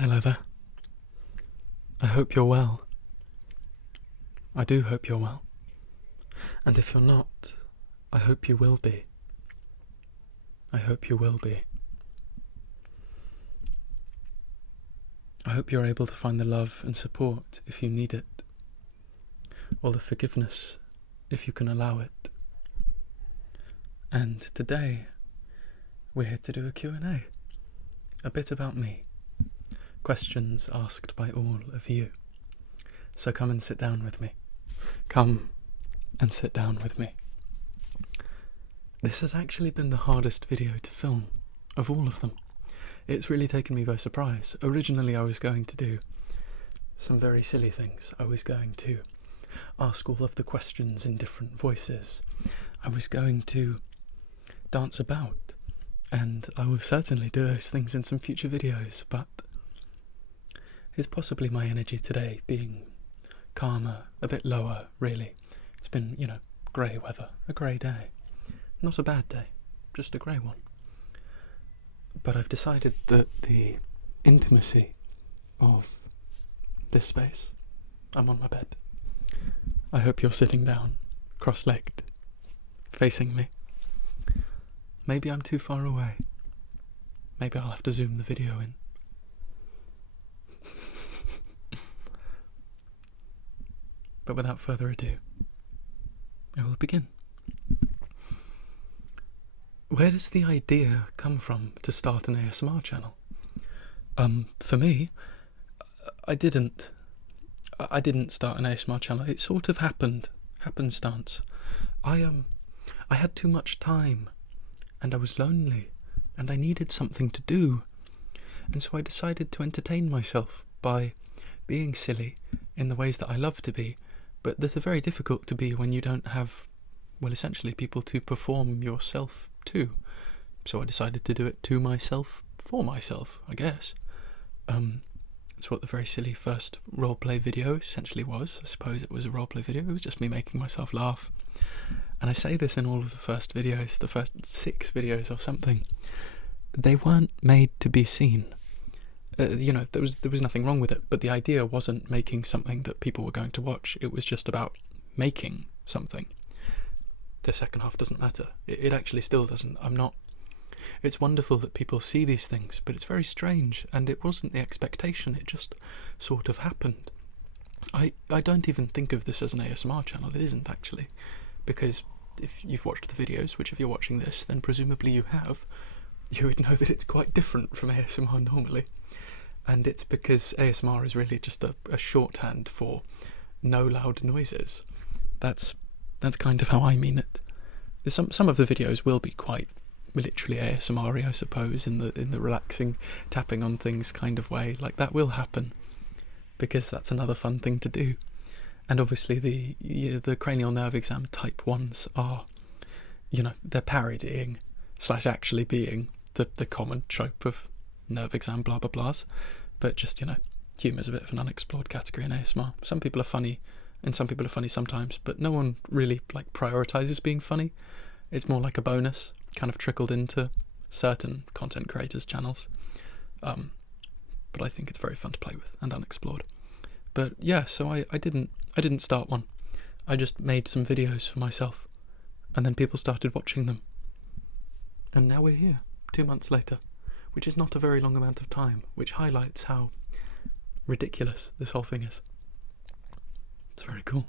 Hello there. I hope you're well. I do hope you're well. And if you're not, I hope you will be. I hope you will be. I hope you're able to find the love and support if you need it, or the forgiveness if you can allow it. And today, we're here to do a Q&A, a bit about me, questions asked by all of you. So come and sit down with me. Come and sit down with me. This has actually been the hardest video to film of all of them. It's really taken me by surprise. Originally I was going to do some very silly things. I was going to ask all of the questions in different voices. I was going to dance about, and I will certainly do those things in some future videos, but it's possibly my energy today being calmer, a bit lower, really. It's been, grey weather, a grey day. Not a bad day, just a grey one. But I've decided that the intimacy of this space, I'm on my bed. I hope you're sitting down, cross-legged, facing me. Maybe I'm too far away. Maybe I'll have to zoom the video in. But without further ado, I will begin. Where does the idea come from to start an ASMR channel? For me, I didn't start an ASMR channel. It sort of happenstance. I had too much time, and I was lonely, and I needed something to do, and so I decided to entertain myself by being silly in the ways that I love to be, but that are very difficult to be when you don't have, well, essentially people to perform yourself to. So I decided to do it to myself, for myself, I guess. It's what the very silly first roleplay video essentially was. I suppose it was a roleplay video. It was just me making myself laugh. And I say this in all of the first videos, the first 6 videos or something. They weren't made to be seen. There was nothing wrong with it, but the idea wasn't making something that people were going to watch. It was just about making something. The second half doesn't matter. It actually still doesn't. It's wonderful that people see these things, but it's very strange, and it wasn't the expectation. It just sort of happened. I don't even think of this as an ASMR channel. It isn't actually, because if you've watched the videos, which if you're watching this, then presumably you have, you would know that it's quite different from ASMR normally. And it's because ASMR is really just a shorthand for no loud noises. That's kind of how I mean it. Some of the videos will be quite literally ASMR-y, I suppose, in the relaxing, tapping on things kind of way. Like, that will happen, because that's another fun thing to do. And obviously the cranial nerve exam type ones are, they're parodying / actually being the common trope of nerve exam blah blah blahs. But just, humour's a bit of an unexplored category in ASMR. Some people are funny, and some people are funny sometimes, but no one really prioritises being funny. It's more like a bonus, kind of trickled into certain content creators' channels. But I think it's very fun to play with and unexplored. But yeah, so I didn't start one. I just made some videos for myself, and then people started watching them. And now we're here, 2 months later, which is not a very long amount of time, which highlights how ridiculous this whole thing is. It's very cool.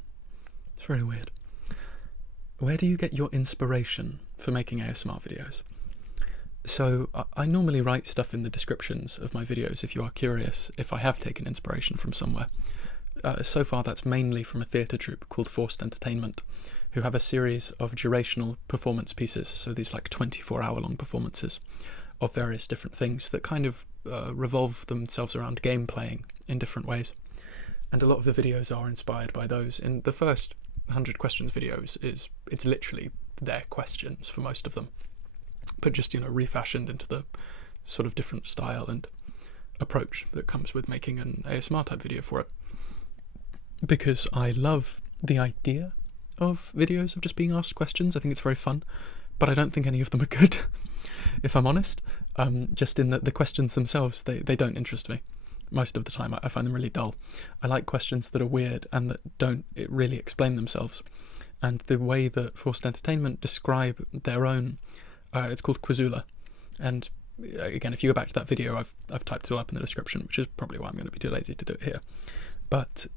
It's very weird. Where do you get your inspiration for making ASMR videos? So I normally write stuff in the descriptions of my videos if you are curious if I have taken inspiration from somewhere. So far that's mainly from a theatre troupe called Forced Entertainment, who have a series of durational performance pieces, so these 24-hour-long performances of various different things that kind of revolve themselves around game playing in different ways. And a lot of the videos are inspired by those. In the first 100 questions videos, it's literally their questions for most of them, but just, refashioned into the sort of different style and approach that comes with making an ASMR type video for it. Because I love the idea of videos of just being asked questions. I think it's very fun, but I don't think any of them are good, if I'm honest. Just in that the questions themselves, they don't interest me. most of the time. I find them really dull. I like questions that are weird and that don't really explain themselves. And the way that Forced Entertainment describe their own, it's called Quizula. And again, if you go back to that video, I've typed it all up in the description, which is probably why I'm going to be too lazy to do it here. But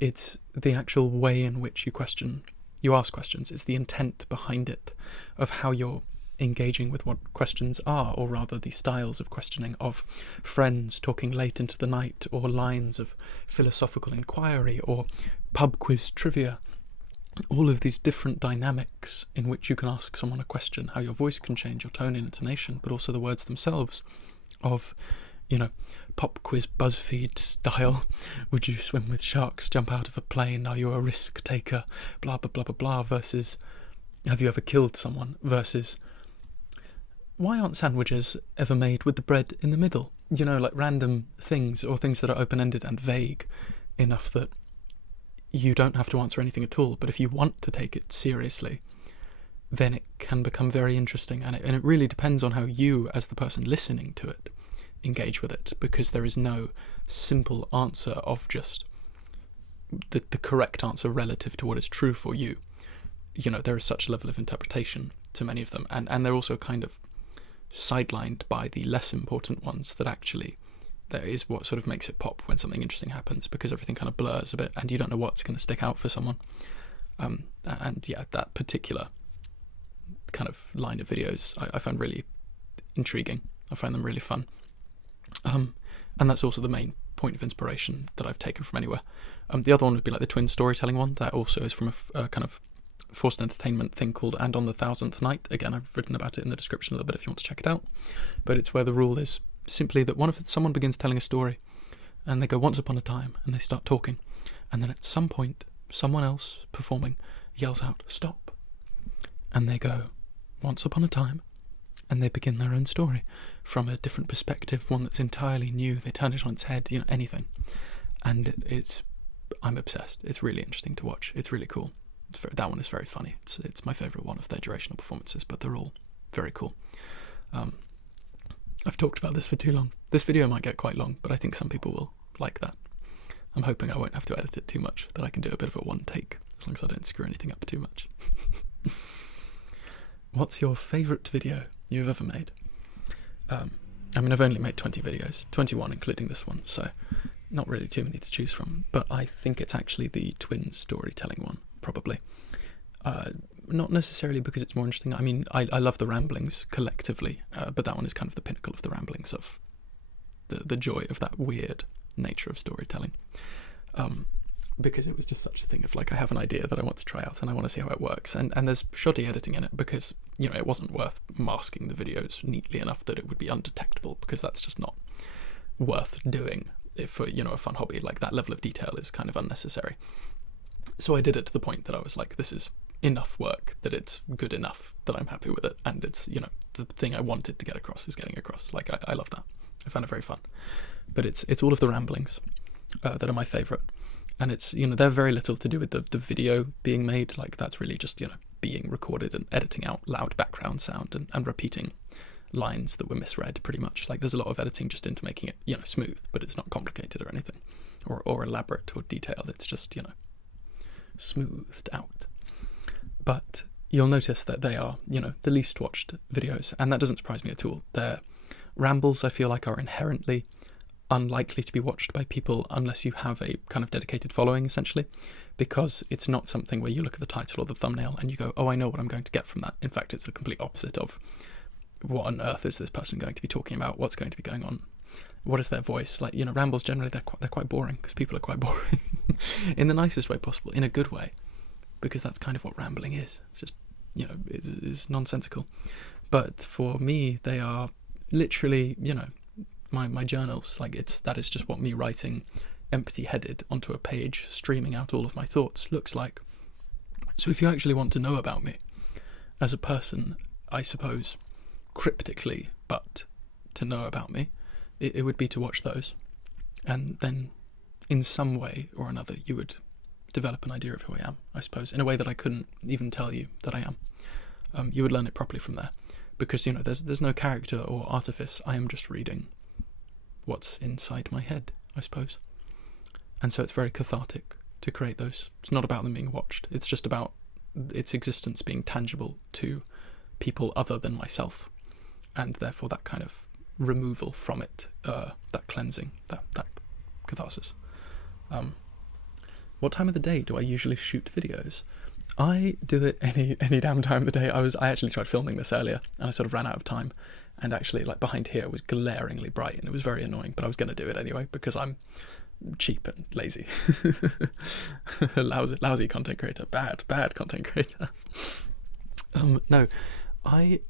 it's the actual way in which you ask questions. It's the intent behind it, of how you're engaging with what questions are, or rather the styles of questioning, of friends talking late into the night, or lines of philosophical inquiry, or pub quiz trivia. All of these different dynamics in which you can ask someone a question, how your voice can change, your tone and intonation, but also the words themselves, of, pop quiz BuzzFeed style. Would you swim with sharks, jump out of a plane, are you a risk taker, blah blah blah blah blah, versus have you ever killed someone, versus why aren't sandwiches ever made with the bread in the middle? Like random things, or things that are open-ended and vague enough that you don't have to answer anything at all, but if you want to take it seriously, then it can become very interesting, and it really depends on how you, as the person listening to it, engage with it, because there is no simple answer of just the correct answer relative to what is true for you. There is such a level of interpretation to many of them, and they're also kind of sidelined by the less important ones that actually that is what sort of makes it pop when something interesting happens, because everything kind of blurs a bit and you don't know what's going to stick out for someone. And yeah, that particular kind of line of videos I find really intriguing. I find them really fun. And that's also the main point of inspiration that I've taken from anywhere. The other one would be like the twin storytelling one. That also is from a kind of Forced Entertainment thing called And on the Thousandth Night. Again, I've written about it in the description a little bit if you want to check it out. But it's where the rule is simply that someone begins telling a story, and they go once upon a time, and they start talking, and then at some point someone else performing yells out stop, and they go once upon a time, and they begin their own story from a different perspective, one that's entirely new. They turn it on its head, anything, and I'm obsessed. It's really interesting to watch. It's really cool. That one is very funny. It's my favourite one of their durational performances, but they're all very cool. I've talked about this for too long. This video might get quite long, but I think some people will like that. I'm hoping I won't have to edit it too much, that I can do a bit of a one take, as long as I don't screw anything up too much. What's your favourite video you've ever made? I've only made 20 videos, 21 including this one, so not really too many to choose from, but I think it's actually the twin storytelling one, probably. Not necessarily because it's more interesting. I love the ramblings collectively, but that one is kind of the pinnacle of the ramblings, of the joy of that weird nature of storytelling. Because it was just such a thing of like, I have an idea that I want to try out and I want to see how it works. And there's shoddy editing in it because, it wasn't worth masking the videos neatly enough that it would be undetectable, because that's just not worth doing for, a fun hobby. Like, that level of detail is kind of unnecessary. So I did it to the point that I was like, this is enough work that it's good enough that I'm happy with it, and it's, the thing I wanted to get across is getting across. Like, I love that. I found it very fun. But it's all of the ramblings that are my favourite, and it's, they're very little to do with the video being made. Like, that's really just, being recorded and editing out loud background sound and repeating lines that were misread, pretty much. Like, there's a lot of editing just into making it, smooth, but it's not complicated or anything, or elaborate or detailed. It's just, smoothed out. But you'll notice that they are, the least watched videos, and that doesn't surprise me at all. Their rambles, I feel like, are inherently unlikely to be watched by people unless you have a kind of dedicated following, essentially, because it's not something where you look at the title or the thumbnail and you go, oh, I know what I'm going to get from that. In fact, it's the complete opposite of, what on earth is this person going to be talking about? What's going to be going on? What is their voice? Like, rambles generally, they're quite boring, because people are quite boring in the nicest way possible, in a good way, because that's kind of what rambling is. It's just, it's nonsensical. But for me, they are literally, my journals. Like, that is just what me writing empty-headed onto a page, streaming out all of my thoughts, looks like. So if you actually want to know about me as a person, I suppose, cryptically, but to know about me, it would be to watch those. And then, in some way or another, you would develop an idea of who I am, I suppose, in a way that I couldn't even tell you that I am. You would learn it properly from there, because, there's no character or artifice. I am just reading what's inside my head, I suppose. And so it's very cathartic to create those. It's not about them being watched. It's just about its existence being tangible to people other than myself. And therefore that kind of removal from it, that cleansing, that catharsis. What time of the day do I usually shoot videos? I do it any damn time of the day. I actually tried filming this earlier and I sort of ran out of time, and actually like behind here was glaringly bright and it was very annoying, but I was going to do it anyway because I'm cheap and lazy. lousy content creator, bad content creator. No, I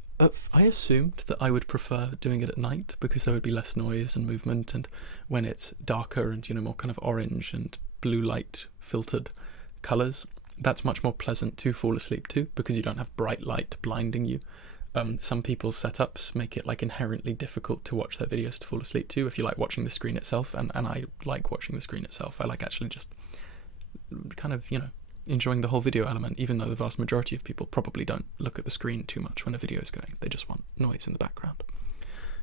assumed that I would prefer doing it at night because there would be less noise and movement, and when it's darker and, you know, more kind of orange and blue light filtered colours, that's much more pleasant to fall asleep to because you don't have bright light blinding you. Some people's setups make it like inherently difficult to watch their videos to fall asleep to if you like watching the screen itself, and I like watching the screen itself. I like actually just kind of, you know, enjoying the whole video element, even though the vast majority of people probably don't look at the screen too much when a video is going. They just want noise in the background,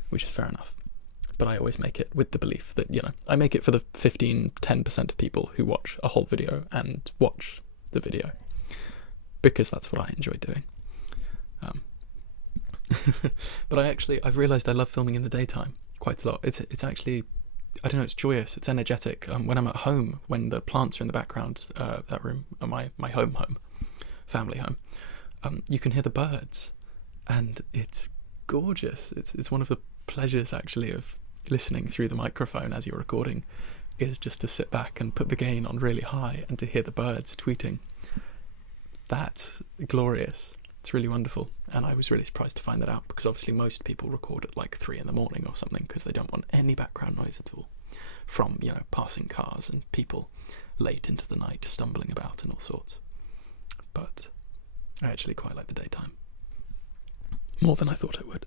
which is fair enough. But I always make it with the belief that, you know, I make it for the 10% of people who watch a whole video and watch the video, because that's what I enjoy doing. But I've realised I love filming in the daytime quite a lot. It's actually, I don't know, it's joyous, it's energetic. When I'm at home, when the plants are in the background, that room, my home, family home, you can hear the birds, and it's gorgeous. It's one of the pleasures actually of listening through the microphone as you're recording, is just to sit back and put the gain on really high and to hear the birds tweeting. That's glorious. It's really wonderful, and I was really surprised to find that out, because obviously most people record at like 3 a.m. or something because they don't want any background noise at all from, you know, passing cars and people late into the night stumbling about and all sorts. But I actually quite like the daytime more than I thought I would.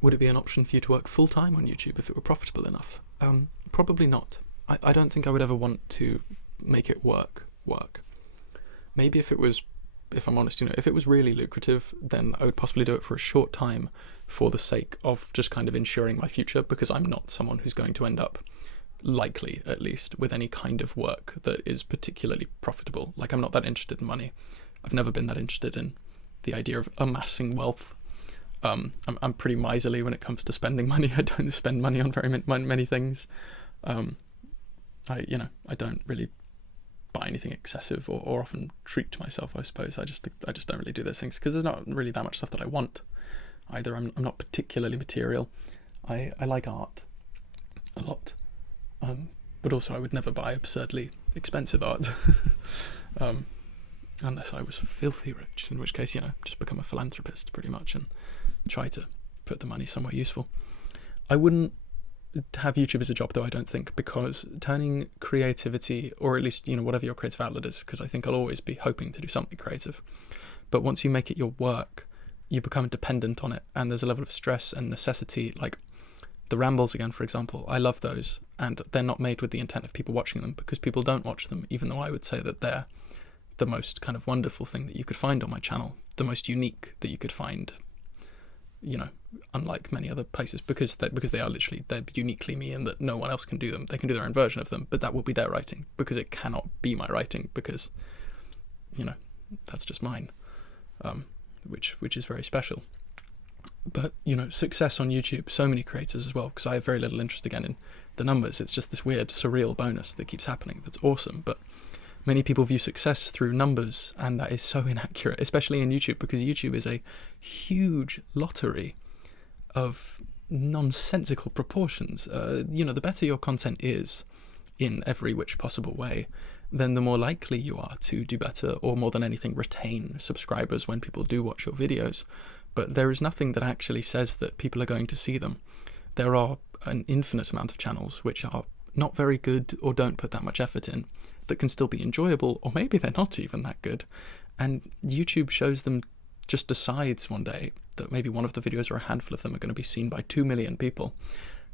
Would it be an option for you to work full-time on YouTube if it were profitable enough? Probably not. I don't think I would ever want to make it work. Maybe if I'm honest, you know, if it was really lucrative, then I would possibly do it for a short time for the sake of just kind of ensuring my future, because I'm not someone who's going to end up, likely at least, with any kind of work that is particularly profitable. Like, I'm not that interested in money. I've never been that interested in the idea of amassing wealth. I'm pretty miserly when it comes to spending money. I don't spend money on very many things. I don't really buy anything excessive or often treat myself, I suppose. I just don't really do those things because there's not really that much stuff that I want either. I'm not particularly material. I like art a lot, but also I would never buy absurdly expensive art unless I was filthy rich, in which case, you know, just become a philanthropist pretty much and try to put the money somewhere useful. I wouldn't have YouTube as a job though, I don't think, because turning creativity, or at least, you know, whatever your creative outlet is, because I think I'll always be hoping to do something creative, but once you make it your work, you become dependent on it, and there's a level of stress and necessity. Like the rambles again, for example, I love those, and they're not made with the intent of people watching them, because people don't watch them, even though I would say that they're the most kind of wonderful thing that you could find on my channel, the most unique that you could find, you know, unlike many other places, because they are literally, they're uniquely me, and that no one else can do them. They can do their own version of them, but that will be their writing, because it cannot be my writing, because, you know, that's just mine, which is very special. But, you know, success on YouTube, so many creators as well, because I have very little interest again in the numbers. It's just this weird surreal bonus that keeps happening that's awesome, but many people view success through numbers, and that is so inaccurate, especially in YouTube, because YouTube is a huge lottery of nonsensical proportions. You know, the better your content is in every which possible way, then the more likely you are to do better, or more than anything, retain subscribers when people do watch your videos. But there is nothing that actually says that people are going to see them. There are an infinite amount of channels which are not very good or don't put that much effort in, that can still be enjoyable, or maybe they're not even that good. And YouTube shows them, just decides one day that maybe one of the videos or a handful of them are going to be seen by 2 million people.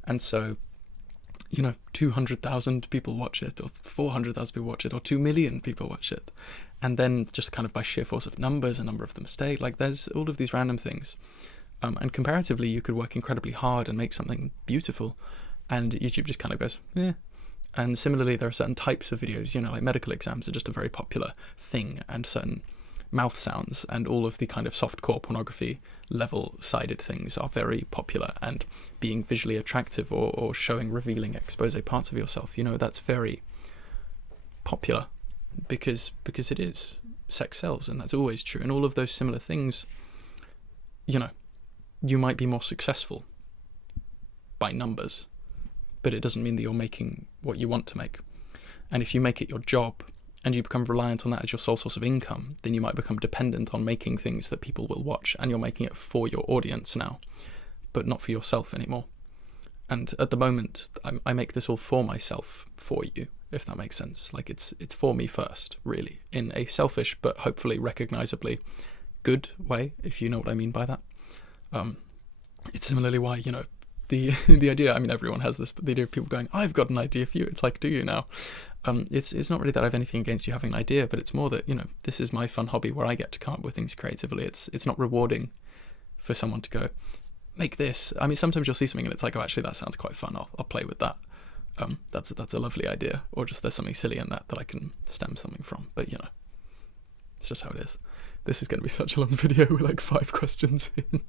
And so, you know, 200,000 people watch it, or 400,000 people watch it, or 2 million people watch it. And then just kind of by sheer force of numbers, a number of them stay. Like, there's all of these random things. And comparatively, you could work incredibly hard and make something beautiful, and YouTube just kind of goes, eh. And similarly, there are certain types of videos, like medical exams are just a very popular thing, and certain mouth sounds and all of the kind of softcore pornography level-sided things are very popular, and being visually attractive or showing revealing expose parts of yourself, that's very popular because it is. Sex sells, and that's always true. And all of those similar things, you might be more successful by numbers, but it doesn't mean that you're making what you want to make. And if you make it your job and you become reliant on that as your sole source of income, then you might become dependent on making things that people will watch, and you're making it for your audience now, but not for yourself anymore. And at the moment, I make this all for myself, for you, if that makes sense. Like, it's for me first, really, in a selfish but hopefully recognizably good way, if you know what I mean by that. It's similarly why, the idea, everyone has this, but the idea of people going, I've got an idea for you. It's like, do you now? It's not really that I have anything against you having an idea, but it's more that, this is my fun hobby where I get to come up with things creatively. It's not rewarding for someone to go, make this. Sometimes you'll see something and it's like, oh, actually, that sounds quite fun. I'll play with that. That's a lovely idea. Or just there's something silly in that I can stem something from. But, it's just how it is. This is going to be such a long video with like 5 questions in.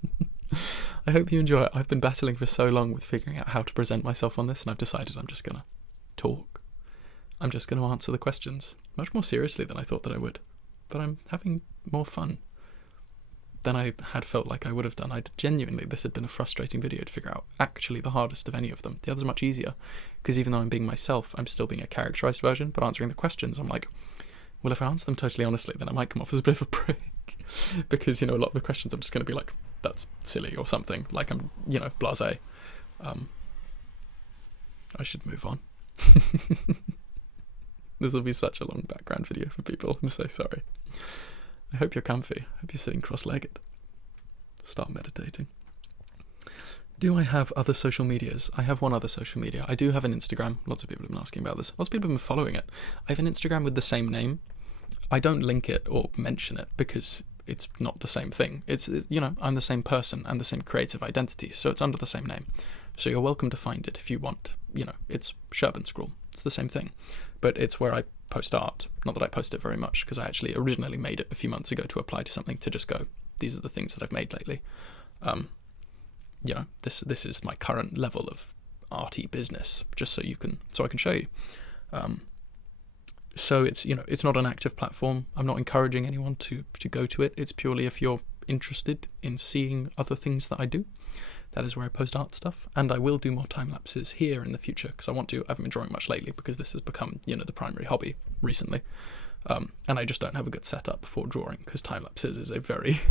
I hope you enjoy it. I've been battling for so long with figuring out how to present myself on this, and I've decided I'm just going to talk. I'm just going to answer the questions much more seriously than I thought that I would. But I'm having more fun than I had felt like I would have done. This had been a frustrating video to figure out, actually the hardest of any of them. The others are much easier, because even though I'm being myself, I'm still being a characterized version, but answering the questions, I'm like, well, if I answer them totally honestly, then I might come off as a bit of a prick, because, a lot of the questions I'm just going to be like, that's silly or something, like I'm, blasé. I should move on. This will be such a long background video for people. I'm so sorry. I hope you're comfy. I hope you're sitting cross-legged. Start meditating. Do I have other social medias? I have one other social media. I do have an Instagram. Lots of people have been asking about this. Lots of people have been following it. I have an Instagram with the same name. I don't link it or mention it because it's not the same thing. It's, I'm the same person and the same creative identity, so it's under the same name. So you're welcome to find it if you want. It's Sherban Scroll. It's the same thing. But it's where I post art. Not that I post it very much, because I actually originally made it a few months ago to apply to something, to just go, these are the things that I've made lately. This is my current level of arty business, just so I can show you. So it's not an active platform. I'm not encouraging anyone to go to it. It's purely if you're interested in seeing other things that I do. That is where I post art stuff, and I will do more time lapses here in the future, because I haven't been drawing much lately, because this has become, the primary hobby recently. And I just don't have a good setup for drawing, because time lapses is a very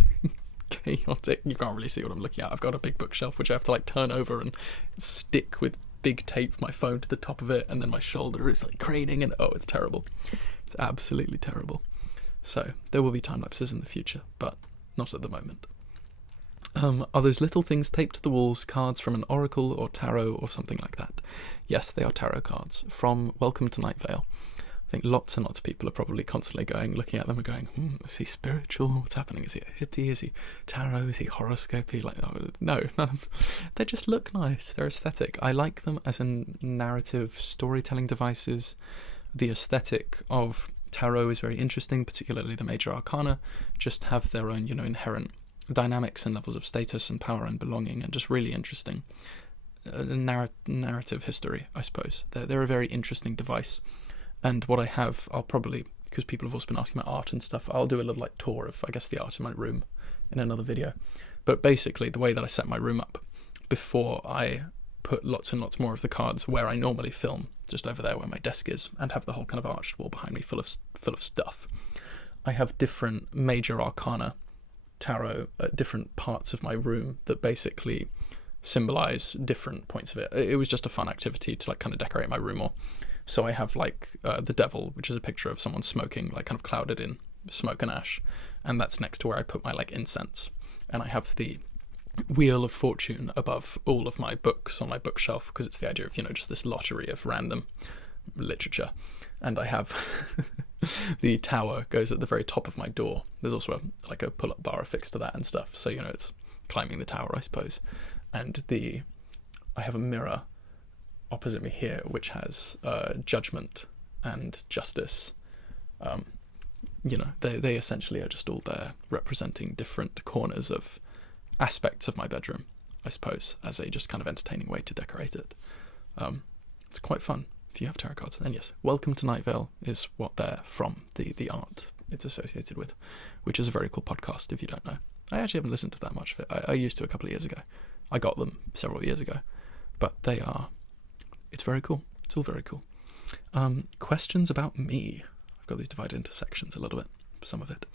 chaotic, you can't really see what I'm looking at. I've got a big bookshelf which I have to like turn over and stick with big tape my phone to the top of it, and then my shoulder is like craning, and it's terrible. It's absolutely terrible. So there will be time lapses in the future, but not at the moment. Are those little things taped to the walls cards from an oracle or tarot or something like that? Yes, they are tarot cards from Welcome to Night Vale. I think lots and lots of people are probably constantly looking at them and going, is he spiritual? What's happening? Is he a hippie? Is he tarot? Is he horoscopy? No, none of. They just look nice. They're aesthetic. I like them as in narrative storytelling devices. The aesthetic of tarot is very interesting, particularly the major arcana. Just have their own, inherent dynamics and levels of status and power and belonging, and just really interesting narrative history, I suppose. They're a very interesting device. And what I have, I'll probably, because people have also been asking about art and stuff, I'll do a little tour of, I guess, the art in my room in another video. But basically, the way that I set my room up, before I put lots and lots more of the cards where I normally film, just over there where my desk is, and have the whole kind of arched wall behind me full of stuff, I have different major arcana tarot at different parts of my room that basically symbolize different points of it. It was just a fun activity to kind of decorate my room more. So I have the devil, which is a picture of someone smoking, kind of clouded in smoke and ash, and that's next to where I put my incense. And I have the Wheel of Fortune above all of my books on my bookshelf, because it's the idea of just this lottery of random literature. And I have the tower goes at the very top of my door. There's also a pull-up bar affixed to that and stuff, so it's climbing the tower, I suppose. And I have a mirror opposite me here, which has judgment and justice. They essentially are just all there representing different corners of aspects of my bedroom, I suppose, as a just kind of entertaining way to decorate it. It's quite fun if you have tarot cards. And yes, Welcome to Night Vale is what they're from, the art it's associated with, which is a very cool podcast if you don't know. I actually haven't listened to that much of it. I used to a couple of years ago. I got them several years ago. But it's very cool. It's all very cool. Questions about me. I've got these divided into sections a little bit, some of it.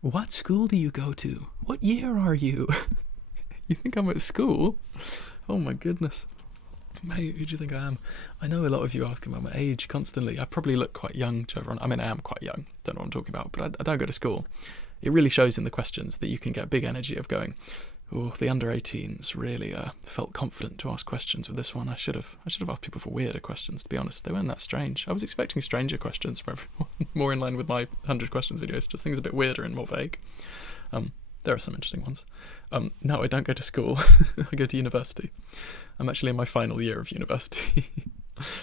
What school do you go to? What year are you? You think I'm at school? Oh my goodness. Mate, who do you think I am? I know a lot of you ask about my age constantly. I probably look quite young to everyone. I mean, I am quite young. Don't know what I'm talking about, but I don't go to school. It really shows in the questions that you can get big energy of going, oh, the under 18s really felt confident to ask questions with this one. I should have asked people for weirder questions, to be honest. They weren't that strange. I was expecting stranger questions from everyone, more in line with my 100 questions videos, just things a bit weirder and more vague. There are some interesting ones. No, I don't go to school. I go to university. I'm actually in my final year of university.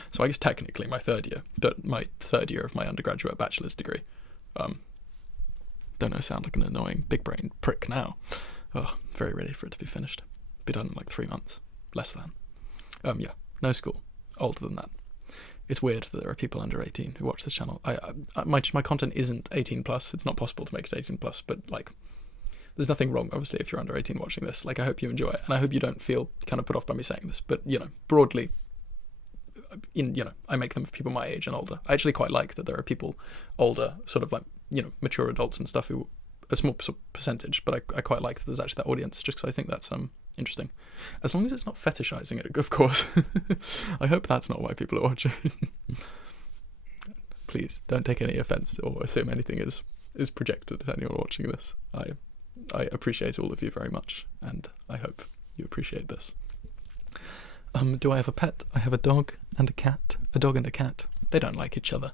So I guess technically my third year, but my third year of my undergraduate bachelor's degree. Don't know, sound like an annoying big brain prick now. Oh, very ready for it to be finished. Be done in like 3 months. Less than. Yeah, no school. Older than that. It's weird that there are people under 18 who watch this channel. My content isn't 18 plus. It's not possible to make it 18 plus, but like, there's nothing wrong, obviously, if you're under 18 watching this. Like, I hope you enjoy it, and I hope you don't feel kind of put off by me saying this. But, broadly, I make them for people my age and older. I actually quite like that there are people older, sort of like, mature adults and stuff who, a small percentage, but I quite like that there's actually that audience, just because I think that's interesting. As long as it's not fetishizing it, of course. I hope that's not why people are watching. Please, don't take any offense or assume anything is projected at anyone watching this. I appreciate all of you very much, and I hope you appreciate this. Do I have a pet? I have a dog and a cat. A dog and a cat. They don't like each other,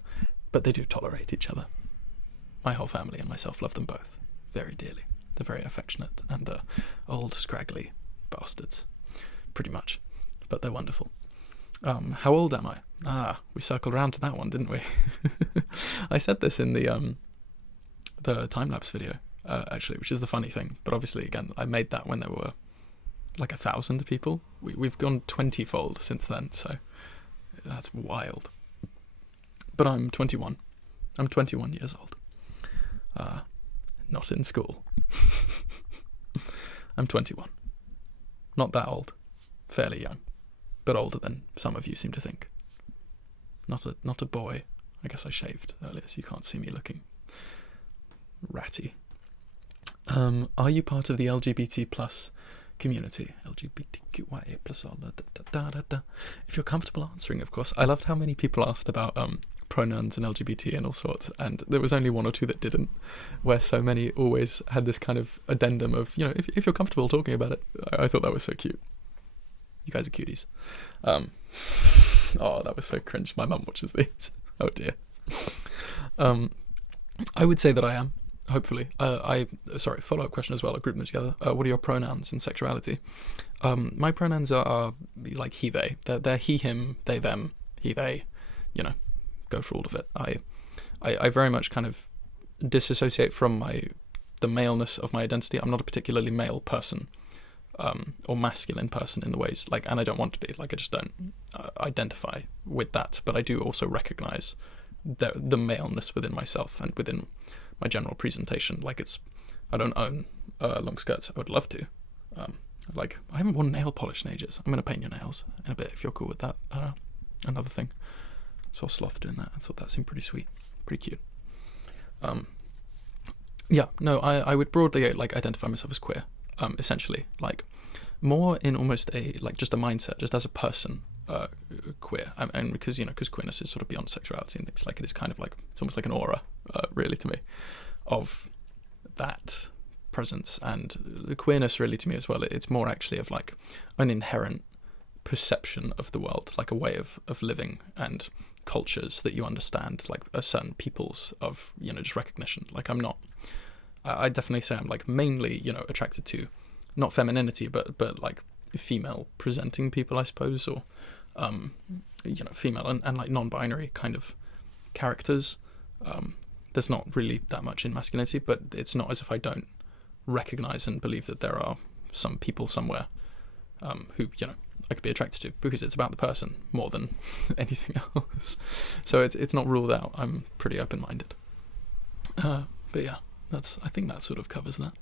but they do tolerate each other. My whole family and myself love them both very dearly. They're very affectionate and old, scraggly bastards, pretty much, but they're wonderful. How old am I? We circled around to that one, didn't we? I said this in the time-lapse video, actually, which is the funny thing. But obviously, again, I made that when there were like 1,000 people. We've gone 20-fold since then, so that's wild. But I'm 21. I'm 21 years old. Not in school. I'm 21. Not that old. Fairly young. But older than some of you seem to think. Not a boy. I guess I shaved earlier, so you can't see me looking ratty. Are you part of the LGBT plus community? LGBTQIA plus all da. If you're comfortable answering, of course. I loved how many people asked about pronouns and LGBT and all sorts, and there was only one or two that didn't, where so many always had this kind of addendum of, if you're comfortable talking about it. I thought that was so cute. You guys are cuties. Oh, that was so cringe. My mum watches these. Oh dear. I would say that I am. Hopefully. Follow-up question as well. I grouped them together. What are your pronouns and sexuality? My pronouns are like he, they. They're he, him, they, them, he, they. Go for all of it. I very much kind of disassociate from the maleness of my identity. I'm not a particularly male person, or masculine person in the ways, and I don't want to be. I just don't identify with that. But I do also recognize the maleness within myself and within my general presentation. I don't own long skirts. I would love to. I haven't worn nail polish in ages. I'm going to paint your nails in a bit if you're cool with that. Another thing. Saw Sloth doing that. I thought that seemed pretty sweet. Pretty cute. I would broadly identify myself as queer. Essentially. More in almost just a mindset, just as a person. Queer, and because queerness is sort of beyond sexuality and things. It is kind of it's almost like an aura, really, to me, of that presence. And the queerness, really, to me as well, it's more actually of an inherent perception of the world, a way of living and cultures that you understand, a certain peoples of just recognition. I definitely say I'm mainly attracted to not femininity but female presenting people, I suppose, or female and like non-binary kind of characters. There's not really that much in masculinity, but it's not as if I don't recognize and believe that there are some people somewhere who I could be attracted to, because it's about the person more than anything else. So it's not ruled out. I'm pretty open-minded. But yeah, I think that sort of covers that.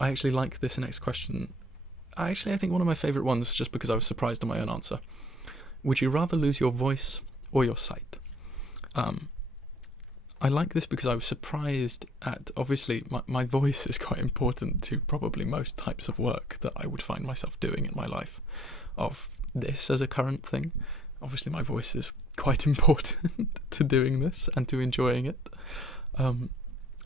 I actually like this next question. I think one of my favourite ones, just because I was surprised at my own answer. Would you rather lose your voice or your sight? I like this because I was surprised at, obviously, my voice is quite important to probably most types of work that I would find myself doing in my life. Of this as a current thing, obviously my voice is quite important to doing this and to enjoying it.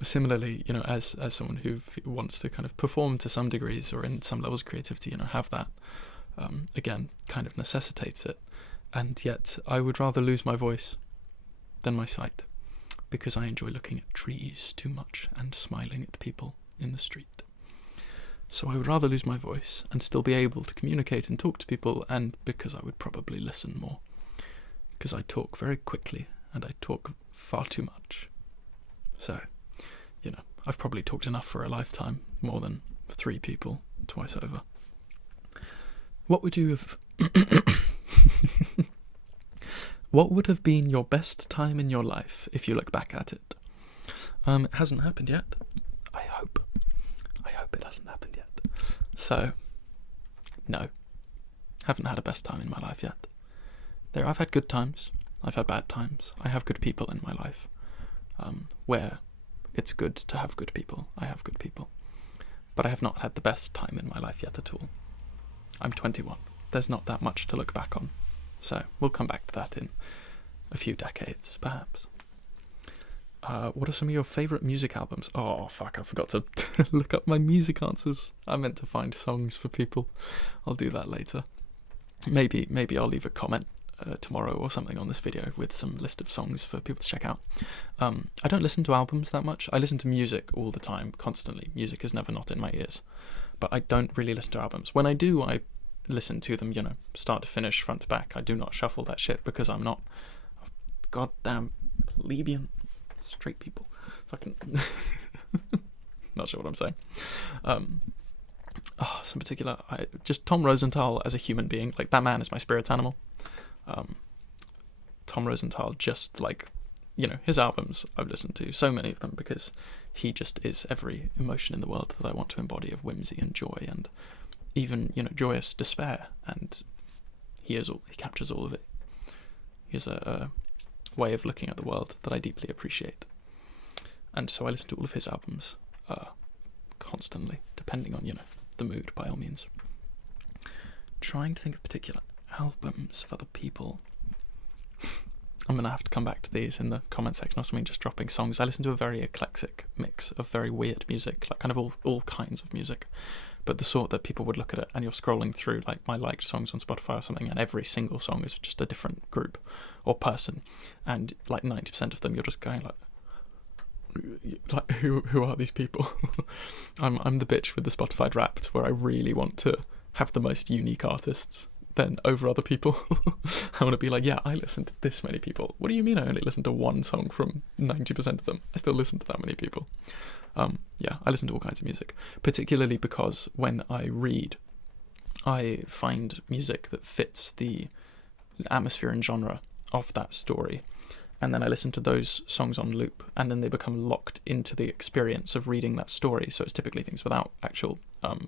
Similarly, as someone who wants to kind of perform to some degrees or in some levels of creativity, have that, again, kind of necessitates it. And yet I would rather lose my voice than my sight, because I enjoy looking at trees too much and smiling at people in the street. So I would rather lose my voice and still be able to communicate and talk to people, and because I would probably listen more, because I talk very quickly and I talk far too much. So, I've probably talked enough for a lifetime, more than 3 people twice over. What would you have... What would have been your best time in your life if you look back at it? It hasn't happened yet. I hope it hasn't happened yet. So, no. Haven't had a best time in my life yet. I've had good times. I've had bad times. I have good people in my life. Where it's good to have good people. I have good people. But I have not had the best time in my life yet at all. I'm 21. There's not that much to look back on. So we'll come back to that in a few decades, perhaps. What are some of your favourite music albums? Oh, fuck, I forgot to look up my music answers. I meant to find songs for people. I'll do that later. Maybe I'll leave a comment tomorrow or something on this video with some list of songs for people to check out. I don't listen to albums that much. I listen to music all the time, constantly. Music is never not in my ears. But I don't really listen to albums. When I do, I listen to them, start to finish, front to back. I do not shuffle that shit because I'm not a goddamn plebeian. Straight people. Fucking... not sure what I'm saying. Some particular... just Tom Rosenthal as a human being. Like, that man is my spirit animal. Tom Rosenthal, just like, his albums, I've listened to so many of them because he just is every emotion in the world that I want to embody, of whimsy and joy and even, joyous despair, and he captures all of it. He has a way of looking at the world that I deeply appreciate. And so I listen to all of his albums constantly, depending on, the mood, by all means. Trying to think of particular albums of other people. I'm going to have to come back to these in the comment section or something, just dropping songs. I listen to a very eclectic mix of very weird music, like kind of all kinds of music, but the sort that people would look at it and you're scrolling through like my liked songs on Spotify or something, and every single song is just a different group or person, and like 90% of them you're just going like who are these people? I'm the bitch with the Spotify Wrapped, where I really want to have the most unique artists then over other people. I want to be like, yeah, I listen to this many people. What do you mean I only listen to one song from 90% of them? I still listen to that many people. Yeah, I listen to all kinds of music, particularly because when I read, I find music that fits the atmosphere and genre of that story, and then I listen to those songs on loop, and then they become locked into the experience of reading that story. So it's typically things without actual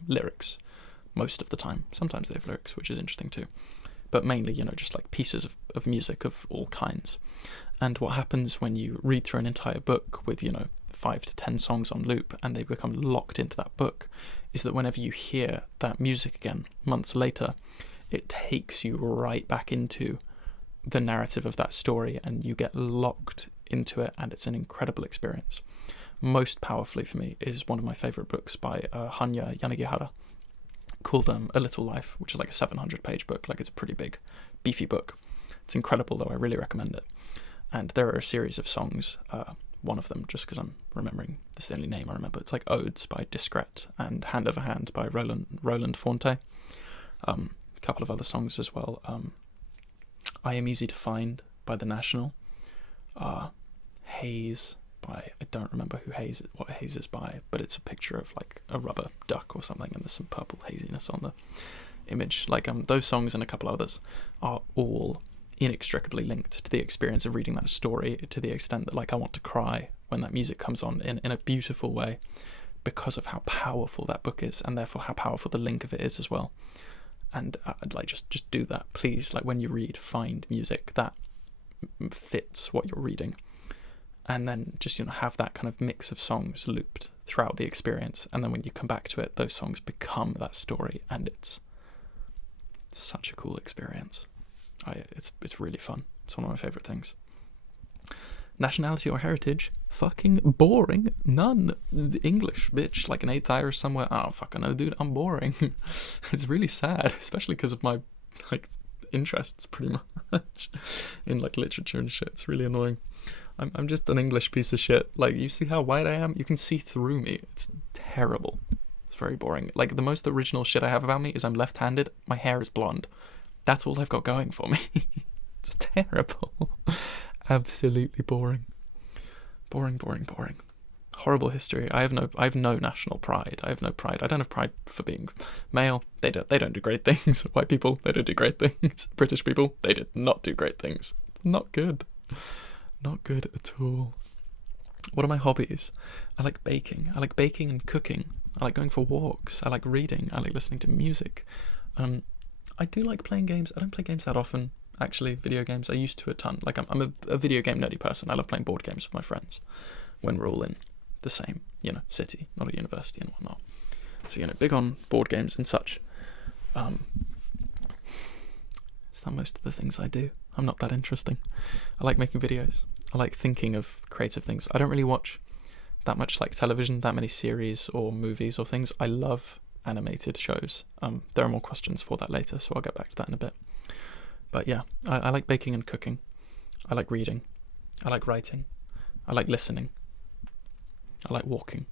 lyrics most of the time. Sometimes they have lyrics, which is interesting too, but mainly, just like pieces of music of all kinds. And what happens when you read through an entire book with 5 to 10 songs on loop, and they become locked into that book, is that whenever you hear that music again months later, it takes you right back into the narrative of that story, and you get locked into it, and it's an incredible experience. Most powerfully for me is one of my favourite books by Hanya Yanagihara, called A Little Life, which is like a 700-page book. Like, it's a pretty big, beefy book. It's incredible, though. I really recommend it. And there are a series of songs. One of them, just because I'm remembering, this is the only name I remember. It's like Odes by Discret and Hand Over Hand by Roland Fonte. a couple of other songs as well. I Am Easy to Find by The National. Haze by, I don't remember what Haze is by, but it's a picture of like a rubber duck or something, and there's some purple haziness on the image. Like those songs and a couple others are all inextricably linked to the experience of reading that story, to the extent that like I want to cry when that music comes on in a beautiful way, because of how powerful that book is, and therefore how powerful the link of it is as well. And I'd like just do that, please. Like when you read, find music that fits what you're reading, and then just, you know, have that kind of mix of songs looped throughout the experience, and then when you come back to it, those songs become that story, and it's such a cool experience. It's really fun. It's one of my favourite things. Nationality or heritage? Fucking boring. None. English, bitch. Like an 8th Irish somewhere. I don't fucking know, dude. I'm boring. It's really sad, especially because of my like interests pretty much in like literature and shit. It's really annoying. I'm just an English piece of shit. Like, you see how white I am? You can see through me. It's terrible. It's very boring. Like, the most original shit I have about me is I'm left-handed. My hair is blonde. That's all I've got going for me. It's terrible. Absolutely boring. Boring. Horrible history. I have no national pride. I have no pride. I don't have pride for being male. They don't do great things. White people, they don't do great things. British people, they did not do great things. It's not good. Not good at all. What are my hobbies? I like baking. I like baking and cooking. I like going for walks. I like reading. I like listening to music. I do like playing games. I don't play games that often, actually, video games. I used to a ton. Like, I'm a video game nerdy person. I love playing board games with my friends when we're all in the same, you know, city, not a university and whatnot. So, you know, big on board games and such. Is that most of the things I do? I'm not that interesting. I like making videos. I like thinking of creative things. I don't really watch that much like television, that many series or movies or things. I love animated shows. There are more questions for that later, so I'll get back to that in a bit. But yeah, I like baking and cooking. I like reading. I like writing. I like listening. I like walking.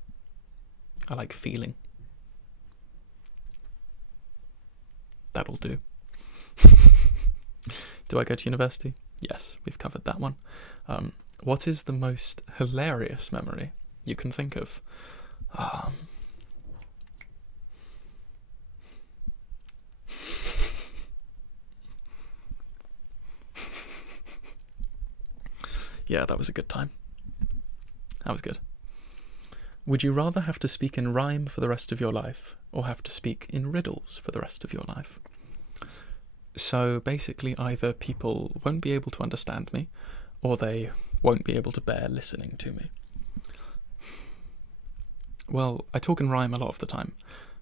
I like feeling. That'll do. Do I go to university? Yes, we've covered that one. What is the most hilarious memory you can think of? Yeah, that was a good time. That was good. Would you rather have to speak in rhyme for the rest of your life, or have to speak in riddles for the rest of your life? So basically, either people won't be able to understand me, or they won't be able to bear listening to me. Well, I talk in rhyme a lot of the time.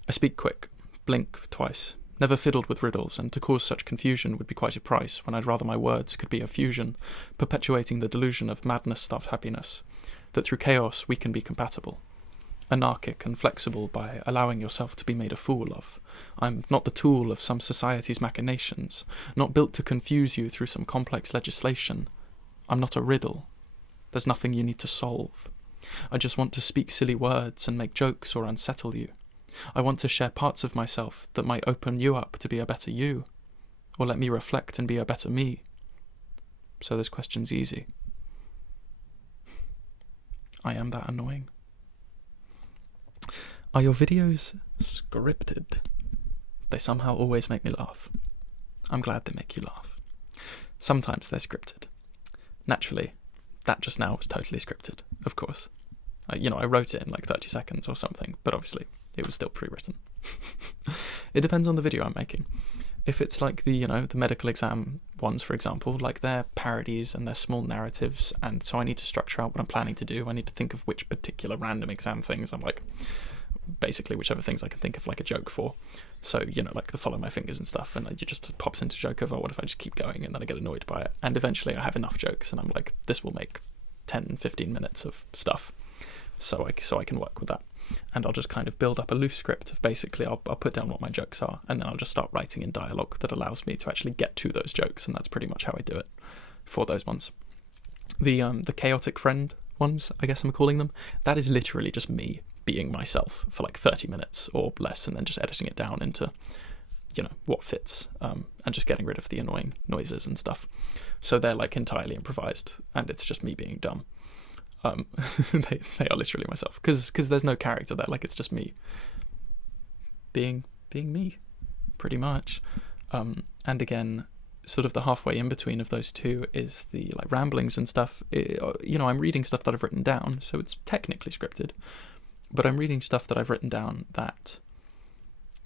I speak quick, blink twice, never fiddled with riddles, and to cause such confusion would be quite a price, when I'd rather my words could be a fusion, perpetuating the delusion of madness-stuffed happiness, that through chaos we can be compatible. Anarchic and flexible by allowing yourself to be made a fool of. I'm not the tool of some society's machinations, not built to confuse you through some complex legislation. I'm not a riddle. There's nothing you need to solve. I just want to speak silly words and make jokes or unsettle you. I want to share parts of myself that might open you up to be a better you, or let me reflect and be a better me. So this question's easy. I am that annoying. Are your videos scripted? They somehow always make me laugh. I'm glad they make you laugh. Sometimes they're scripted. Naturally, that just now was totally scripted, of course. I wrote it in like 30 seconds or something, but obviously it was still pre-written. It depends on the video I'm making. If it's like the medical exam ones, for example, like they're parodies and they're small narratives, and so I need to structure out what I'm planning to do. I need to think of which particular random exam things I'm like, basically whichever things I can think of like a joke for. So, like the follow my fingers and stuff, and it just pops into a joke of, oh, what if I just keep going, and then I get annoyed by it. And eventually I have enough jokes and I'm like, this will make 10, 15 minutes of stuff. So I can work with that. And I'll just kind of build up a loose script of basically I'll put down what my jokes are, and then I'll just start writing in dialogue that allows me to actually get to those jokes, and that's pretty much how I do it for those ones. The chaotic friend ones, I guess I'm calling them, that is literally just me being myself for like 30 minutes or less, and then just editing it down into what fits, and just getting rid of the annoying noises and stuff. So they're like entirely improvised, and it's just me being dumb. They are literally myself, because there's no character there. Like, it's just me being me, pretty much. And again, sort of the halfway in between of those two is the like ramblings and stuff. I'm reading stuff that I've written down, so it's technically scripted, but I'm reading stuff that I've written down that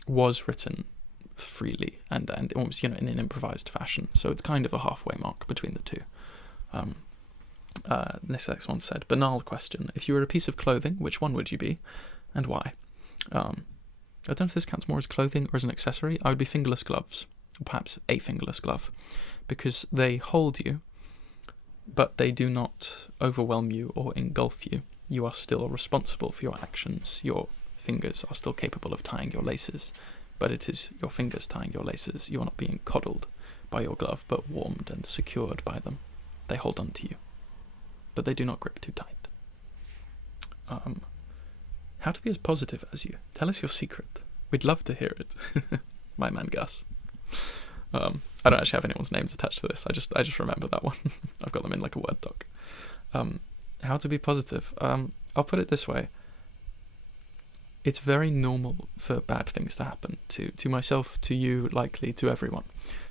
was written freely and almost in an improvised fashion. So it's kind of a halfway mark between the two. This next one said, banal question: if you were a piece of clothing, which one would you be, and why? I don't know if this counts more as clothing or as an accessory. I would be fingerless gloves, or perhaps a fingerless glove, because they hold you, but they do not overwhelm you or engulf you. You are still responsible for your actions. Your fingers are still capable of tying your laces, but it is your fingers tying your laces. You are not being coddled by your glove, but warmed and secured by them. They hold on to you, but they do not grip too tight. How to be as positive as you. Tell us your secret. We'd love to hear it. My man Gus. I don't actually have anyone's names attached to this. I just remember that one. I've got them in like a Word doc. How to be positive. I'll put it this way. It's very normal for bad things to happen to myself, to you, likely to everyone.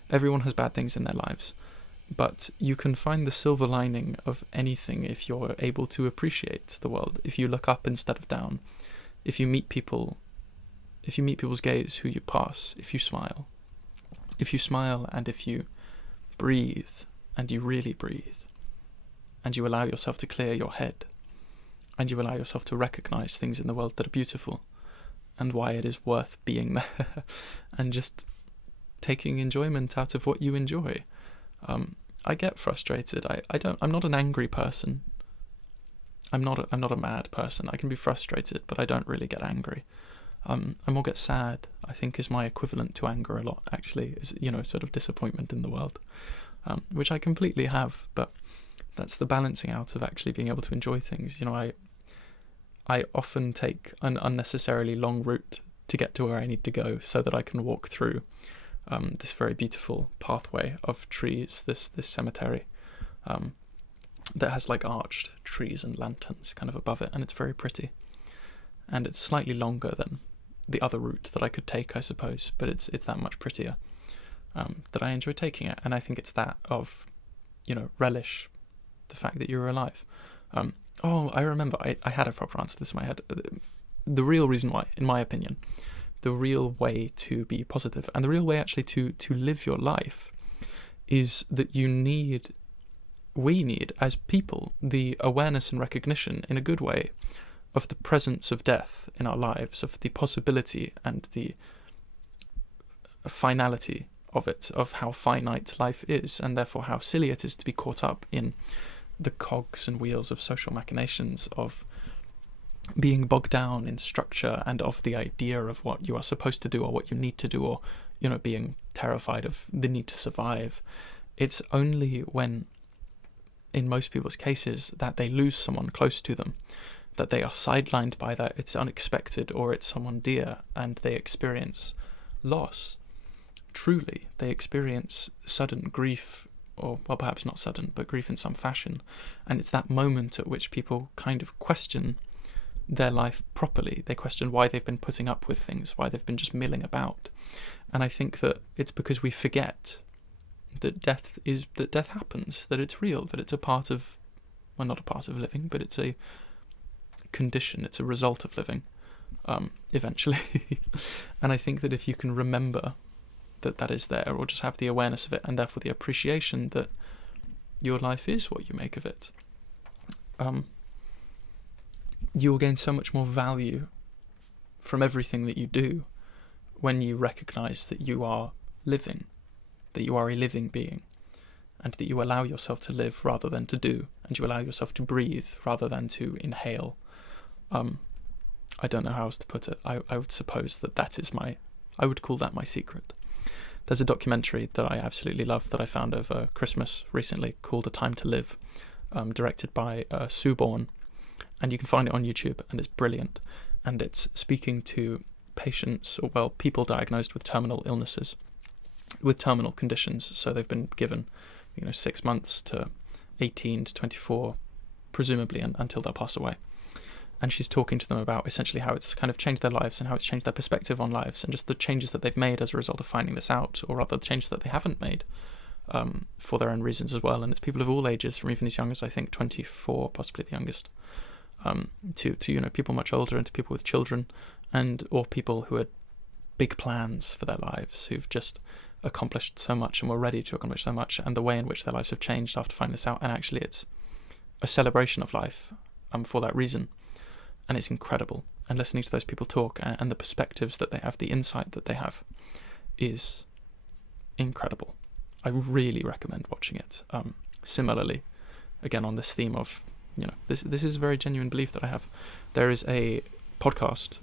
Everyone has bad things in their lives, but you can find the silver lining of anything if you're able to appreciate the world. If you look up instead of down, if you meet people's gaze who you pass, if you smile and if you breathe, and you really breathe, and you allow yourself to clear your head, and you allow yourself to recognize things in the world that are beautiful and why it is worth being there, and just taking enjoyment out of what you enjoy. I get frustrated. I'm not an angry person. I'm not a mad person. I can be frustrated, but I don't really get angry. I more get sad, I think, is my equivalent to anger a lot, actually, is, sort of disappointment in the world, which I completely have, but that's the balancing out of actually being able to enjoy things. I often take an unnecessarily long route to get to where I need to go so that I can walk through this very beautiful pathway of trees, this cemetery that has like arched trees and lanterns kind of above it, and it's very pretty. And it's slightly longer than the other route that I could take, I suppose, but it's that much prettier that I enjoy taking it. And I think it's that of, relish the fact that you're alive. I remember, I had a proper answer to this in my head. The real reason why, in my opinion, the real way to be positive, and the real way actually to live your life, is that we need as people the awareness and recognition in a good way of the presence of death in our lives, of the possibility and the finality of it, of how finite life is, and therefore how silly it is to be caught up in the cogs and wheels of social machinations, of being bogged down in structure, and of the idea of what you are supposed to do or what you need to do, or being terrified of the need to survive. It's only when, in most people's cases, that they lose someone close to them, that they are sidelined by that, it's unexpected, or it's someone dear, and they experience loss. Truly, they experience sudden grief, or, well, perhaps not sudden, but grief in some fashion. And it's that moment at which people kind of question their life properly. They question why they've been putting up with things, why they've been just milling about. And I think that it's because we forget that death happens, that it's real, that it's a part of, well, not a part of living, but it's a condition, it's a result of living, eventually. And I think that if you can remember that is there, or just have the awareness of it, and therefore the appreciation that your life is what you make of it, you will gain so much more value from everything that you do when you recognize that you are living, that you are a living being, and that you allow yourself to live rather than to do, and you allow yourself to breathe rather than to inhale. I don't know how else to put it. I would suppose that is I would call that my secret. There's a documentary that I absolutely love that I found over Christmas recently called A Time to Live, directed by Sue Bourne, and you can find it on YouTube, and it's brilliant. And it's speaking to patients, or well, people diagnosed with terminal illnesses, with terminal conditions. So they've been given, 6 months to 18 to 24, presumably until they'll pass away. And she's talking to them about essentially how it's kind of changed their lives and how it's changed their perspective on lives, and just the changes that they've made as a result of finding this out, or rather the changes that they haven't made for their own reasons as well. And it's people of all ages, from even as young as, I think, 24, possibly the youngest, to people much older, and to people with children, or people who had big plans for their lives, who've just accomplished so much and were ready to accomplish so much, and the way in which their lives have changed after finding this out. And actually it's a celebration of life for that reason. And it's incredible. And listening to those people talk, and the perspectives that they have, the insight that they have, is incredible. I really recommend watching it. Similarly, again, on this theme of, this is a very genuine belief that I have. There is a podcast,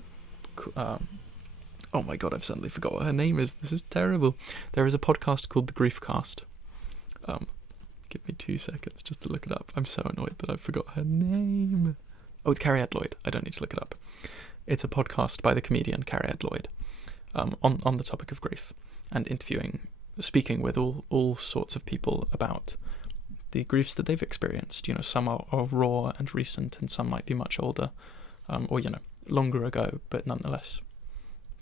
oh my god, I've suddenly forgot what her name is. This is terrible. There is a podcast called The Grief Cast. Give me 2 seconds just to look it up. I'm so annoyed that I forgot her name. Oh, it's Carrie Lloyd. I don't need to look it up. It's a podcast by the comedian Carrie Lloyd on the topic of grief, and speaking with all sorts of people about the griefs that they've experienced. Some are raw and recent, and some might be much older, or longer ago, but nonetheless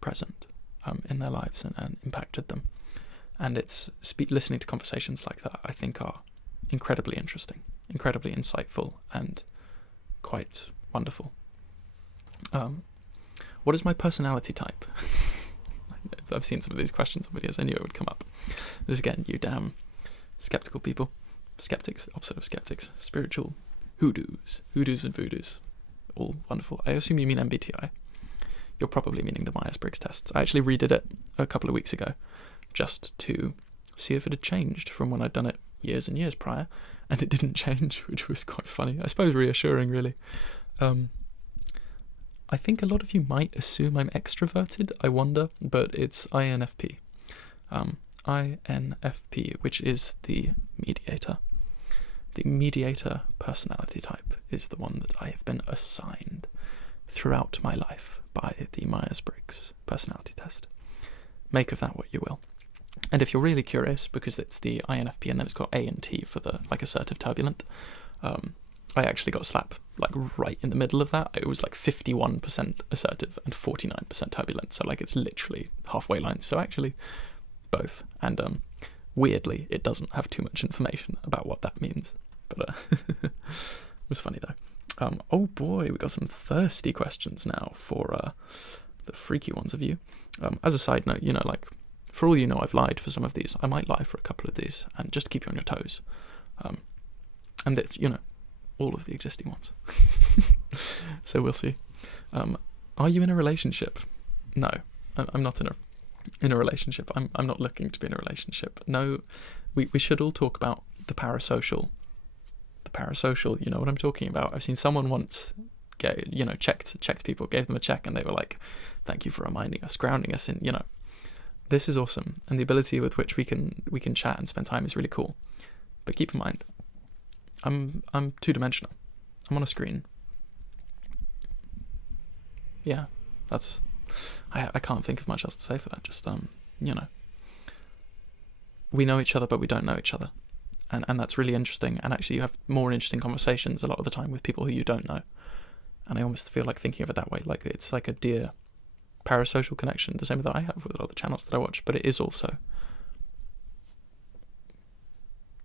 present in their lives and impacted them. And it's listening to conversations like that, I think, are incredibly interesting, incredibly insightful, and quite wonderful. What is my personality type? I've seen some of these questions on videos. I knew it would come up. This again, you damn skeptical people. Skeptics, the opposite of skeptics. Spiritual hoodoos and voodoos. All wonderful. I assume you mean MBTI. You're probably meaning the Myers-Briggs tests. I actually redid it a couple of weeks ago, just to see if it had changed from when I'd done it years and years prior, and it didn't change, which was quite funny. I suppose reassuring, really. I think a lot of you might assume I'm extroverted, I wonder, but it's INFP. INFP, which is the mediator. The mediator personality type is the one that I have been assigned throughout my life by the Myers-Briggs personality test. Make of that what you will. And if you're really curious, because it's the INFP and then it's got A and T for the assertive turbulent, I actually got slap right in the middle of that. It was 51% assertive and 49% turbulent, so it's literally halfway line. So actually both, and weirdly it doesn't have too much information about what that means, but it was funny though. Oh boy, we got some thirsty questions now for the freaky ones of you. As a side note, for all you know, I've lied for some of these. I might lie for a couple of these, and just to keep you on your toes. And it's, all of the existing ones. So we'll see. Are you in a relationship? No, I'm not in a relationship. I'm not looking to be in a relationship. No, we should all talk about the parasocial. The parasocial, you know what I'm talking about. I've seen someone once checked people, gave them a check, and they were like, "Thank you for reminding us, grounding us in." This is awesome, and the ability with which we can chat and spend time is really cool. But keep in mind, I'm two-dimensional. I'm on a screen. Yeah, that's. I can't think of much else to say for that. Just we know each other, but we don't know each other, and that's really interesting. And actually, you have more interesting conversations a lot of the time with people who you don't know. And I almost feel like thinking of it that way, like it's like a dear parasocial connection, the same that I have with a lot of the channels that I watch, but it is also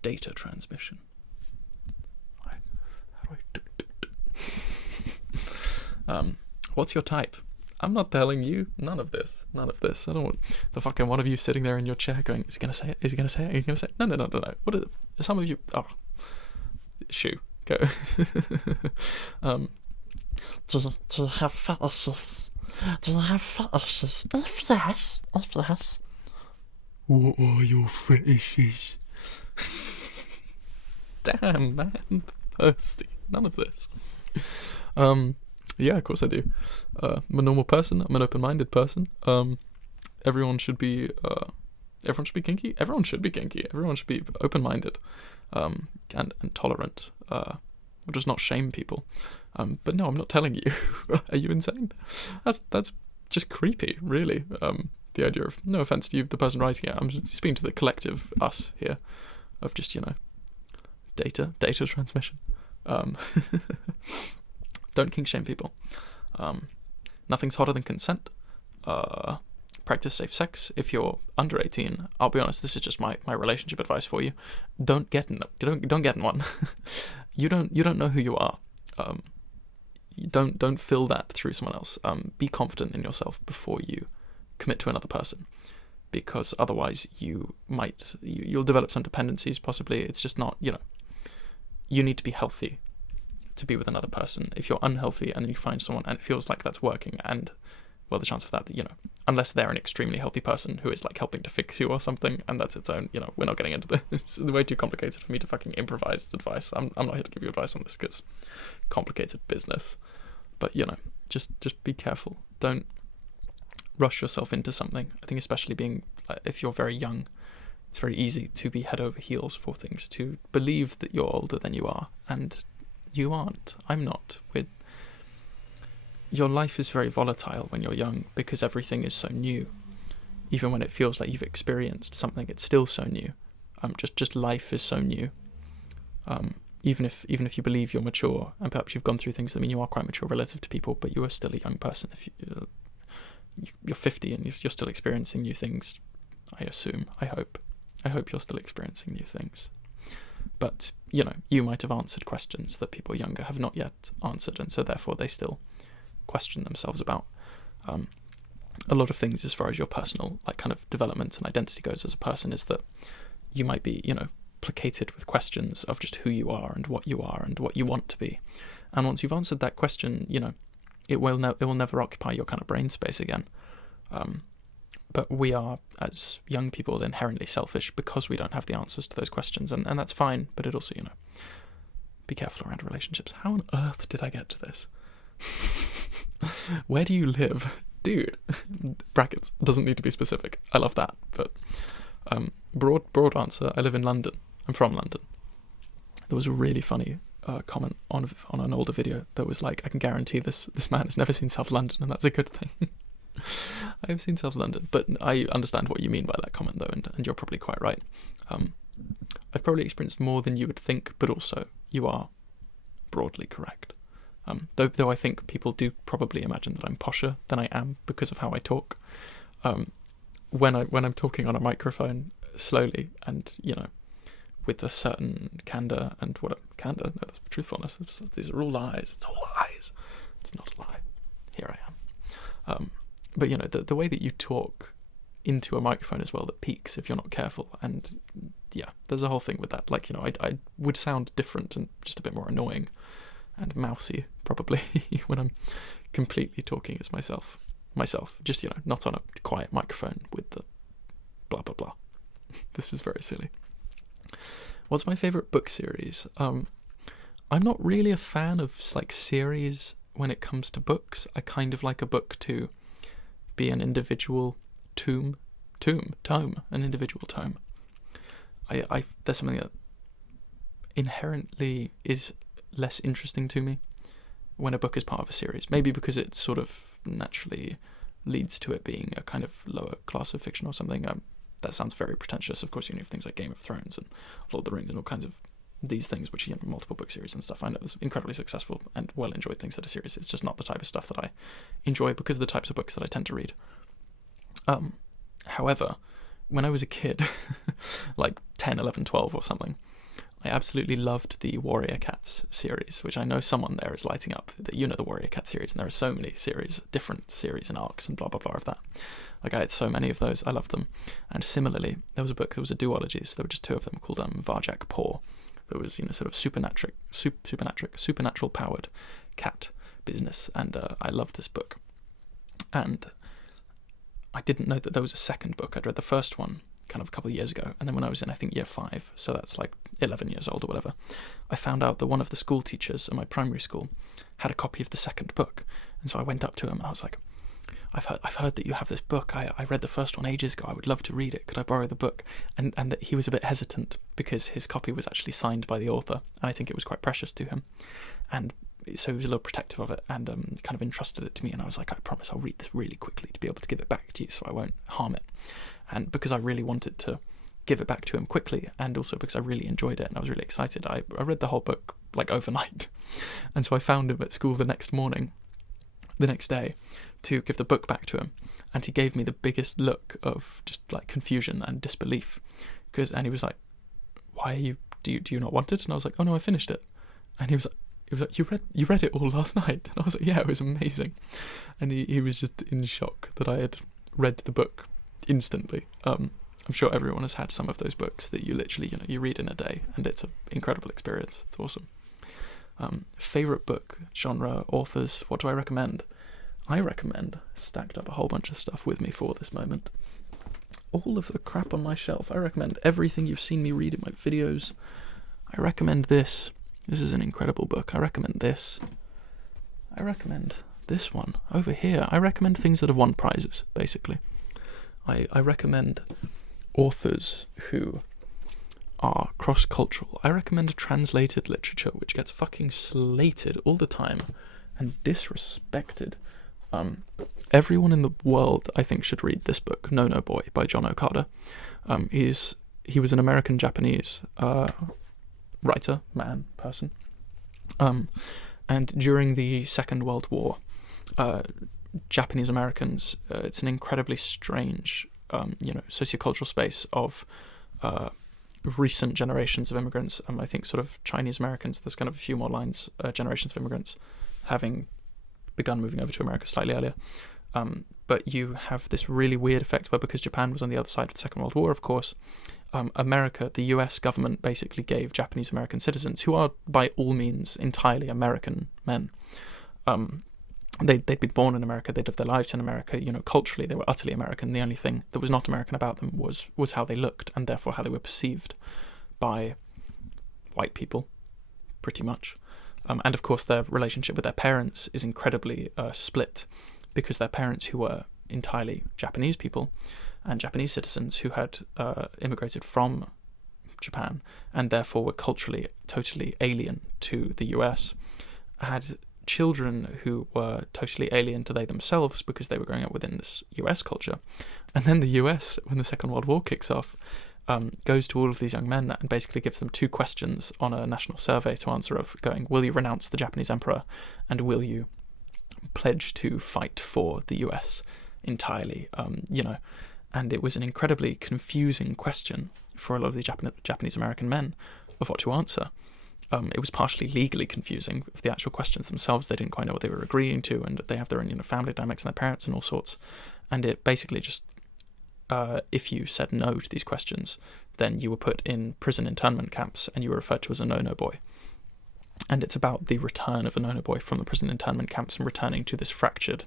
data transmission. What's your type? I'm not telling you. None of this. I don't want the fucking one of you sitting there in your chair going, is he gonna say it? Is he gonna say it? Are you gonna say it? No. What are some of you? Oh, shoo, go. Do you have fetishes? Do you have fetishes? If yes. What are your fetishes? Damn, man. Thirsty. None of this. Yeah, of course I do. I'm a normal person. I'm an open-minded person. Everyone should be kinky. Everyone should be kinky. Everyone should be open-minded, and tolerant. We'll just not shame people. But no, I'm not telling you. Are you insane? That's just creepy, really. The idea of, no offense to you, the person writing it, I'm speaking to the collective us here, of just, data transmission. Don't kink shame people. Nothing's hotter than consent. Practice safe sex. If you're under 18, I'll be honest, this is just my relationship advice for you. Don't get in one. You don't know who you are. Don't fill that through someone else. Be confident in yourself before you commit to another person, because otherwise you'll develop some dependencies possibly. It's just not, you need to be healthy to be with another person. If you're unhealthy and then you find someone and it feels like that's working, and well, the chance of that, unless they're an extremely healthy person who is like helping to fix you or something, and that's its own, we're not getting into this. It's way too complicated for me to fucking improvise advice. I'm not here to give you advice on this because complicated business. But, just be careful. Don't rush yourself into something. I think especially if you're very young, it's very easy to be head over heels for things, to believe that you're older than you are, and you aren't. I'm not. Your life is very volatile when you're young because everything is so new. Even when it feels like you've experienced something, it's still so new. Just life is so new. Even if you believe you're mature and perhaps you've gone through things that mean you are quite mature relative to people, but you are still a young person. If you're 50 and you're still experiencing new things, I assume, I hope you're still experiencing new things. But, you might have answered questions that people younger have not yet answered, and so therefore they still question themselves about a lot of things as far as your personal kind of development and identity goes as a person, is that you might be, placated with questions of just who you are and what you want to be. And once you've answered that question, it will never occupy your kind of brain space again. But we are, as young people, inherently selfish because we don't have the answers to those questions, and that's fine, but it also, be careful around relationships. How on earth did I get to this? Where do you live? Dude. Brackets. Doesn't need to be specific. I love that. But broad answer, I live in London. I'm from London. There was a really funny comment on an older video that was like, I can guarantee this man has never seen South London, and that's a good thing. I have seen South London, but I understand what you mean by that comment though, and you're probably quite right. I've probably experienced more than you would think, but also you are broadly correct. Though I think people do probably imagine that I'm posher than I am because of how I talk. When I'm talking on a microphone slowly and with a certain candor and candor, no, that's truthfulness. These are all lies. It's all lies. It's not a lie. Here I am. But the way that you talk into a microphone as well that peaks if you're not careful, and yeah, there's a whole thing with that. I would sound different and just a bit more annoying and mousy probably when I'm completely talking as myself, just not on a quiet microphone with the blah blah blah. This is very silly. What's my favorite book series? I'm not really a fan of series when it comes to books. I kind of like a book to be an individual an individual tome. There's something that inherently is less interesting to me when a book is part of a series. Maybe because it sort of naturally leads to it being a kind of lower class of fiction or something. That sounds very pretentious. Of course, you have things like Game of Thrones and Lord of the Rings and all kinds of these things, which multiple book series and stuff. I know there's incredibly successful and well enjoyed things that are series. It's just not the type of stuff that I enjoy because of the types of books that I tend to read. However, when I was a kid, 10, 11, 12 or something, I absolutely loved the Warrior Cats series, which I know someone there is lighting up. The Warrior Cat series, and there are so many different series and arcs and blah blah blah of that. I had so many of those. I loved them. And similarly, there was a duology. So there were just two of them called Varjak Paw. There was sort of supernatural powered cat business, and I loved this book. And I didn't know that there was a second book. I'd read the first one kind of a couple of years ago, and then when I was in, I think, year 5, so that's 11 years old or whatever, I found out that one of the school teachers at my primary school had a copy of the second book. And so I went up to him and I was like, I've heard that you have this book. I read the first one ages ago. I would love to read it. Could I borrow the book? And that he was a bit hesitant because his copy was actually signed by the author, and I think it was quite precious to him. And so he was a little protective of it and kind of entrusted it to me, and I was like, I promise I'll read this really quickly to be able to give it back to you so I won't harm it. And because I really wanted to give it back to him quickly, and also because I really enjoyed it and I was really excited, I read the whole book like overnight. And so I found him at school the next day to give the book back to him, and he gave me the biggest look of just like confusion and disbelief, and he was like, why are you, do you not want it? And I was like, oh no, I finished it. And he was like, you read it all last night? And I was like, yeah, it was amazing. And he was just in shock that I had read the book instantly. I'm sure everyone has had some of those books that you literally, you read in a day, and it's an incredible experience. It's awesome. Favorite book, genre, authors, what do I recommend? I recommend, stacked up a whole bunch of stuff with me for this moment, all of the crap on my shelf. I recommend everything you've seen me read in my videos. I recommend this. This is an incredible book. I recommend this. I recommend this one over here. I recommend things that have won prizes, basically. I recommend authors who are cross-cultural. I recommend translated literature, which gets fucking slated all the time and disrespected. Everyone in the world, I think, should read this book, No No Boy, by John Okada. He was an American-Japanese writer, person. And during the Second World War, Japanese Americans, it's an incredibly strange, sociocultural space of recent generations of immigrants. I think sort of Chinese Americans, there's kind of a few more lines, generations of immigrants having begun moving over to America slightly earlier. But you have this really weird effect where, because Japan was on the other side of the Second World War, of course, America, the US government basically gave Japanese American citizens, who are by all means entirely American men, they'd been born in America, they'd lived their lives in America, culturally they were utterly American. The only thing that was not American about them was how they looked, and therefore how they were perceived by white people, pretty much. And of course their relationship with their parents is incredibly split, because their parents, who were entirely Japanese people and Japanese citizens who had immigrated from Japan and therefore were culturally totally alien to the US, had children who were totally alien to they themselves because they were growing up within this US culture. And then the US, when the Second World War kicks off, goes to all of these young men and basically gives them 2 questions on a national survey to answer, of going, will you renounce the Japanese emperor, and will you pledge to fight for the US entirely, and it was an incredibly confusing question for a lot of the Japanese American men of what to answer. It was partially legally confusing of the actual questions themselves. They didn't quite know what they were agreeing to, and they have their own family dynamics and their parents and all sorts, and it basically just if you said no to these questions, then you were put in prison internment camps and you were referred to as a no-no boy. And it's about the return of a no-no boy from the prison internment camps and returning to this fractured,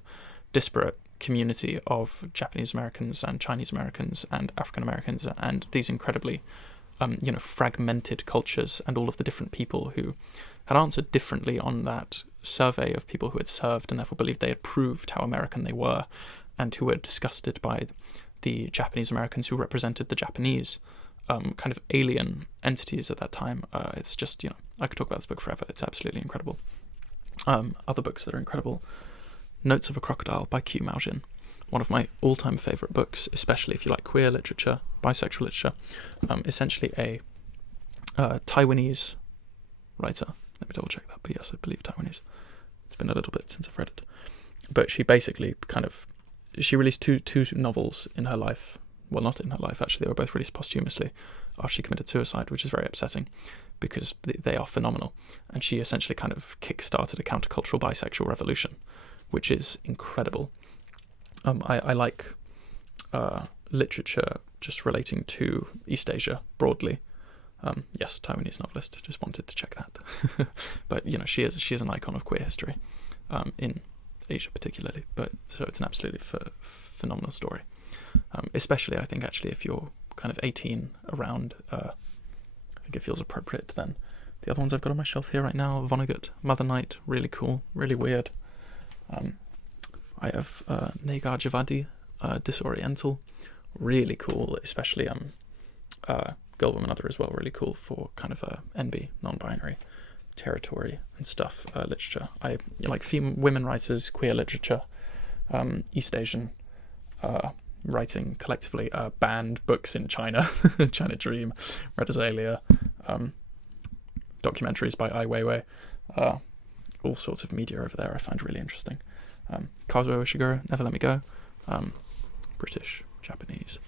disparate community of Japanese Americans and Chinese Americans and African Americans, and these incredibly fragmented cultures, and all of the different people who had answered differently on that survey of people who had served and therefore believed they had proved how American they were, and who were disgusted by the Japanese Americans who represented the Japanese kind of alien entities at that time. It's just, I could talk about this book forever. It's absolutely incredible. Other books that are incredible: Notes of a Crocodile by Q Maojin, one of my all-time favourite books, especially if you like queer literature, bisexual literature. Essentially a Taiwanese writer. Let me double check that, but yes, I believe Taiwanese. It's been a little bit since I've read it. But she basically she released two novels in her life. Well, not in her life, actually. They were both released posthumously after she committed suicide, which is very upsetting because they are phenomenal. And she essentially kind of kick-started a countercultural bisexual revolution, which is incredible. I like literature just relating to East Asia broadly. Yes, Taiwanese novelist. Just wanted to check that. But she is an icon of queer history in Asia particularly. But so it's an absolutely phenomenal story. Especially, I think, actually, if you're kind of 18 around, I think it feels appropriate then. The other ones I've got on my shelf here right now: Vonnegut, Mother Night, really cool, really weird. I have Negar Javadi, Disoriental, really cool, especially Girl, Woman, Other as well, really cool for kind of NB, non-binary territory and stuff, literature. I like women writers, queer literature, East Asian writing collectively, banned books in China, China Dream, Red Azalea, documentaries by Ai Weiwei, all sorts of media over there I find really interesting. Kazuo Ishiguro, Never Let Me Go, British, Japanese.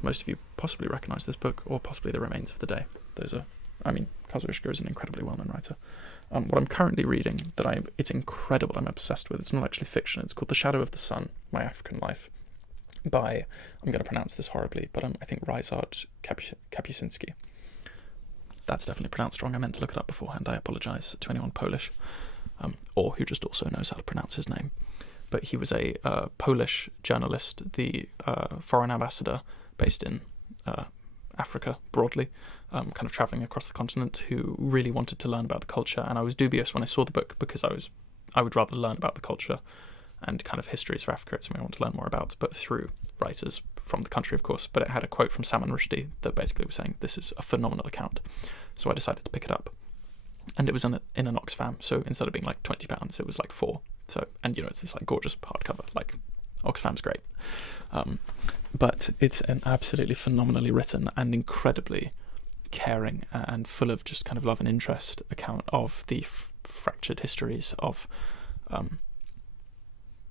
Most of you possibly recognise this book, or possibly The Remains of the Day. Kazuo Ishiguro is an incredibly well-known writer. What I'm currently reading, it's incredible, I'm obsessed with, it's not actually fiction, it's called The Shadow of the Sun, My African Life, by, I'm going to pronounce this horribly, but I think Ryszard Kapuscinski. That's definitely pronounced wrong. I meant to look it up beforehand. I apologise to anyone Polish, or who just also knows how to pronounce his name. But he was a Polish journalist, the foreign ambassador based in Africa broadly, kind of travelling across the continent, who really wanted to learn about the culture. And I was dubious when I saw the book, because I would rather learn about the culture and kind of histories of Africa. It's something I want to learn more about, but through writers from the country, of course. But it had a quote from Salman Rushdie that basically was saying this is a phenomenal account. So I decided to pick it up, and it was in an Oxfam. So instead of being like £20, it was like £4. So, and it's this like gorgeous hardcover. Like, Oxfam's great, but it's an absolutely phenomenally written and incredibly caring and full of just kind of love and interest account of the fractured histories of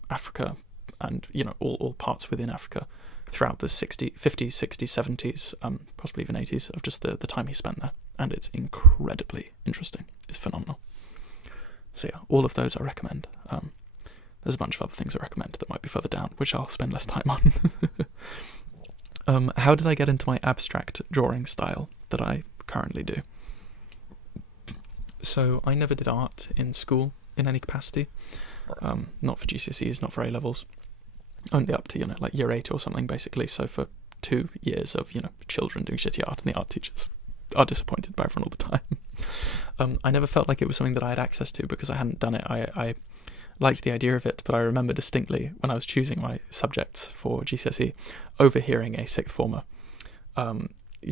Africa, and all parts within Africa throughout the 50s, 60s, 70s, possibly even 80s, of just the time he spent there. And it's incredibly interesting. It's phenomenal. So yeah, all of those I recommend. There's a bunch of other things I recommend that might be further down, which I'll spend less time on. How did I get into my abstract drawing style that I currently do? So I never did art in school in any capacity. Not for GCSEs, not for A-levels. Only up to, like year 8 or something, basically. So for 2 years of, children doing shitty art, and the art teachers are disappointed by everyone all the time. I never felt like it was something that I had access to because I hadn't done it. I liked the idea of it, but I remember distinctly when I was choosing my subjects for GCSE, overhearing a sixth former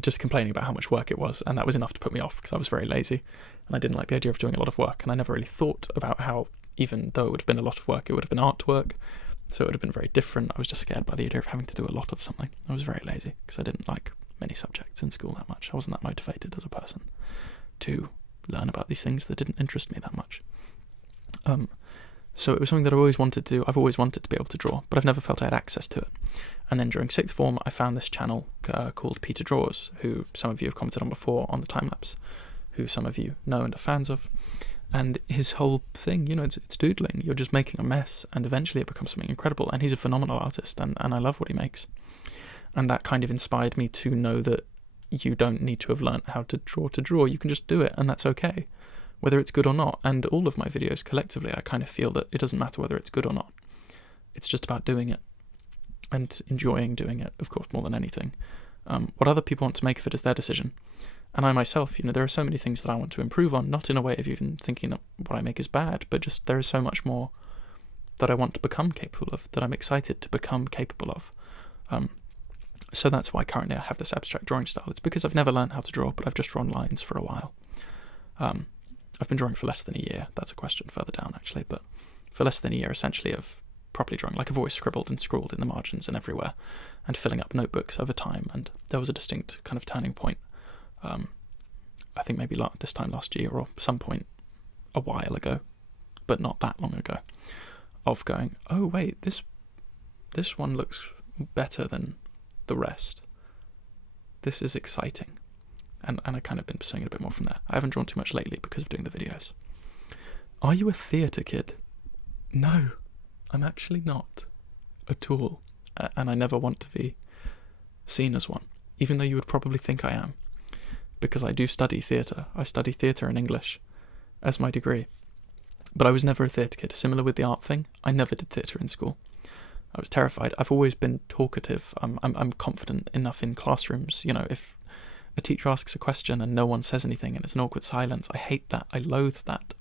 just complaining about how much work it was, and that was enough to put me off because I was very lazy and I didn't like the idea of doing a lot of work, and I never really thought about how, even though it would have been a lot of work, it would have been artwork, so it would have been very different. I was just scared by the idea of having to do a lot of something. I was very lazy because I didn't like many subjects in school that much. I wasn't that motivated as a person to learn about these things that didn't interest me that much. So it was something that I've always wanted to do. I've always wanted to be able to draw, but I've never felt I had access to it. And then during sixth form, I found this channel called Peter Draws, who some of you have commented on before on the time-lapse, who some of you know and are fans of. And his whole thing, it's doodling. You're just making a mess, and eventually it becomes something incredible. And he's a phenomenal artist, and I love what he makes. And that kind of inspired me to know that you don't need to have learnt how to draw. You can just do it, and that's okay, whether it's good or not. And all of my videos collectively, I kind of feel that it doesn't matter whether it's good or not. It's just about doing it and enjoying doing it, of course, more than anything. What other people want to make of it is their decision. And I myself, there are so many things that I want to improve on, not in a way of even thinking that what I make is bad, but just there is so much more that I want to become capable of, that I'm excited to become capable of. So that's why currently I have this abstract drawing style. It's because I've never learned how to draw, but I've just drawn lines for a while. I've been drawing for less than a year. That's a question further down, actually, but for less than a year, essentially, of properly drawing. Like, I've always scribbled and scrawled in the margins and everywhere, and filling up notebooks over time, and there was a distinct kind of turning point. I think maybe this time last year, or some point a while ago, but not that long ago, of going, oh wait, this one looks better than the rest. This is exciting. And I kind of been pursuing it a bit more from there. I haven't drawn too much lately because of doing the videos. Are you a theatre kid? No, I'm actually not at all. And I never want to be seen as one, even though you would probably think I am, because I do study theatre. I study theatre and English as my degree. But I was never a theatre kid. Similar with the art thing, I never did theatre in school. I was terrified. I've always been talkative. I'm confident enough in classrooms. If a teacher asks a question and no one says anything and it's an awkward silence, I hate that. I loathe that.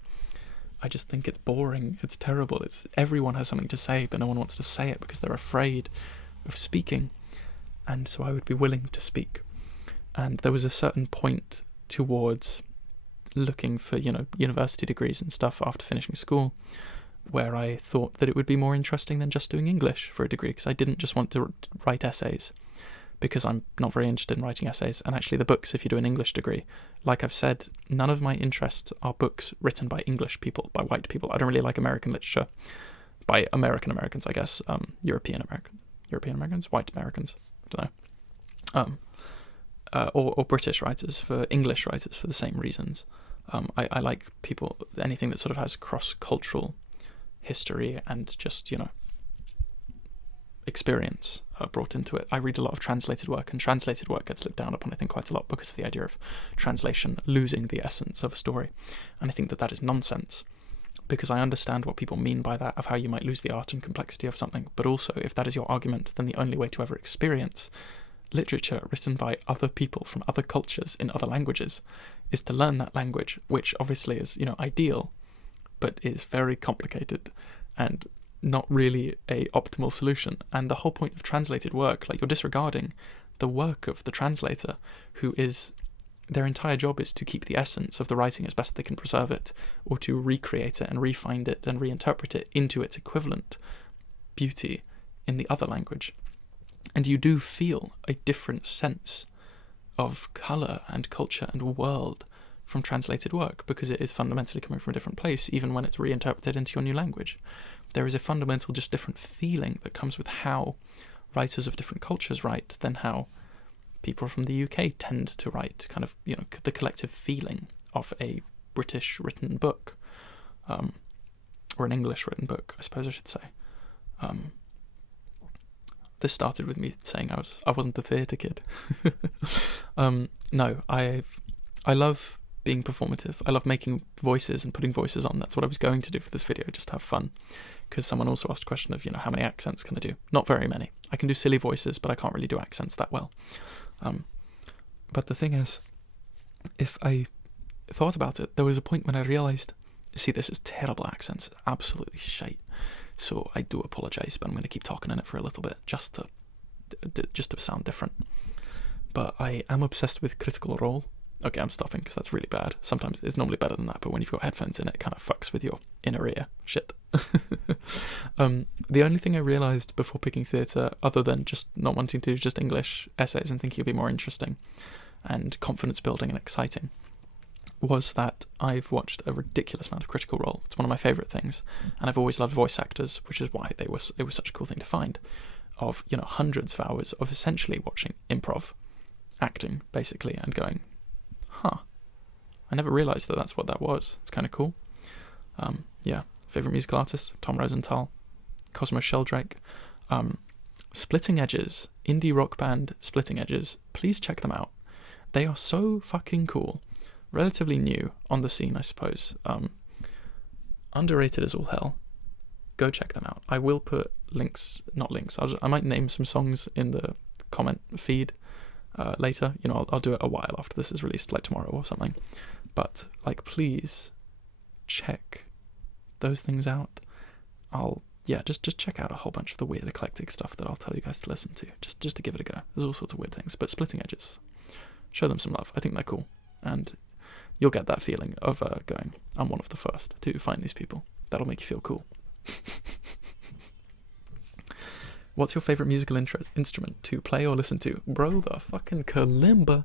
I just think it's boring. It's terrible. Everyone has something to say, but no one wants to say it because they're afraid of speaking. And so I would be willing to speak. And there was a certain point towards looking for, university degrees and stuff after finishing school, where I thought that it would be more interesting than just doing English for a degree, because I didn't just want to write essays, because I'm not very interested in writing essays. And actually the books, if you do an English degree, like I've said, none of my interests are books written by English people, by white people. I don't really like American literature by Americans, I guess. European Americans, white Americans, I don't know. Or British writers, for English writers, for the same reasons. I like anything that sort of has cross-cultural history and just, experience brought into it. I read a lot of translated work, and translated work gets looked down upon, I think, quite a lot because of the idea of translation losing the essence of a story. And I think that is nonsense, because I understand what people mean by that, of how you might lose the art and complexity of something. But also, if that is your argument, then the only way to ever experience literature written by other people from other cultures in other languages is to learn that language, which obviously is, ideal, but is very complicated and not really a optimal solution. And the whole point of translated work, like, you're disregarding the work of the translator, who is, their entire job is to keep the essence of the writing as best they can preserve it, or to recreate it and refine it and reinterpret it into its equivalent beauty in the other language. And you do feel a different sense of colour and culture and world from translated work, because it is fundamentally coming from a different place, even when it's reinterpreted into your new language. There is a fundamental, just different feeling that comes with how writers of different cultures write than how people from the UK tend to write, kind of, the collective feeling of a British written book, or an English written book, I suppose I should say. This started with me saying I wasn't a theatre kid. No, I love being performative. I love making voices and putting voices on. That's what I was going to do for this video, just have fun. Because someone also asked a question of, how many accents can I do? Not very many. I can do silly voices, but I can't really do accents that well. But the thing is, if I thought about it, there was a point when I realised, see, this is terrible accents, absolutely shite. So I do apologise, but I'm going to keep talking in it for a little bit, just to sound different. But I am obsessed with Critical Role. Okay, I'm stopping because that's really bad. Sometimes it's normally better than that, but when you've got headphones in, it kind of fucks with your inner ear. Shit. The only thing I realised before picking theatre, other than just not wanting to do just English essays and thinking it'd be more interesting and confidence building and exciting, was that I've watched a ridiculous amount of Critical Role. It's one of my favourite things, and I've always loved voice actors, which is why it was such a cool thing to find, of hundreds of hours of essentially watching improv acting, basically, and going, I never realised that that's what that was. It's kind of cool. Favourite musical artist, Tom Rosenthal, Cosmo Sheldrake. Splitting Edges, indie rock band Splitting Edges, please check them out. They are so fucking cool. Relatively new on the scene, I suppose. Underrated as all hell. Go check them out. I will put not links, I might name some songs in the comment feed later. I'll do it a while after this is released, like tomorrow or something. But, please check those things out. Just check out a whole bunch of the weird eclectic stuff that I'll tell you guys to listen to, just to give it a go. There's all sorts of weird things, but Splitting Edges, show them some love. I think they're cool, and you'll get that feeling of going, I'm one of the first to find these people. That'll make you feel cool. What's your favourite musical instrument to play or listen to? Bro, the fucking kalimba.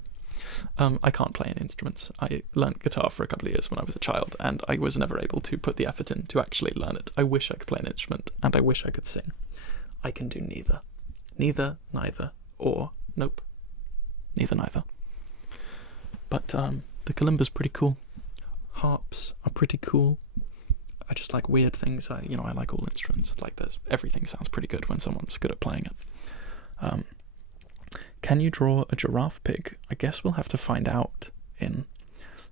I can't play any instruments. I learned guitar for a couple of years when I was a child, and I was never able to put the effort in to actually learn it. I wish I could play an instrument, and I wish I could sing. I can do neither. Neither, or nope. Neither. But the kalimba's pretty cool. Harps are pretty cool. I just like weird things. I like all instruments. Everything sounds pretty good when someone's good at playing it. Can you draw a giraffe pig? I guess we'll have to find out in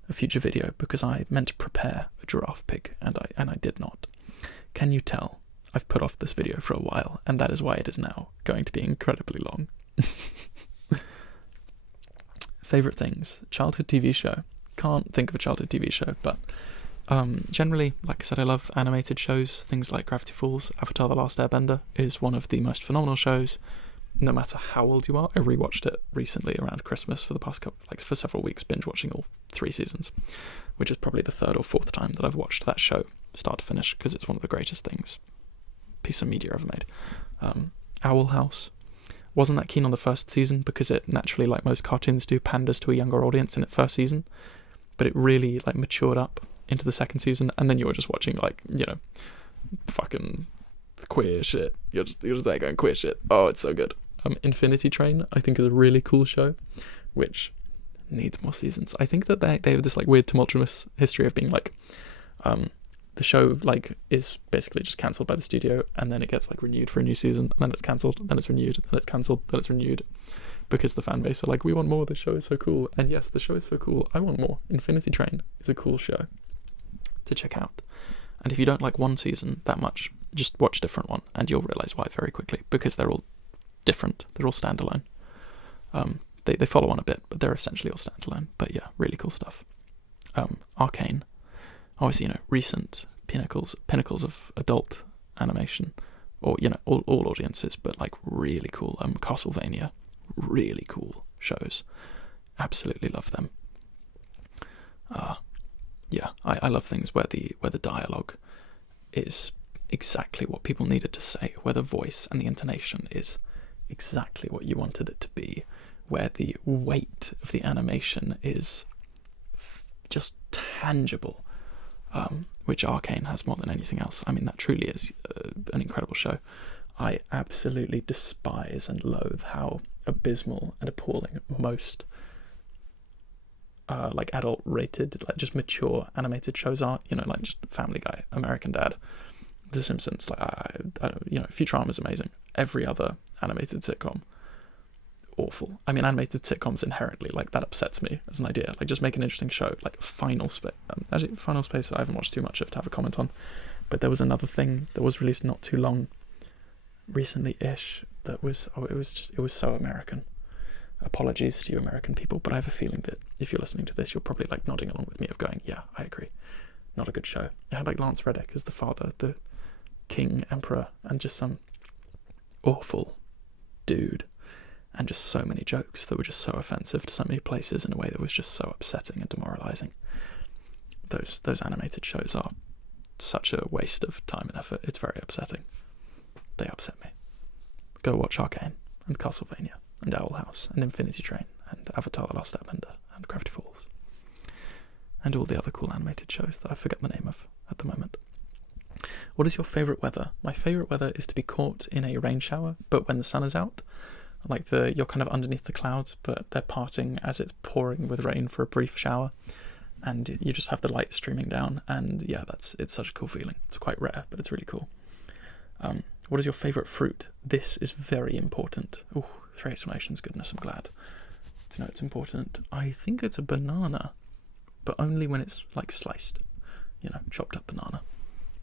a future video, because I meant to prepare a giraffe pig and I did not. Can you tell? I've put off this video for a while, and that is why it is now going to be incredibly long. Favourite things? Childhood TV show. Can't think of a childhood TV show, but generally, like I said, I love animated shows. Things like Gravity Falls, Avatar: The Last Airbender is one of the most phenomenal shows no matter how old you are. I rewatched it recently around Christmas for the past for several weeks, binge watching all 3 seasons, which is probably the 3rd or 4th time that I've watched that show start to finish, because it's one of the greatest piece of media ever made. Owl House. Wasn't that keen on the first season because it naturally, like most cartoons do, panders to a younger audience in its first season, but it really like matured up into the second season, and then you were just watching fucking queer shit. You're just there going queer shit. Oh, it's so good. Infinity Train, I think, is a really cool show, which needs more seasons. I think that they have this like weird tumultuous history of being like, the show like is basically just cancelled by the studio, and then it gets like renewed for a new season, and then it's cancelled, then it's renewed, then it's cancelled, then it's renewed, because the fan base are like, we want more. The show is so cool. And yes, the show is so cool. I want more. Infinity Train is a cool show to check out. And if you don't like one season that much, just watch a different one, and you'll realise why very quickly, because they're all different. They're all standalone. They follow on a bit, but they're essentially all standalone. But yeah, really cool stuff. Arcane, obviously, recent pinnacles of adult animation, or all audiences, but like really cool. Castlevania, really cool shows. Absolutely love them. Yeah, I love things where the dialogue is exactly what people needed to say, where the voice and the intonation is exactly what you wanted it to be, where the weight of the animation is just tangible, which Arcane has more than anything else. I mean, that truly is an incredible show. I absolutely despise and loathe how abysmal and appalling most like adult rated, like just mature animated shows are, like just Family Guy, American Dad, The Simpsons, like I don't, Futurama's amazing. Every other animated sitcom, awful. I mean, animated sitcoms inherently, like, that upsets me as an idea. Like, just make an interesting show, like Final Space. Actually, Final Space I haven't watched too much of to have a comment on, but there was another thing that was released not too long recently-ish that was, it was so American. Apologies to you American people, but I have a feeling that if you're listening to this, you're probably like nodding along with me of going, yeah, I agree. Not a good show. It had like Lance Reddick as the father, the king, emperor, and just some awful dude, and just so many jokes that were just so offensive to so many places in a way that was just so upsetting and demoralizing. Those animated shows are such a waste of time and effort. It's very upsetting. They upset me. Go watch Arcane and Castlevania and Owl House and Infinity Train and Avatar: The Last Airbender and Gravity Falls and all the other cool animated shows that I forget the name of at the moment. What is your favourite weather? My favourite weather is to be caught in a rain shower, but when the sun is out. Like you're kind of underneath the clouds, but they're parting as it's pouring with rain for a brief shower, and you just have the light streaming down, and yeah, it's such a cool feeling. It's quite rare, but it's really cool. What is your favourite fruit? This is very important. Oh, 3 exclamations, goodness, I'm glad to know it's important. I think it's a banana, but only when it's like sliced. Chopped up banana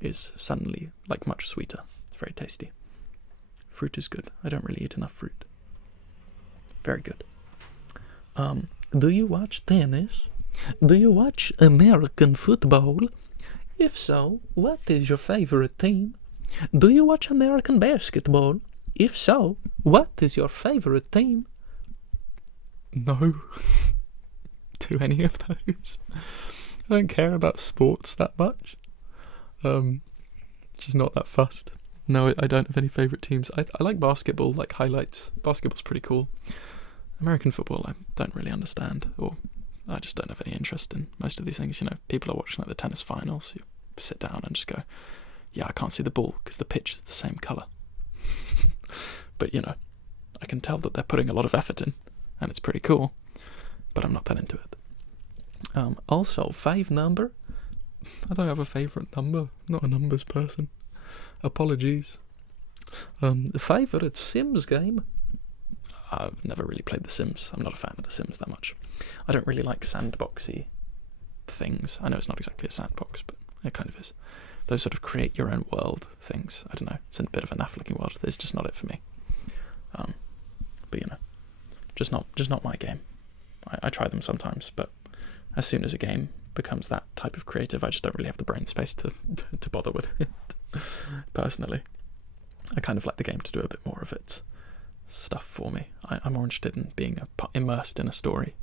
is suddenly like much sweeter. It's very tasty. Fruit is good. I don't really eat enough fruit. Very good. Do you watch tennis? Do you watch American football? If so, what is your favorite team? Do you watch American basketball? If so, what is your favorite team? No. To any of those. I don't care about sports that much. Just not that fussed. No, I don't have any favourite teams. I like basketball, like highlights. Basketball's pretty cool. American football, I don't really understand, or I just don't have any interest in most of these things. People are watching like the tennis finals. You sit down and just go, yeah, I can't see the ball because the pitch is the same colour. But, I can tell that they're putting a lot of effort in, and it's pretty cool, but I'm not that into it. Also, 5 number. I don't have a favourite number. I'm not a numbers person. Apologies. Favourite Sims game? I've never really played The Sims. I'm not a fan of The Sims that much. I don't really like sandboxy things. I know it's not exactly a sandbox, but it kind of is. Those sort of create your own world things. I don't know. It's a bit of a naff-looking world. It's just not it for me. But just not my game. I try them sometimes, but as soon as a game becomes that type of creative, I just don't really have the brain space to bother with it. Personally, I kind of like the game to do a bit more of its stuff for me. I'm more interested in being immersed in a story.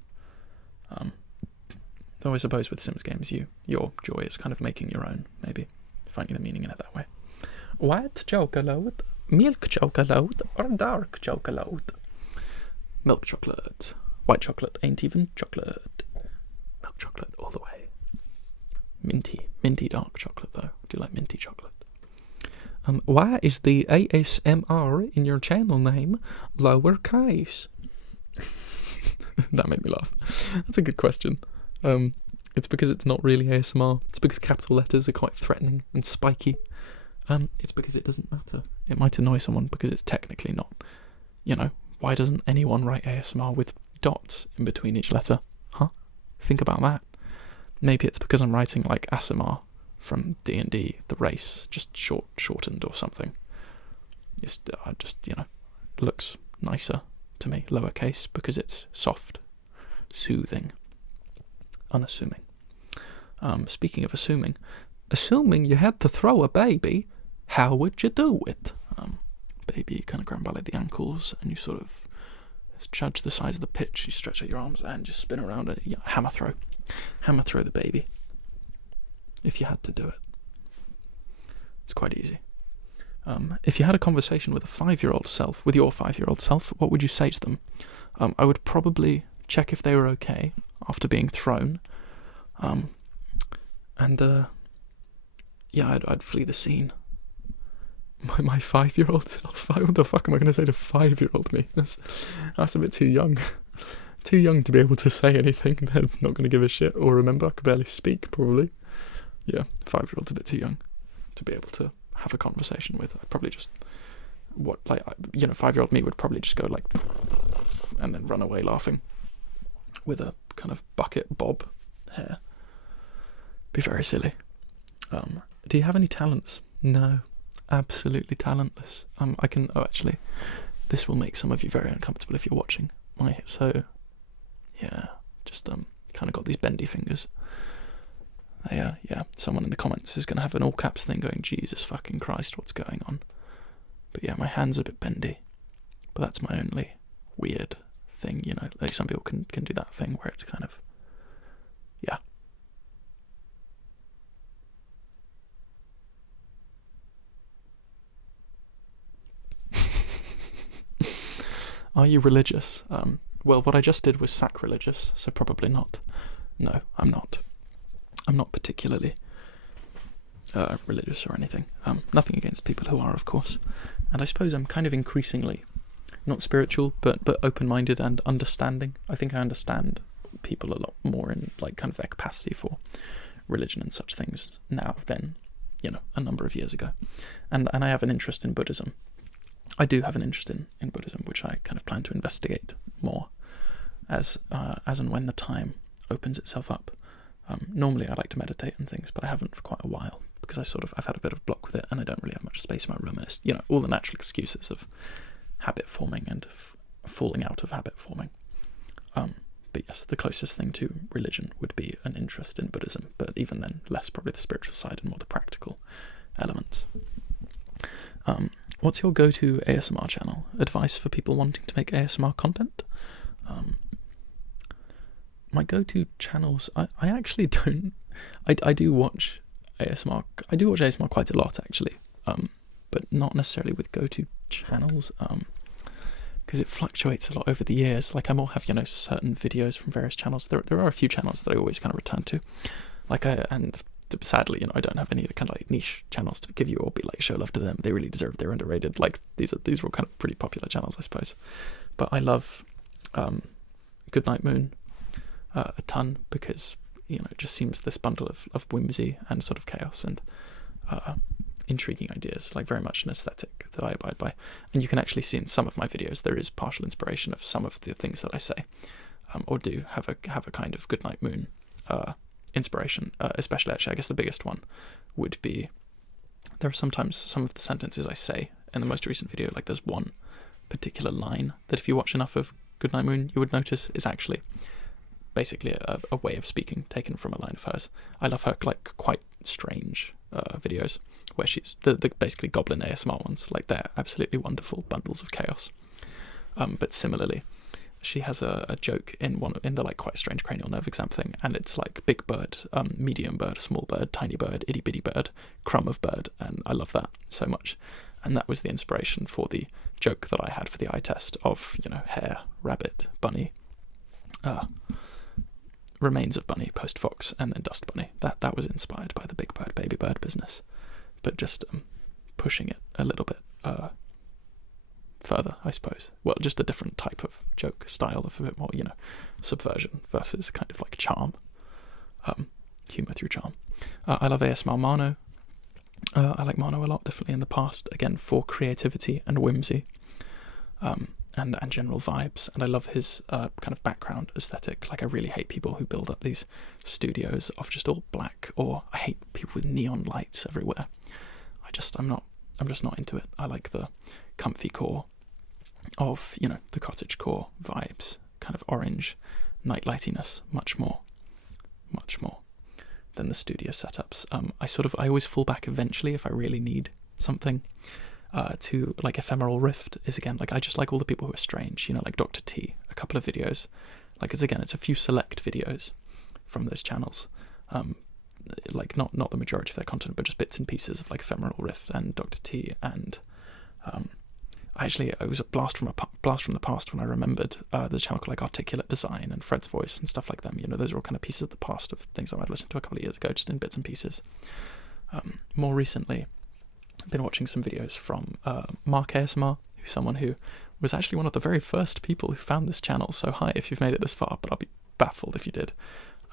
Though I suppose with Sims games, your joy is kind of making your own, maybe, finding the meaning in it that way. White chocolate, milk chocolate, or dark chocolate? Milk chocolate. White chocolate ain't even chocolate. Milk chocolate all the way. Minty dark chocolate though. I do like minty chocolate. Why is the ASMR in your channel name lowercase? That made me laugh. That's a good question. It's because it's not really ASMR. It's because capital letters are quite threatening and spiky. It's because it doesn't matter. It might annoy someone because it's technically not. Why doesn't anyone write ASMR with dots in between each letter? Huh? Think about that. Maybe it's because I'm writing like ASMR from D&D, the race, just shortened or something. It looks nicer to me, lowercase, because it's soft, soothing, unassuming. Speaking of assuming you had to throw a baby, how would you do it? Baby kind of ground ballet the ankles, and you sort of judge the size of the pitch. You stretch out your arms and just spin around it. Hammer throw the baby. If you had to do it, it's quite easy. If you had a conversation with your 5-year-old self, what would you say to them? I would probably check if they were okay after being thrown, I'd flee the scene. My 5-year-old self. What the fuck am I going to say to 5-year-old me? That's a bit too young. Too young to be able to say anything. They're not going to give a shit or remember. I could barely speak, probably. Yeah, 5-year-old's a bit too young to be able to have a conversation with. I'd probably just 5-year-old me would probably just go like, and then run away laughing with a kind of bucket bob hair. Be very silly. Do you have any talents? No, absolutely talentless. Actually, this will make some of you very uncomfortable if you're watching. Just kind of got these bendy fingers. Someone in the comments is going to have an all caps thing going, Jesus fucking Christ, what's going on? But yeah, my hand's a bit bendy. But that's my only weird thing, like some people can do that thing where it's kind of, yeah. Are you religious? Well, what I just did was sacrilegious, so probably not. No, I'm not. I'm not particularly religious or anything. Nothing against people who are, of course. And I suppose I'm kind of increasingly not spiritual, but open-minded and understanding. I think I understand people a lot more in like kind of their capacity for religion and such things now than, a number of years ago. And I have an interest in Buddhism. I do have an interest in Buddhism, which I kind of plan to investigate more as and when the time opens itself up. Normally I like to meditate and things, but I haven't for quite a while because I've had a bit of block with it and I don't really have much space in my room. And all the natural excuses of habit forming and falling out of habit forming. But yes, the closest thing to religion would be an interest in Buddhism, but even then less probably the spiritual side and more the practical elements. What's your go-to ASMR channel? Advice for people wanting to make ASMR content? My go-to channels, I actually don't. I do watch ASMR. I do watch ASMR quite a lot actually, but not necessarily with go-to channels. Because it fluctuates a lot over the years. Like I more have certain videos from various channels. There are a few channels that I always kind of return to, and sadly, I don't have any kind of like niche channels to give you or be like show love to them. They really deserve. They're underrated. Like these are all kind of pretty popular channels, I suppose. But I love Goodnight Moon a ton because it just seems this bundle of whimsy and sort of chaos and intriguing ideas, like very much an aesthetic that I abide by. And you can actually see in some of my videos there is partial inspiration of some of the things that I say or do have a kind of Goodnight Moon inspiration, especially actually I guess the biggest one would be there are sometimes some of the sentences I say in the most recent video, like there's one particular line that if you watch enough of Goodnight Moon you would notice is actually basically a way of speaking taken from a line of hers. I love her like quite strange videos where she's the basically goblin ASMR ones, like they're absolutely wonderful bundles of chaos. But similarly, she has a joke in the like quite strange cranial nerve exam thing, and it's like big bird, medium bird, small bird, tiny bird, itty bitty bird, crumb of bird, and I love that so much. And that was the inspiration for the joke that I had for the eye test of, hare, rabbit, bunny, remains of bunny, post fox, and then dust bunny. That was inspired by the big bird, baby bird business, but just pushing it a little bit further, I suppose. Well, just a different type of joke style, of a bit more, subversion versus kind of like charm, humour through charm. I love ASMR Mano. I like Mano a lot, definitely in the past, again, for creativity and whimsy, and general vibes, and I love his kind of background aesthetic. Like, I really hate people who build up these studios of just all black, or I hate people with neon lights everywhere. I'm just not into it. I like the comfy core of, the cottagecore vibes, kind of orange night lightiness, much more than the studio setups. I always fall back eventually if I really need something to, like, Ephemeral Rift is, again, like, I just like all the people who are strange, like Dr. T, a couple of videos, like, it's a few select videos from those channels, like not the majority of their content, but just bits and pieces of like Ephemeral Rift and Dr. T, and it was a blast from the past when I remembered there's a channel called like Articulate Design and Fred's Voice and stuff like them. Those are all kind of pieces of the past of things I might have listened to a couple of years ago, just in bits and pieces. More recently, I've been watching some videos from Mark ASMR, who's someone who was actually one of the very first people who found this channel. So hi if you've made it this far, but I'll be baffled if you did.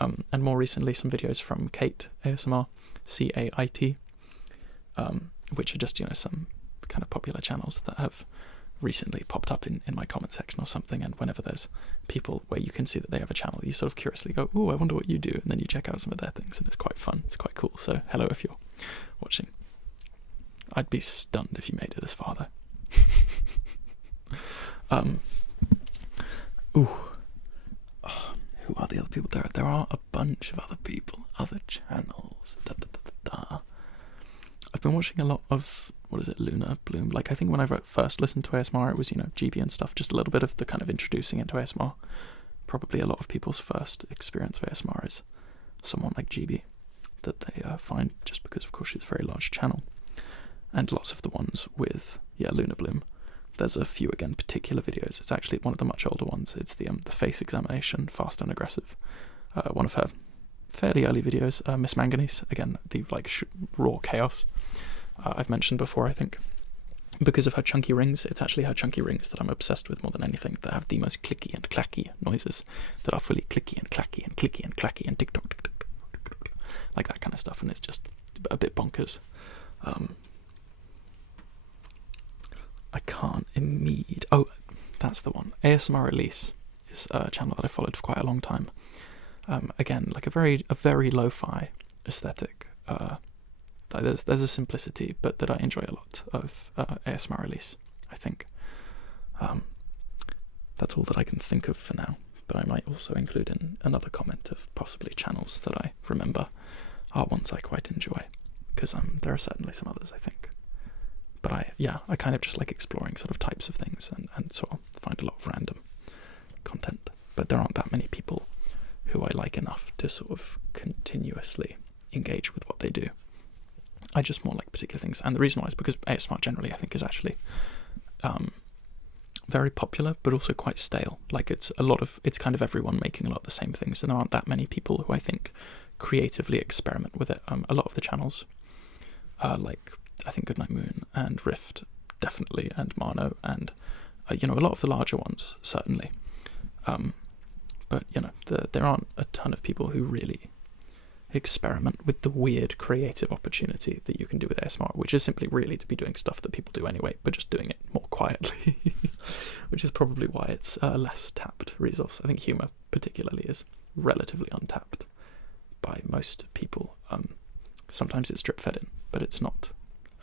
And more recently, some videos from Kate ASMR, CAIT, which are just, some kind of popular channels that have recently popped up in my comment section or something. And whenever there's people where you can see that they have a channel, you sort of curiously go, oh, I wonder what you do. And then you check out some of their things, and it's quite fun. It's quite cool. So hello if you're watching. I'd be stunned if you made it this far, though. Who are the other people? There are a bunch of other people, other channels. I've been watching a lot of, Luna Bloom. Like, I think when I first listened to ASMR, it was, GB and stuff, just a little bit of the kind of introducing into ASMR. Probably a lot of people's first experience of ASMR is someone like GB, that they find just because, of course, she's a very large channel. And lots of the ones with, Luna Bloom. There's a few, again, particular videos. It's actually one of the much older ones. It's the face examination, fast and aggressive. One of her fairly early videos, Miss Manganese, again, the raw chaos. I've mentioned before, I think, because of her chunky rings. It's actually her chunky rings that I'm obsessed with more than anything, that have the most clicky and clacky noises, that are fully clicky and clacky and clicky and clacky and tick-tock, tick-tock, tick-tock, like that kind of stuff, and it's just a bit bonkers. I can't Oh, that's the one. ASMR Release is a channel that I followed for quite a long time. Again, like a very lo-fi aesthetic. There's a simplicity, but that I enjoy a lot of ASMR Release, I think. That's all that I can think of for now, but I might also include in another comment of possibly channels that I remember are ones I quite enjoy, because there are certainly some others, I think. But I kind of just like exploring sort of types of things, and so I'll find a lot of random content. But there aren't that many people who I like enough to sort of continuously engage with what they do. I just more like particular things, and the reason why is because ASMR generally, I think, is actually very popular, but also quite stale. Like, it's kind of everyone making a lot of the same things, and there aren't that many people who I think creatively experiment with it. A lot of the channels, like I think Goodnight Moon and Rift, definitely, and Mano, and a lot of the larger ones, certainly. But there aren't a ton of people who really experiment with the weird creative opportunity that you can do with ASMR, which is simply really to be doing stuff that people do anyway, but just doing it more quietly, which is probably why it's a less tapped resource. I think humour particularly is relatively untapped by most people. Sometimes it's drip fed in, but it's not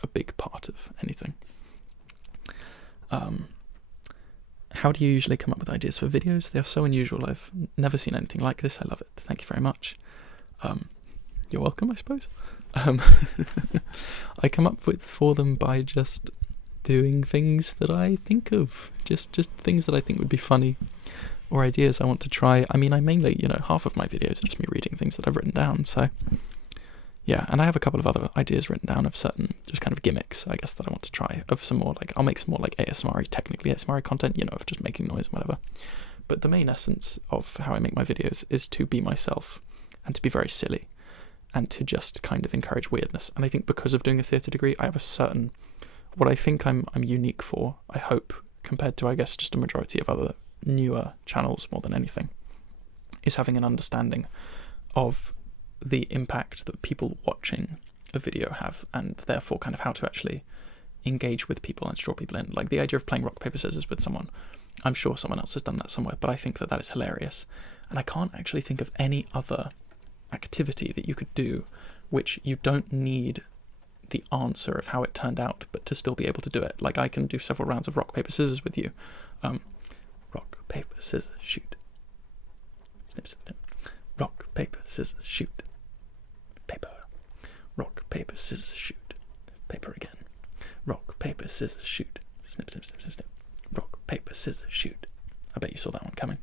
a big part of anything. How do you usually come up with ideas for videos? They are so unusual. I've never seen anything like this. I love it. Thank you very much. You're welcome, I suppose. I come up for them by just doing things that I think of, just things that I think would be funny, or ideas I want to try. I mean, I mainly, half of my videos are just me reading things that I've written down, so yeah, and I have a couple of other ideas written down of certain just kind of gimmicks, I guess, that I want to try, of some more, like, I'll make some more, like, technically ASMR content, of just making noise and whatever. But the main essence of how I make my videos is to be myself, and to be very silly, and to just kind of encourage weirdness. And I think because of doing a theatre degree, I have a certain, what I think I'm unique for, I hope, compared to, I guess, just a majority of other newer channels more than anything, is having an understanding of the impact that people watching a video have, and therefore kind of how to actually engage with people and draw people in. Like the idea of playing rock, paper, scissors with someone, I'm sure someone else has done that somewhere, but I think that is hilarious. And I can't actually think of any other activity that you could do which you don't need the answer of how it turned out, but to still be able to do it. Like I can do several rounds of rock, paper, scissors with you. Rock, paper, scissors, shoot. Snip, snip, snip. Rock, paper, scissors, shoot. Paper. Rock, paper, scissors, shoot. Paper again. Rock, paper, scissors, shoot. Snip, snip, snip, snip, snip. Rock, paper, scissors, shoot. I bet you saw that one coming.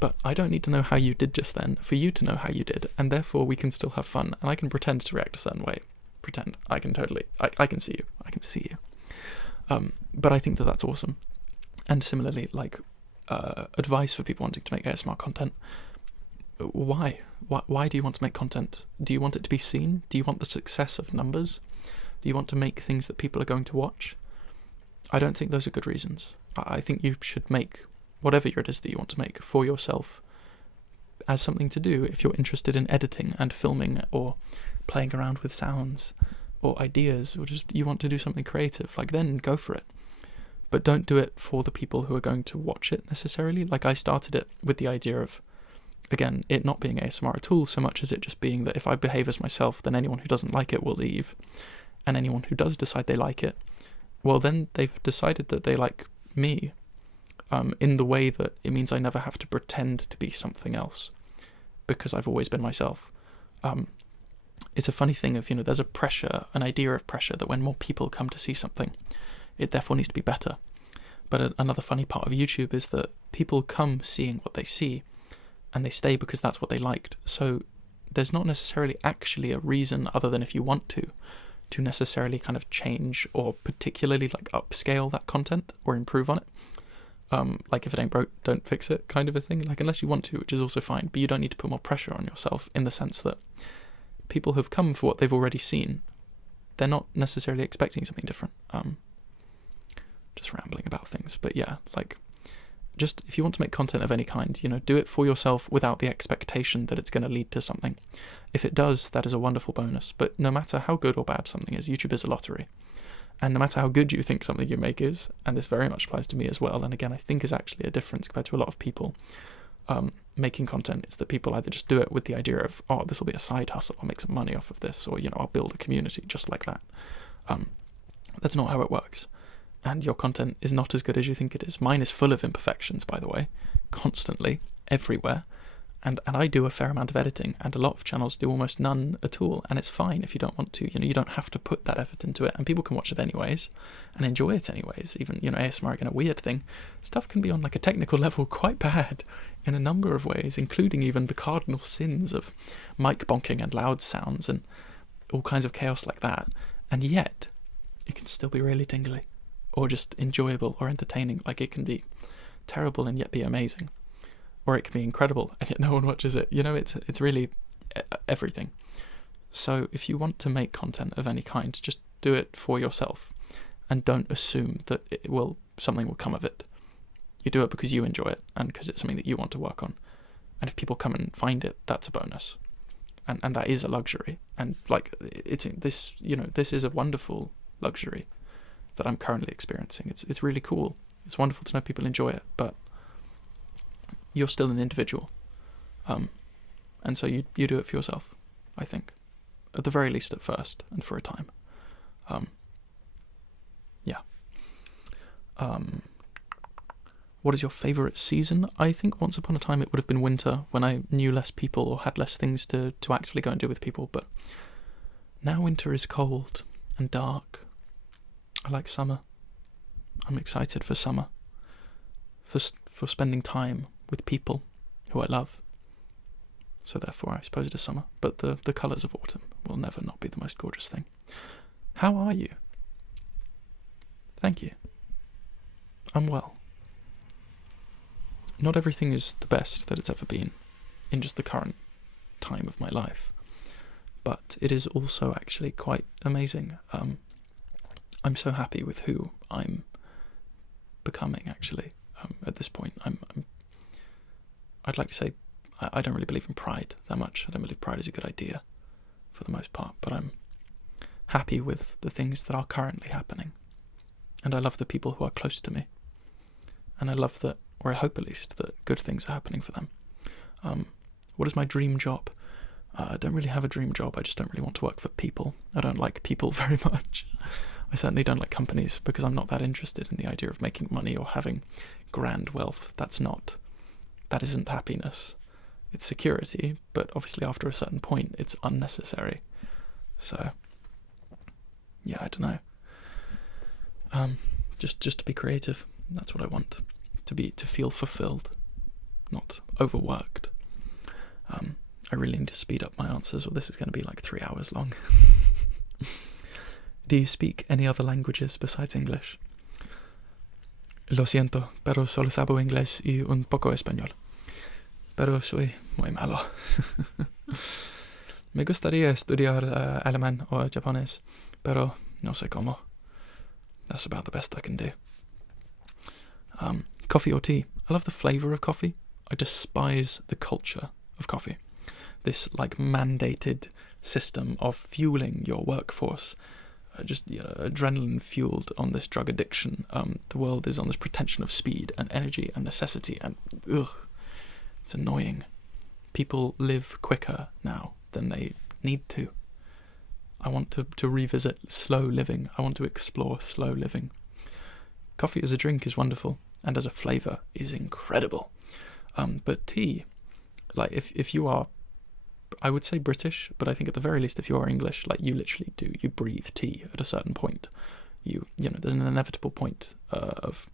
But I don't need to know how you did just then for you to know how you did, and therefore we can still have fun, and I can pretend to react a certain way. Pretend. I can totally. I can see you. I can see you. But I think that that's awesome. And similarly, like, advice for people wanting to make ASMR content. Why? Why do you want to make content? Do you want it to be seen? Do you want the success of numbers? Do you want to make things that people are going to watch? I don't think those are good reasons. I think you should make whatever it is that you want to make for yourself as something to do if you're interested in editing and filming, or playing around with sounds or ideas, or just you want to do something creative, like, then go for it. But don't do it for the people who are going to watch it necessarily. Like, I started it with the idea of, again, it not being ASMR at all so much as it just being that if I behave as myself, then anyone who doesn't like it will leave, and anyone who does decide they like it, well, then they've decided that they like me, in the way that it means I never have to pretend to be something else, because I've always been myself. It's a funny thing of, there's a pressure, an idea of pressure, that when more people come to see something, it therefore needs to be better. But another funny part of YouTube is that people come seeing what they see, and they stay because that's what they liked. So there's not necessarily actually a reason, other than if you want to necessarily kind of change or particularly like upscale that content or improve on it. Like, if it ain't broke, don't fix it, kind of a thing. Like, unless you want to, which is also fine, but you don't need to put more pressure on yourself, in the sense that people have come for what they've already seen. They're not necessarily expecting something different. Just rambling about things, but yeah, like, just if you want to make content of any kind, do it for yourself without the expectation that it's going to lead to something. If it does, that is a wonderful bonus, but no matter how good or bad something is, YouTube is a lottery. And no matter how good you think something you make is, and this very much applies to me as well, and again, I think is actually a difference compared to a lot of people making content, is that people either just do it with the idea of, oh, this will be a side hustle, I'll make some money off of this, or, I'll build a community just like that. That's not how it works. And your content is not as good as you think it is. Mine is full of imperfections, by the way, constantly, everywhere. And I do a fair amount of editing, and a lot of channels do almost none at all, and it's fine if you don't want to. You don't have to put that effort into it, and people can watch it anyways and enjoy it anyways. Even, ASMR, again, a weird thing. Stuff can be on like a technical level quite bad in a number of ways, including even the cardinal sins of mic bonking and loud sounds and all kinds of chaos like that. And yet, it can still be really tingly, or just enjoyable or entertaining. Like, it can be terrible and yet be amazing. Or it can be incredible and yet no one watches it. It's really everything. So if you want to make content of any kind, just do it for yourself, and don't assume that something will come of it. You do it because you enjoy it, and because it's something that you want to work on. And if people come and find it, that's a bonus. And that is a luxury. And like, this is a wonderful luxury that I'm currently experiencing. It's really cool. It's wonderful to know people enjoy it, but you're still an individual. And so you do it for yourself, I think. At the very least at first, and for a time. Yeah. What is your favourite season? I think once upon a time it would have been winter, when I knew less people or had less things to actively go and do with people, but now winter is cold and dark. I like summer. I'm excited for summer, for spending time with people who I love. So therefore, I suppose it is summer. But the colours of autumn will never not be the most gorgeous thing. How are you? Thank you. I'm well. Not everything is the best that it's ever been in just the current time of my life, but it is also actually quite amazing. I'm so happy with who I'm becoming, actually. At this point, I'd like to say I don't really believe in pride that much. I don't believe pride is a good idea for the most part, but I'm happy with the things that are currently happening. And I love the people who are close to me. And I love that, or I hope at least, that good things are happening for them. What is my dream job? I don't really have a dream job. I just don't really want to work for people. I don't like people very much. I certainly don't like companies because I'm not that interested in the idea of making money or having grand wealth. That isn't happiness. It's security, but obviously after a certain point, it's unnecessary. So, yeah, I don't know. Just to be creative. That's what I want. To feel fulfilled, not overworked. I really need to speed up my answers, or this is going to be like 3 hours long. Do you speak any other languages besides English? Lo siento, pero solo sabo inglés y un poco español. Pero soy muy malo. Me gustaría estudiar alemán o japonés, pero no sé cómo. That's about the best I can do. Coffee or tea? I love the flavour of coffee. I despise the culture of coffee. This mandated system of fueling your workforce, adrenaline fueled on this drug addiction. The world is on this pretension of speed and energy and necessity, and it's annoying. People live quicker now than they need to. I want to revisit slow living. I want to explore slow living. Coffee as a drink is wonderful, and as a flavour is incredible. But tea, if you are, I would say British, but I think at the very least if you are English, you literally you breathe tea at a certain point. There's an inevitable point of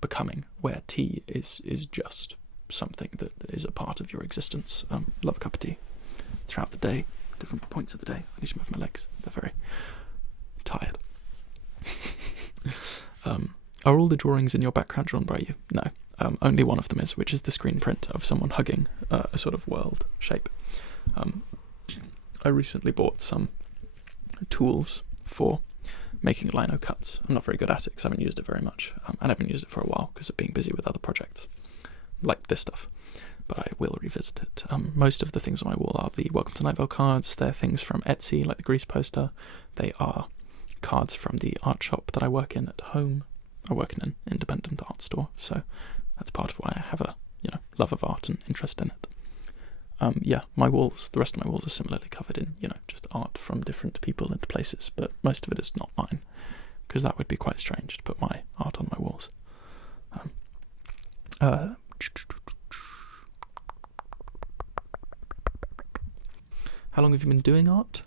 becoming where tea is just something that is a part of your existence. Love a cup of tea throughout the day, different points of the day. I need to move my legs. They're very tired. Are all the drawings in your background drawn by you? No. Only one of them is, which is the screen print of someone hugging a sort of world shape. I recently bought some tools for making lino cuts. I'm not very good at it because I haven't used it very much. I haven't used it for a while because of being busy with other projects, like this stuff. But I will revisit it. Most of the things on my wall are the Welcome to Night Vale cards. They're things from Etsy, like the Grease poster. They are cards from the art shop that I work in at home. I work in an independent art store, so that's part of why I have a love of art and interest in it. My walls, the rest of my walls are similarly covered in just art from different people and places, but most of it is not mine, because that would be quite strange to put my art on my walls. How long have you been doing art?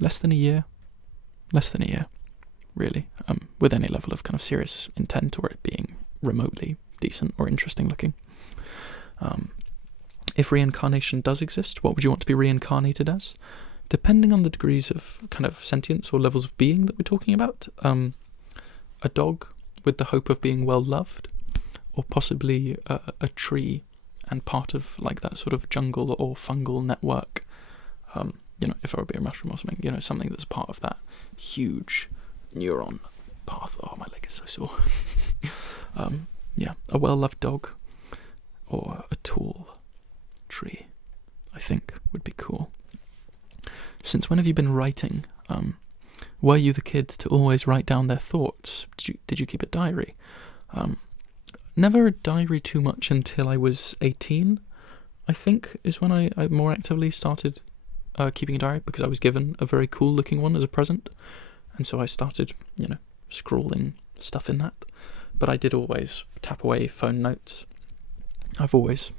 Less than a year, really, with any level of kind of serious intent or it being remotely decent or interesting looking. If reincarnation does exist, what would you want to be reincarnated as? Depending on the degrees of kind of sentience or levels of being that we're talking about, a dog with the hope of being well loved, or possibly a tree and part of that sort of jungle or fungal network. If I were to be a mushroom or something, something that's part of that huge neuron path. Oh, my leg is so sore. A well-loved dog or a tall tree, I think, would be cool. Since when have you been writing? Were you the kid to always write down their thoughts? Did you keep a diary? Never a diary too much until I was 18, I think, is when I more actively started keeping a diary, because I was given a very cool looking one as a present, and so I started, scrawling stuff in that. But I did always tap away phone notes. I've always,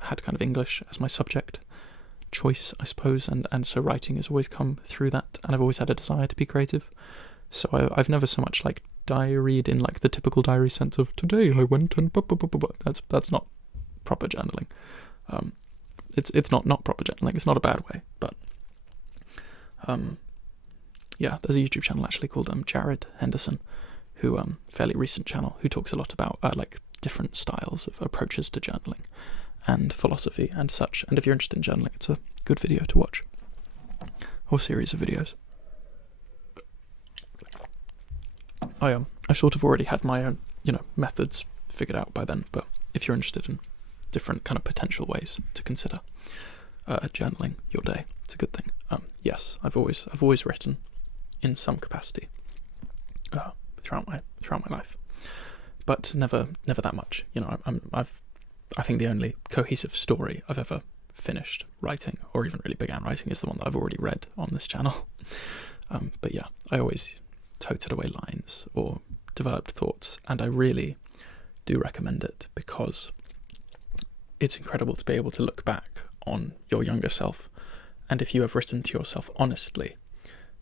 had kind of English as my subject choice, I suppose, and so writing has always come through that, and I've always had a desire to be creative. So I've never so much like diaried in like the typical diary sense of today I went and that's not proper journaling. It's not proper journaling. It's not a bad way, but yeah, there's a YouTube channel actually called Jared Henderson, who fairly recent channel, who talks a lot about like different styles of approaches to journaling and philosophy and such. And if you're interested in journaling, it's a good video to watch, or series of videos. I sort of already had my own, methods figured out by then, but if you're interested in different kind of potential ways to consider journaling your day, it's a good thing. Yes, I've always written in some capacity throughout my life, but never that much. I think the only cohesive story I've ever finished writing, or even really began writing, is the one that I've already read on this channel. But yeah, I always toted away lines or developed thoughts, and I really do recommend it because it's incredible to be able to look back on your younger self, and if you have written to yourself honestly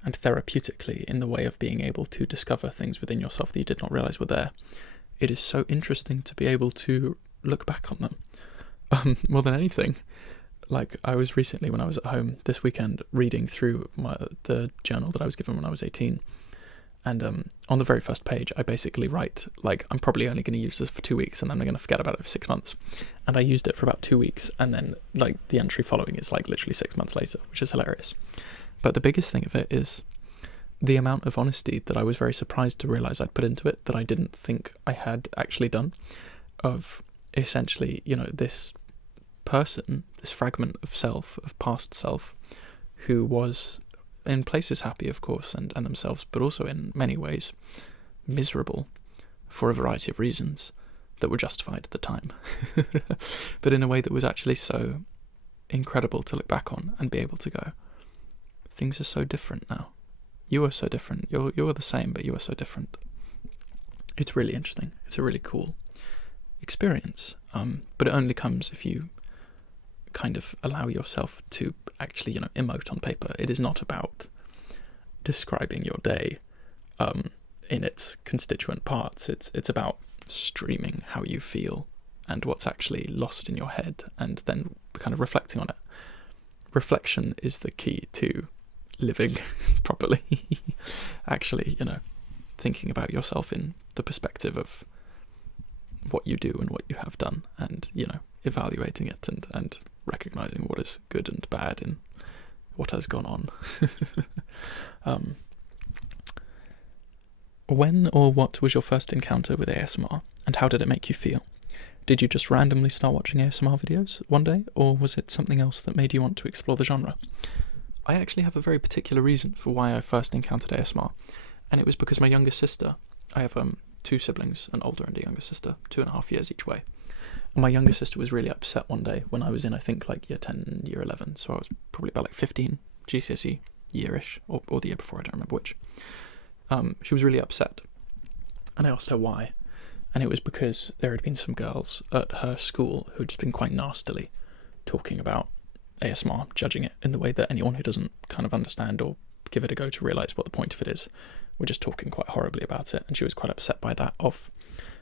and therapeutically in the way of being able to discover things within yourself that you did not realize were there, it is so interesting to be able to look back on them. More than anything, like I was recently, when I was at home this weekend, reading through the journal that I was given when I was 18, and on the very first page I basically write, like, I'm probably only going to use this for 2 weeks and then I'm going to forget about it for 6 months, and I used it for about 2 weeks, and then like the entry following is like literally 6 months later, which is hilarious. But the biggest thing of it is the amount of honesty that I was very surprised to realize I'd put into it that I didn't think I had actually done, of essentially, this person, this fragment of self, of past self, who was in places happy, of course, and themselves, but also in many ways miserable for a variety of reasons that were justified at the time, but in a way that was actually so incredible to look back on and be able to go, things are so different now. You are so different. You're the same, but you are so different. It's really interesting. It's a really cool experience, but it only comes if you kind of allow yourself to actually, emote on paper. It is not about describing your day in its constituent parts. It's about streaming how you feel and what's actually lost in your head, and then kind of reflecting on it. Reflection is the key to living properly. Actually, thinking about yourself in the perspective of what you do and what you have done, and evaluating it and recognizing what is good and bad in what has gone on. When or what was your first encounter with ASMR, and how did it make you feel? Did you just randomly start watching ASMR videos one day, or was it something else that made you want to explore the genre? I actually have a very particular reason for why I first encountered ASMR, and it was because my younger sister, I have 2 siblings, an older and a younger sister, 2.5 years each way. And my younger sister was really upset one day when I was in, I think, like year 10, year 11, so I was probably about like 15, GCSE year-ish, or the year before, I don't remember which. She was really upset, and I asked her why, and it was because there had been some girls at her school who had just been quite nastily talking about ASMR, judging it in the way that anyone who doesn't kind of understand or give it a go to realise what the point of it is, were just talking quite horribly about it, and she was quite upset by that, of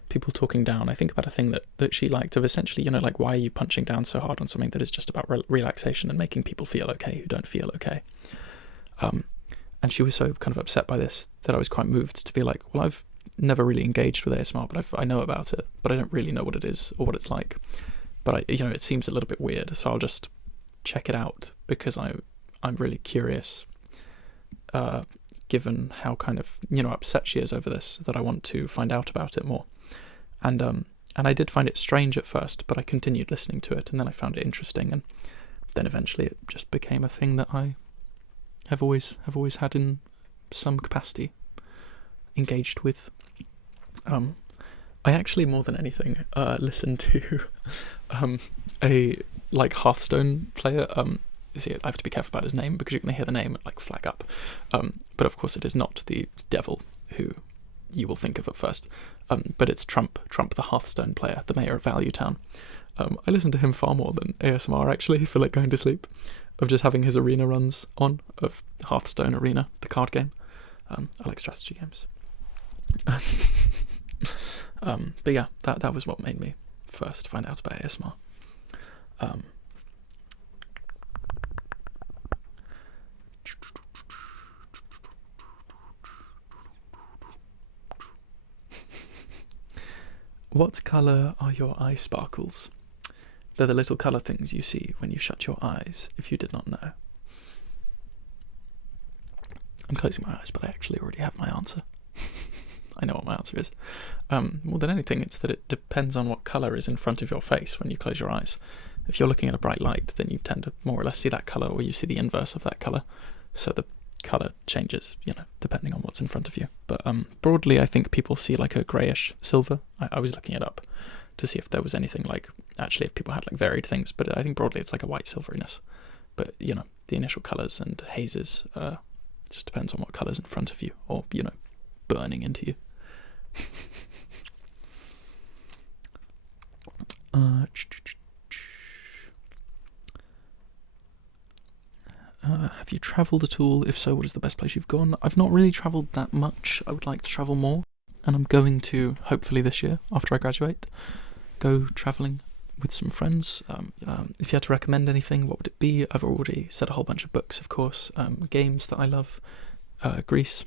people talking down, I think, about a thing that she liked, of essentially, like, why are you punching down so hard on something that is just about relaxation and making people feel okay who don't feel okay? And she was so kind of upset by this that I was quite moved to be like, well, I've never really engaged with ASMR, but I know about it, but I don't really know what it is or what it's like. But it seems a little bit weird, so I'll just check it out because I'm really curious, given how kind of upset she is over this, that I want to find out about it more. And I did find it strange at first, but I continued listening to it, and then I found it interesting, and then eventually it just became a thing that I have always had in some capacity engaged with. I actually, more than anything, listened to a Hearthstone player. I have to be careful about his name because you're going to hear the name and flag up. But of course, it is not the devil who you will think of at first. But it's Trump the Hearthstone player, the mayor of Valuetown. I listen to him far more than ASMR actually for going to sleep, of just having his arena runs on, of Hearthstone Arena, the card game. I like strategy games. But yeah, that was what made me first find out about ASMR. What colour are your eye sparkles? They're the little colour things you see when you shut your eyes, if you did not know. I'm closing my eyes, but I actually already have my answer. I know what my answer is. More than anything, it's that it depends on what colour is in front of your face when you close your eyes. If you're looking at a bright light, then you tend to more or less see that colour, or you see the inverse of that colour. So the colour changes, depending on what's in front of you. But broadly, I think people see like a greyish silver. I was looking it up to see if there was anything like, actually if people had like varied things, but I think broadly it's like a white silveriness. But, the initial colours and hazes just depends on what colour's in front of you, or, burning into you. Have you travelled at all? If so, what is the best place you've gone? I've not really travelled that much. I would like to travel more, and I'm going to, hopefully this year, after I graduate, go travelling with some friends. If you had to recommend anything, what would it be? I've already said a whole bunch of books, of course. Games that I love. Greece,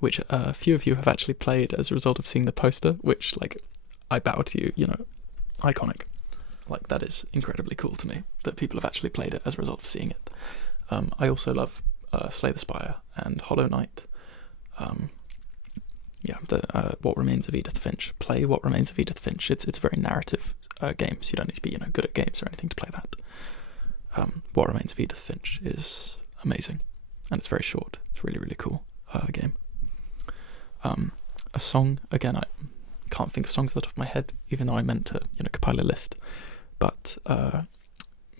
which a few of you have actually played as a result of seeing the poster, which, like, I bow to you, iconic. Like, that is incredibly cool to me, that people have actually played it as a result of seeing it. I also love Slay the Spire and Hollow Knight. What Remains of Edith Finch. Play What Remains of Edith Finch. It's a very narrative game, so you don't need to be, good at games or anything to play that. What Remains of Edith Finch is amazing, and it's very short. It's really, really cool game. A song, again, I can't think of songs off the top of my head, even though I meant to, compile a list. But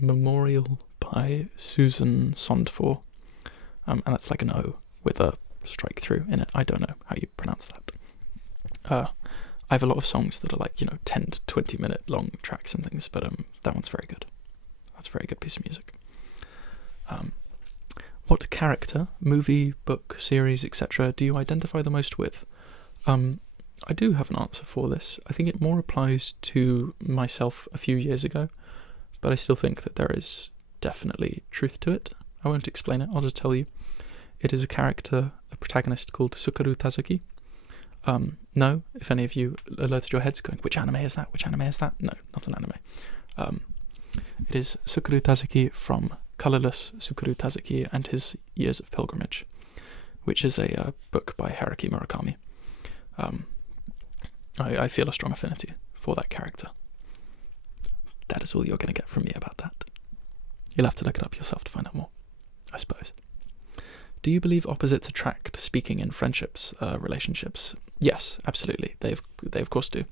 Memorial by Susan Sondfor, and that's like an O with a strike through in it. I don't know how you pronounce that. I have a lot of songs that are like, 10 to 20 minute long tracks and things, but that one's very good. That's a very good piece of music. What character, movie, book, series, etc. do you identify the most with? I do have an answer for this. I think it more applies to myself a few years ago, but I still think that there is definitely truth to it. I won't explain it, I'll just tell you. It is a character, a protagonist called Sukaru Tazaki. No, if any of you alerted your heads going, which anime is that? Which anime is that? No, not an anime. It is Sukaru Tazaki from Colourless Sukaru Tazaki and His Years of Pilgrimage, which is a book by Haruki Murakami. I feel a strong affinity for that character. That is all you're going to get from me about that. You'll have to look it up yourself to find out more, I suppose. Do you believe opposites attract, speaking in friendships, relationships? Yes, absolutely. They of course do.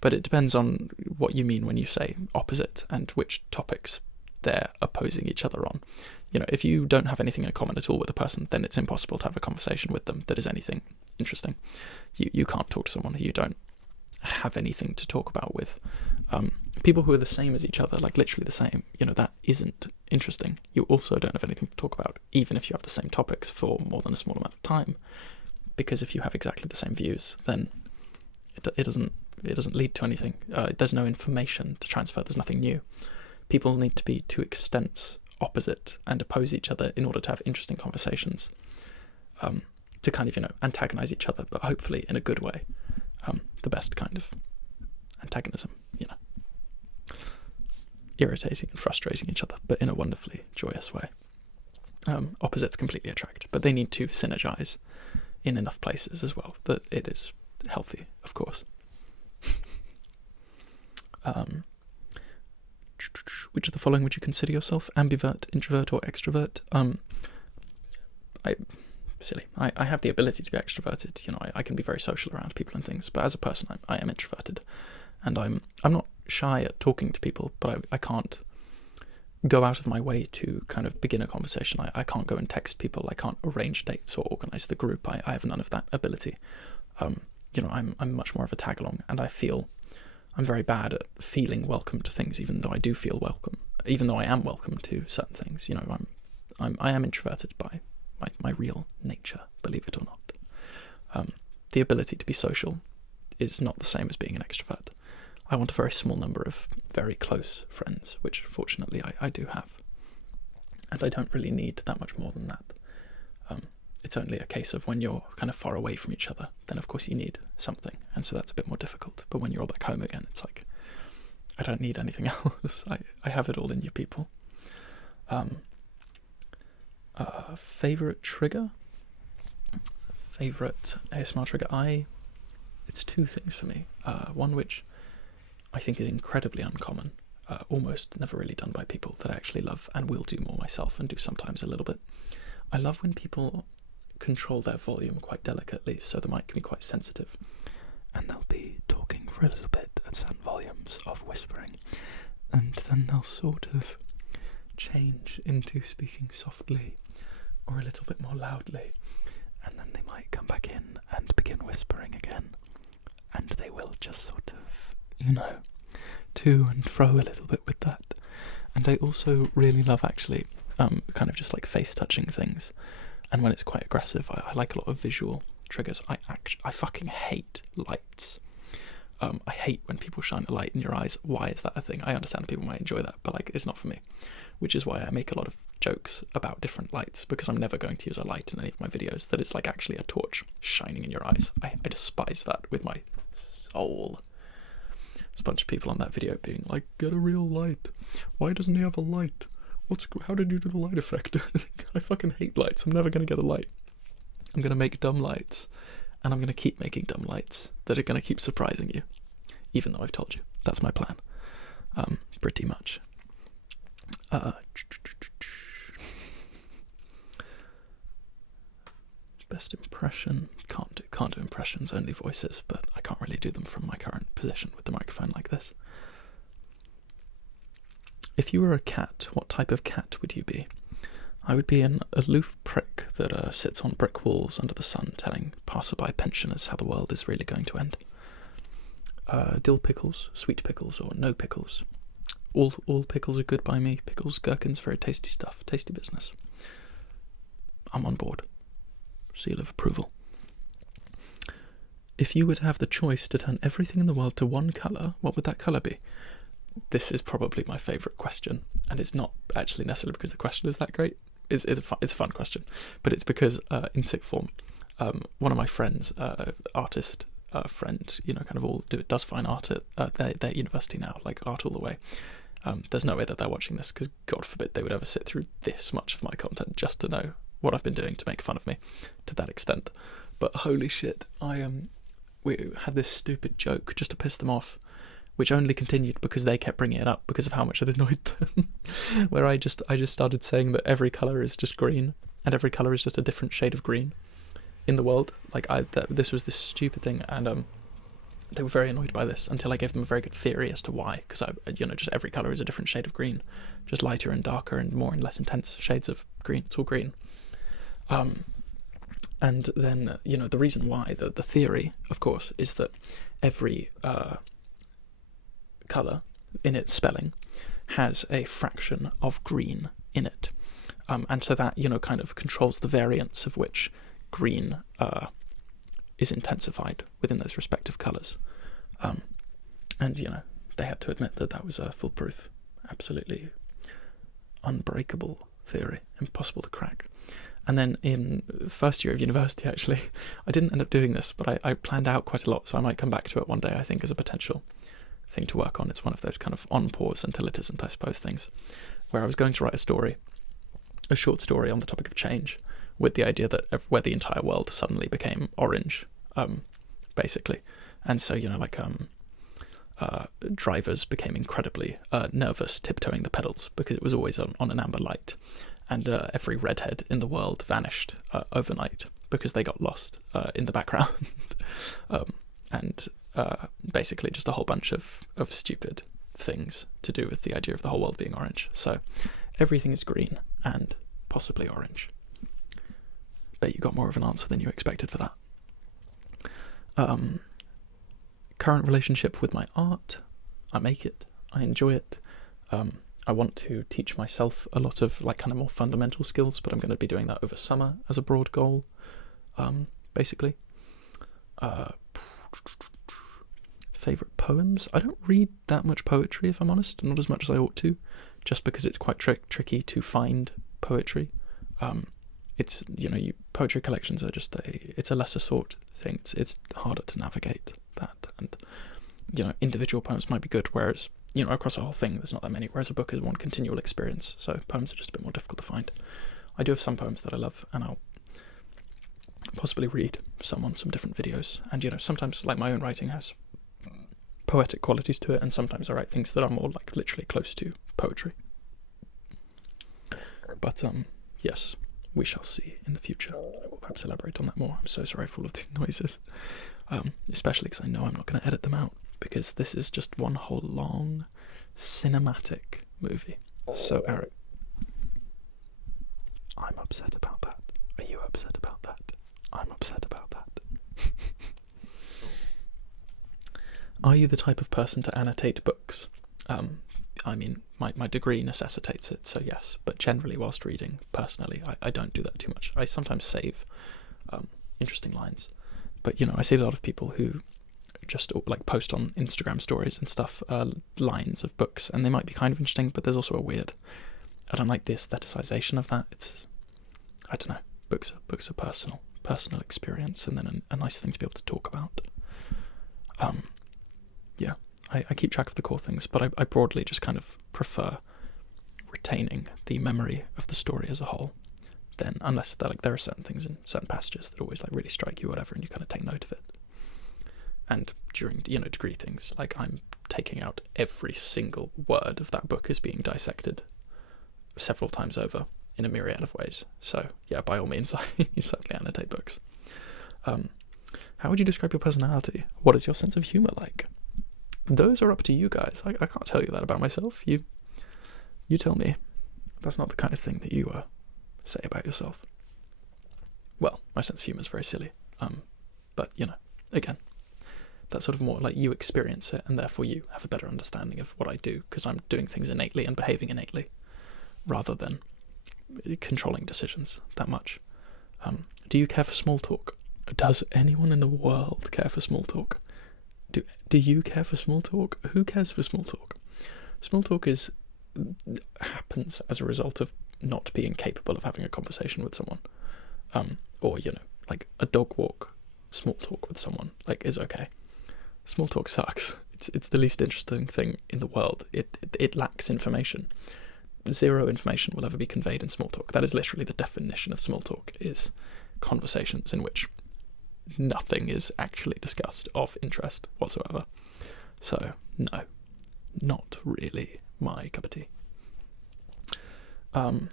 But it depends on what you mean when you say opposite and which topics they're opposing each other on. If you don't have anything in common at all with a person, then it's impossible to have a conversation with them that is anything interesting. You can't talk to someone who you don't have anything to talk about with. People who are the same as each other, like literally the same, that isn't interesting. You also don't have anything to talk about, even if you have the same topics for more than a small amount of time. Because if you have exactly the same views, then it doesn't lead to anything. There's no information to transfer. There's nothing new. People need to be to extents opposite and oppose each other in order to have interesting conversations. To kind of, antagonize each other, but hopefully in a good way. The best kind of antagonism, irritating and frustrating each other, but in a wonderfully joyous way. Opposites completely attract, but they need to synergize in enough places as well that it is healthy, of course. Which of the following would you consider yourself? Ambivert, introvert, or extrovert? I have the ability to be extroverted. I can be very social around people and things, but as a person, I am introverted, and I'm not shy at talking to people, but I can't go out of my way to kind of begin a conversation. I can't go and text people. I can't arrange dates or organize the group. I have none of that ability. I'm much more of a tag along, and I feel I'm very bad at feeling welcome to things, even though I do feel welcome, even though I am welcome to certain things. I am introverted by my real nature, believe it or not. The ability to be social is not the same as being an extrovert. I want a very small number of very close friends, which fortunately I do have. And I don't really need that much more than that. It's only a case of when you're kind of far away from each other, then of course you need something, and so that's a bit more difficult. But when you're all back home again, it's like, I don't need anything else. I have it all in you people. Favorite trigger? Favorite ASMR trigger? It's two things for me. One which I think is incredibly uncommon, almost never really done by people that I actually love and will do more myself and do sometimes a little bit. I love when people control their volume quite delicately, so the mic can be quite sensitive, and they'll be talking for a little bit at certain volumes of whispering, and then they'll sort of change into speaking softly or a little bit more loudly, and then they might come back in and begin whispering again, and they will just sort of, to and fro a little bit with that. And I also really love actually kind of just like face touching things, and when it's quite aggressive, I like a lot of visual triggers. I fucking hate lights. I hate when people shine a light in your eyes. Why is that a thing? I understand people might enjoy that, but like, it's not for me, which is why I make a lot of jokes about different lights, because I'm never going to use a light in any of my videos that is like actually a torch shining in your eyes. I despise that with my soul. There's a bunch of people on that video being like, get a real light. Why doesn't he have a light? How did you do the light effect? I fucking hate lights. I'm never going to get a light. I'm going to make dumb lights, and I'm going to keep making dumb lights that are going to keep surprising you, even though I've told you. That's my plan, pretty much. Best impression. Can't do impressions, only voices, but I can't really do them from my current position with the microphone like this. If you were a cat, what type of cat would you be? I would be an aloof prick that sits on brick walls under the sun telling passerby pensioners how the world is really going to end. Dill pickles, sweet pickles, or no pickles. All pickles are good by me. Pickles, gherkins, very tasty stuff. Tasty business. I'm on board. Seal of approval. If you would have the choice to turn everything in the world to one colour, what would that colour be? This is probably my favourite question, and it's not actually necessarily because the question is that great. It's a fun question, but it's because in sixth form, one of my friends, artist friend, kind of does fine art at their university now, like art all the way. There's no way that they're watching this, because God forbid they would ever sit through this much of my content just to know what I've been doing to make fun of me to that extent. But holy shit, we had this stupid joke just to piss them off, which only continued because they kept bringing it up because of how much it annoyed them, where I just started saying that every colour is just green, and every colour is just a different shade of green in the world. Like, this was this stupid thing, and they were very annoyed by this until I gave them a very good theory as to why, because just every colour is a different shade of green, just lighter and darker and more and less intense shades of green. It's all green. And then, the reason why, the theory, of course, is that every colour in its spelling has a fraction of green in it. And so that, kind of controls the variance of which green is intensified within those respective colours. And, they had to admit that was a foolproof, absolutely unbreakable theory, impossible to crack. And then in first year of university, actually, I didn't end up doing this, but I planned out quite a lot, so I might come back to it one day, I think, as a potential thing to work on. It's one of those kind of on pause until it isn't, I suppose, things, where I was going to write a short story on the topic of change, with the idea that where the entire world suddenly became orange, basically. And so, drivers became incredibly nervous tiptoeing the pedals because it was always on an amber light. And every redhead in the world vanished overnight because they got lost in the background. And basically just a whole bunch of stupid things to do with the idea of the whole world being orange. So everything is green and possibly orange. Bet you got more of an answer than you expected for that. Current relationship with my art. I make it. I enjoy it. I want to teach myself a lot of like kind of more fundamental skills, but I'm going to be doing that over summer as a broad goal, basically. Favourite poems? I don't read that much poetry, if I'm honest, not as much as I ought to, just because it's quite tricky to find poetry. It's, poetry collections are just it's a lesser sort thing. It's harder to navigate that, and individual poems might be good, whereas across a whole thing there's not that many, whereas a book is one continual experience, so poems are just a bit more difficult to find. I do have some poems that I love, and I'll possibly read some on some different videos, and sometimes like my own writing has poetic qualities to it, and sometimes I write things that are more like literally close to poetry. But yes, we shall see in the future. I will perhaps elaborate on that more. I'm so sorry for all of the noises, especially because I know I'm not going to edit them out, because this is just one whole long cinematic movie. So Eric, I'm upset about that. Are you upset about that? I'm upset about that. Are you the type of person to annotate books? I mean, my degree necessitates it, so yes, but generally whilst reading, personally, I don't do that too much. I sometimes save interesting lines, but I see a lot of people who just like post on Instagram stories and stuff lines of books, and they might be kind of interesting, but there's also I don't like the aestheticization of that. I don't know, books are personal experience, and then a nice thing to be able to talk about. Yeah, I keep track of the core things, but I broadly just kind of prefer retaining the memory of the story as a whole. Then, unless there are certain things in certain passages that always like really strike you, or whatever, and you kind of take note of it. And during degree things, like I'm taking out every single word of that book is being dissected several times over in a myriad of ways. So yeah, by all means, I certainly annotate books. How would you describe your personality? What is your sense of humour like? Those are up to you guys. I can't tell you that about myself. You tell me. That's not the kind of thing that you say about yourself. Well, my sense of humour is very silly. But again, that's sort of more like you experience it, and therefore you have a better understanding of what I do, because I'm doing things innately and behaving innately, rather than controlling decisions that much. Do you care for small talk? Does anyone in the world care for small talk? Do you care for small talk? Who cares for small talk? Small talk happens as a result of not being capable of having a conversation with someone, or like a dog walk. Small talk with someone is okay. Small talk sucks. It's the least interesting thing in the world. It lacks information. Zero information will ever be conveyed in small talk. That is literally the definition of small talk, is conversations in which nothing is actually discussed of interest whatsoever. So no, not really my cup of tea. Do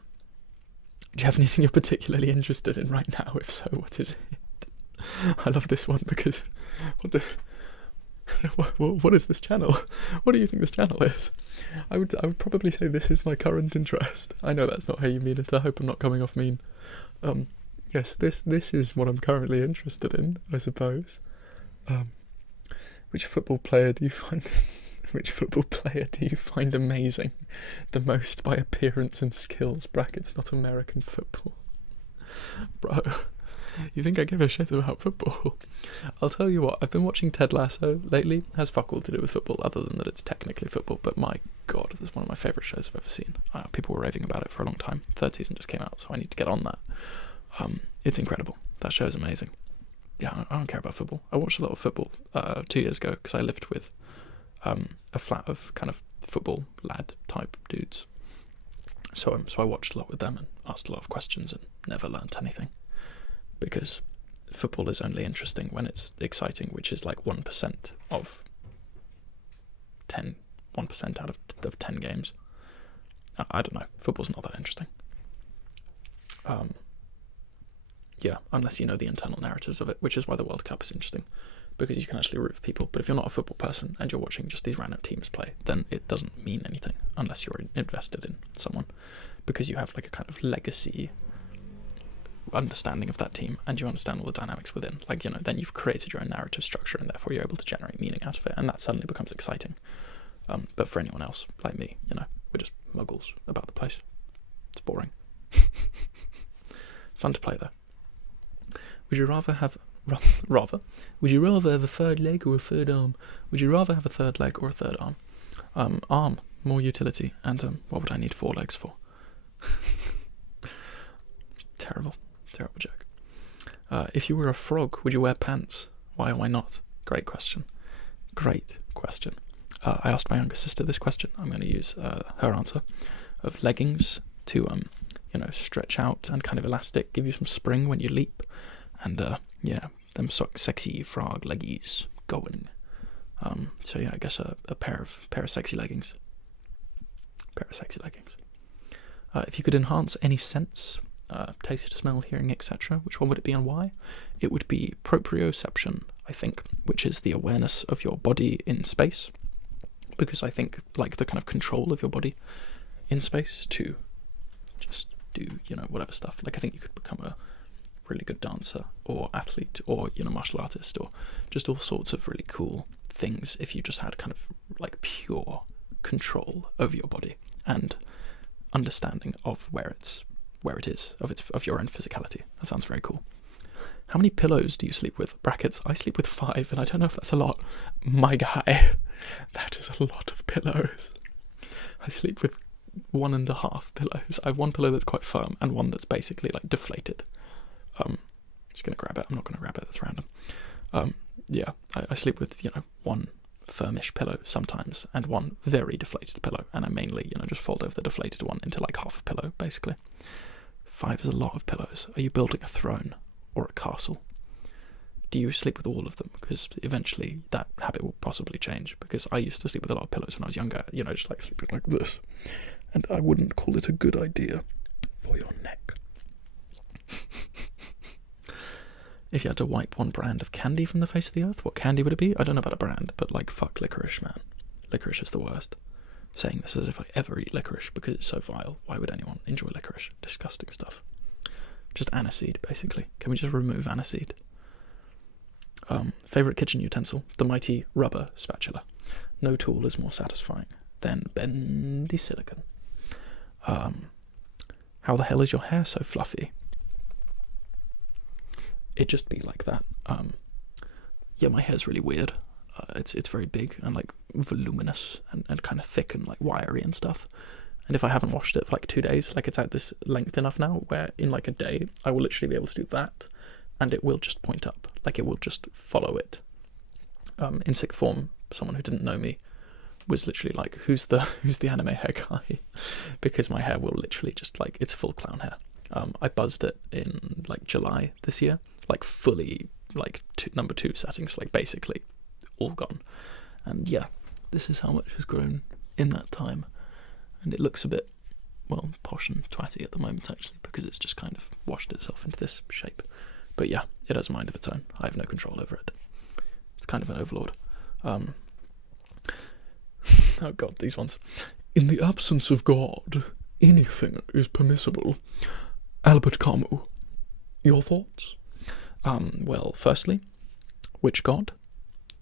you have anything you're particularly interested in right now? If so, what is it? I love this one because what is this channel? What do you think this channel is? I would probably say this is my current interest. I know that's not how you mean it. I hope I'm not coming off mean. Yes, this is what I'm currently interested in, I suppose. Which football player do you find amazing the most by appearance and skills? Brackets, not American football. Bro, you think I give a shit about football? I'll tell you what, I've been watching Ted Lasso lately. It has fuck all to do with football, other than that it's technically football, but my god, it's one of my favourite shows I've ever seen. People were raving about it for a long time. Third season just came out, so I need to get on that. It's incredible. That show is amazing. Yeah, I don't care about football. I watched a lot of football 2 years ago, because I lived with a flat of kind of football lad type dudes. So I watched a lot with them and asked a lot of questions and never learnt anything, because football is only interesting when it's exciting, which is like 1% of 10, 1% out of 10 games. I don't know. Football's not that interesting. Yeah, unless you know the internal narratives of it, which is why the World Cup is interesting, because you can actually root for people. But if you're not a football person and you're watching just these random teams play, then it doesn't mean anything unless you're invested in someone, because you have like a kind of legacy understanding of that team, and you understand all the dynamics within. Then you've created your own narrative structure, and therefore you're able to generate meaning out of it, and that suddenly becomes exciting. But for anyone else like me, We're just muggles about the place. It's boring. Fun to play though. Would you rather have Would you rather have a third leg or a third arm? Would you rather have a third leg or a third arm? Arm, more utility, and what would I need 4 legs for? Terrible joke. If you were a frog, would you wear pants? Why or why not? Great question. I asked my younger sister this question. I'm going to use her answer of leggings to stretch out and kind of elastic, give you some spring when you leap, and them sexy frog leggies going. So yeah, I guess a pair of sexy leggings. If you could enhance any sense, taste, smell, hearing, etc., which one would it be and why? It would be proprioception, I think, which is the awareness of your body in space, because I think like the kind of control of your body in space to just do whatever stuff. Like I think you could become a really good dancer or athlete or martial artist or just all sorts of really cool things if you just had kind of like pure control over your body and understanding of where it is of your own physicality. That sounds very cool. How many pillows do you sleep with? Brackets, I sleep with 5, and I don't know if that's a lot. My guy, that is a lot of pillows. I sleep with 1.5 pillows. I have one pillow that's quite firm and one that's basically like deflated. Just gonna grab it. I'm not gonna grab it. That's random. I sleep with one firmish pillow sometimes and one very deflated pillow, and I mainly just fold over the deflated one into like half a pillow basically. 5 is a lot of pillows. Are you building a throne or a castle? Do you sleep with all of them? Because eventually that habit will possibly change, because I used to sleep with a lot of pillows when I was younger, just like sleeping like this, and I wouldn't call it a good idea for your neck. If you had to wipe one brand of candy from the face of the earth, what candy would it be? I don't know about a brand, but like fuck licorice, man. Licorice is the worst. Saying this as if I ever eat licorice because it's so vile. Why would anyone enjoy licorice? Disgusting stuff. Just aniseed, basically. Can we just remove aniseed? Favourite kitchen utensil? The mighty rubber spatula. No tool is more satisfying than bendy silicone. How the hell is your hair so fluffy? It just be like that. My hair's really weird. It's very big and like voluminous and kind of thick and like wiry and stuff. And if I haven't washed it for like 2 days, like it's at this length enough now where in like a day I will literally be able to do that and it will just point up. Like it will just follow it. In 6th form, someone who didn't know me was literally like, who's the anime hair guy? Because my hair will literally just like, it's full clown hair. I buzzed it in like July this year, like fully like number 2 settings, like basically all gone. And yeah, this is how much has grown in that time. And it looks a bit, well, posh and twatty at the moment actually, because it's just kind of washed itself into this shape. But yeah, it has a mind of its own. I have no control over it. It's kind of an overlord. Oh god, these ones. In the absence of God, anything is permissible. Albert Camus. Your thoughts? Well, firstly, which God?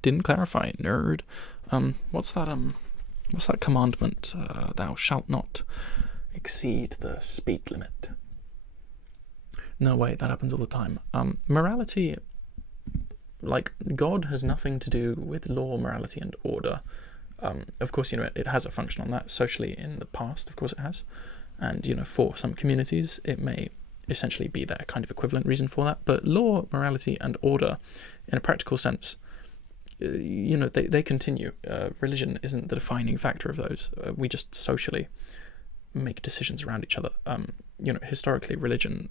Didn't clarify, nerd. What's that commandment? Thou shalt not exceed the speed limit. No way, that happens all the time. Morality, like, God has nothing to do with law, morality, and order. Of course, it has a function on that socially in the past, of course it has. And, for some communities, it may essentially be their kind of equivalent reason for that. But law, morality, and order, in a practical sense, they continue. Religion isn't the defining factor of those. We just socially make decisions around each other. Historically, religion,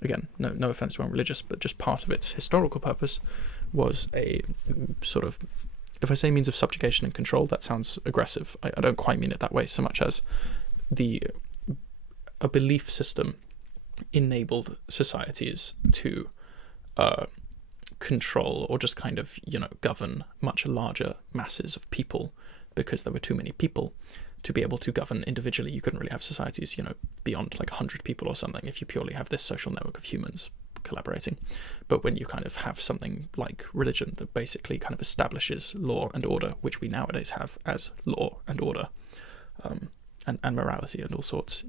again, no offense to anyone religious, but just part of its historical purpose was a sort of, if I say means of subjugation and control, that sounds aggressive. I don't quite mean it that way so much as a belief system enabled societies to control or just kind of, govern much larger masses of people, because there were too many people to be able to govern individually. You couldn't really have societies, beyond like 100 people or something if you purely have this social network of humans collaborating. But when you kind of have something like religion that basically kind of establishes law and order, which we nowadays have as law and order, and morality and all sorts,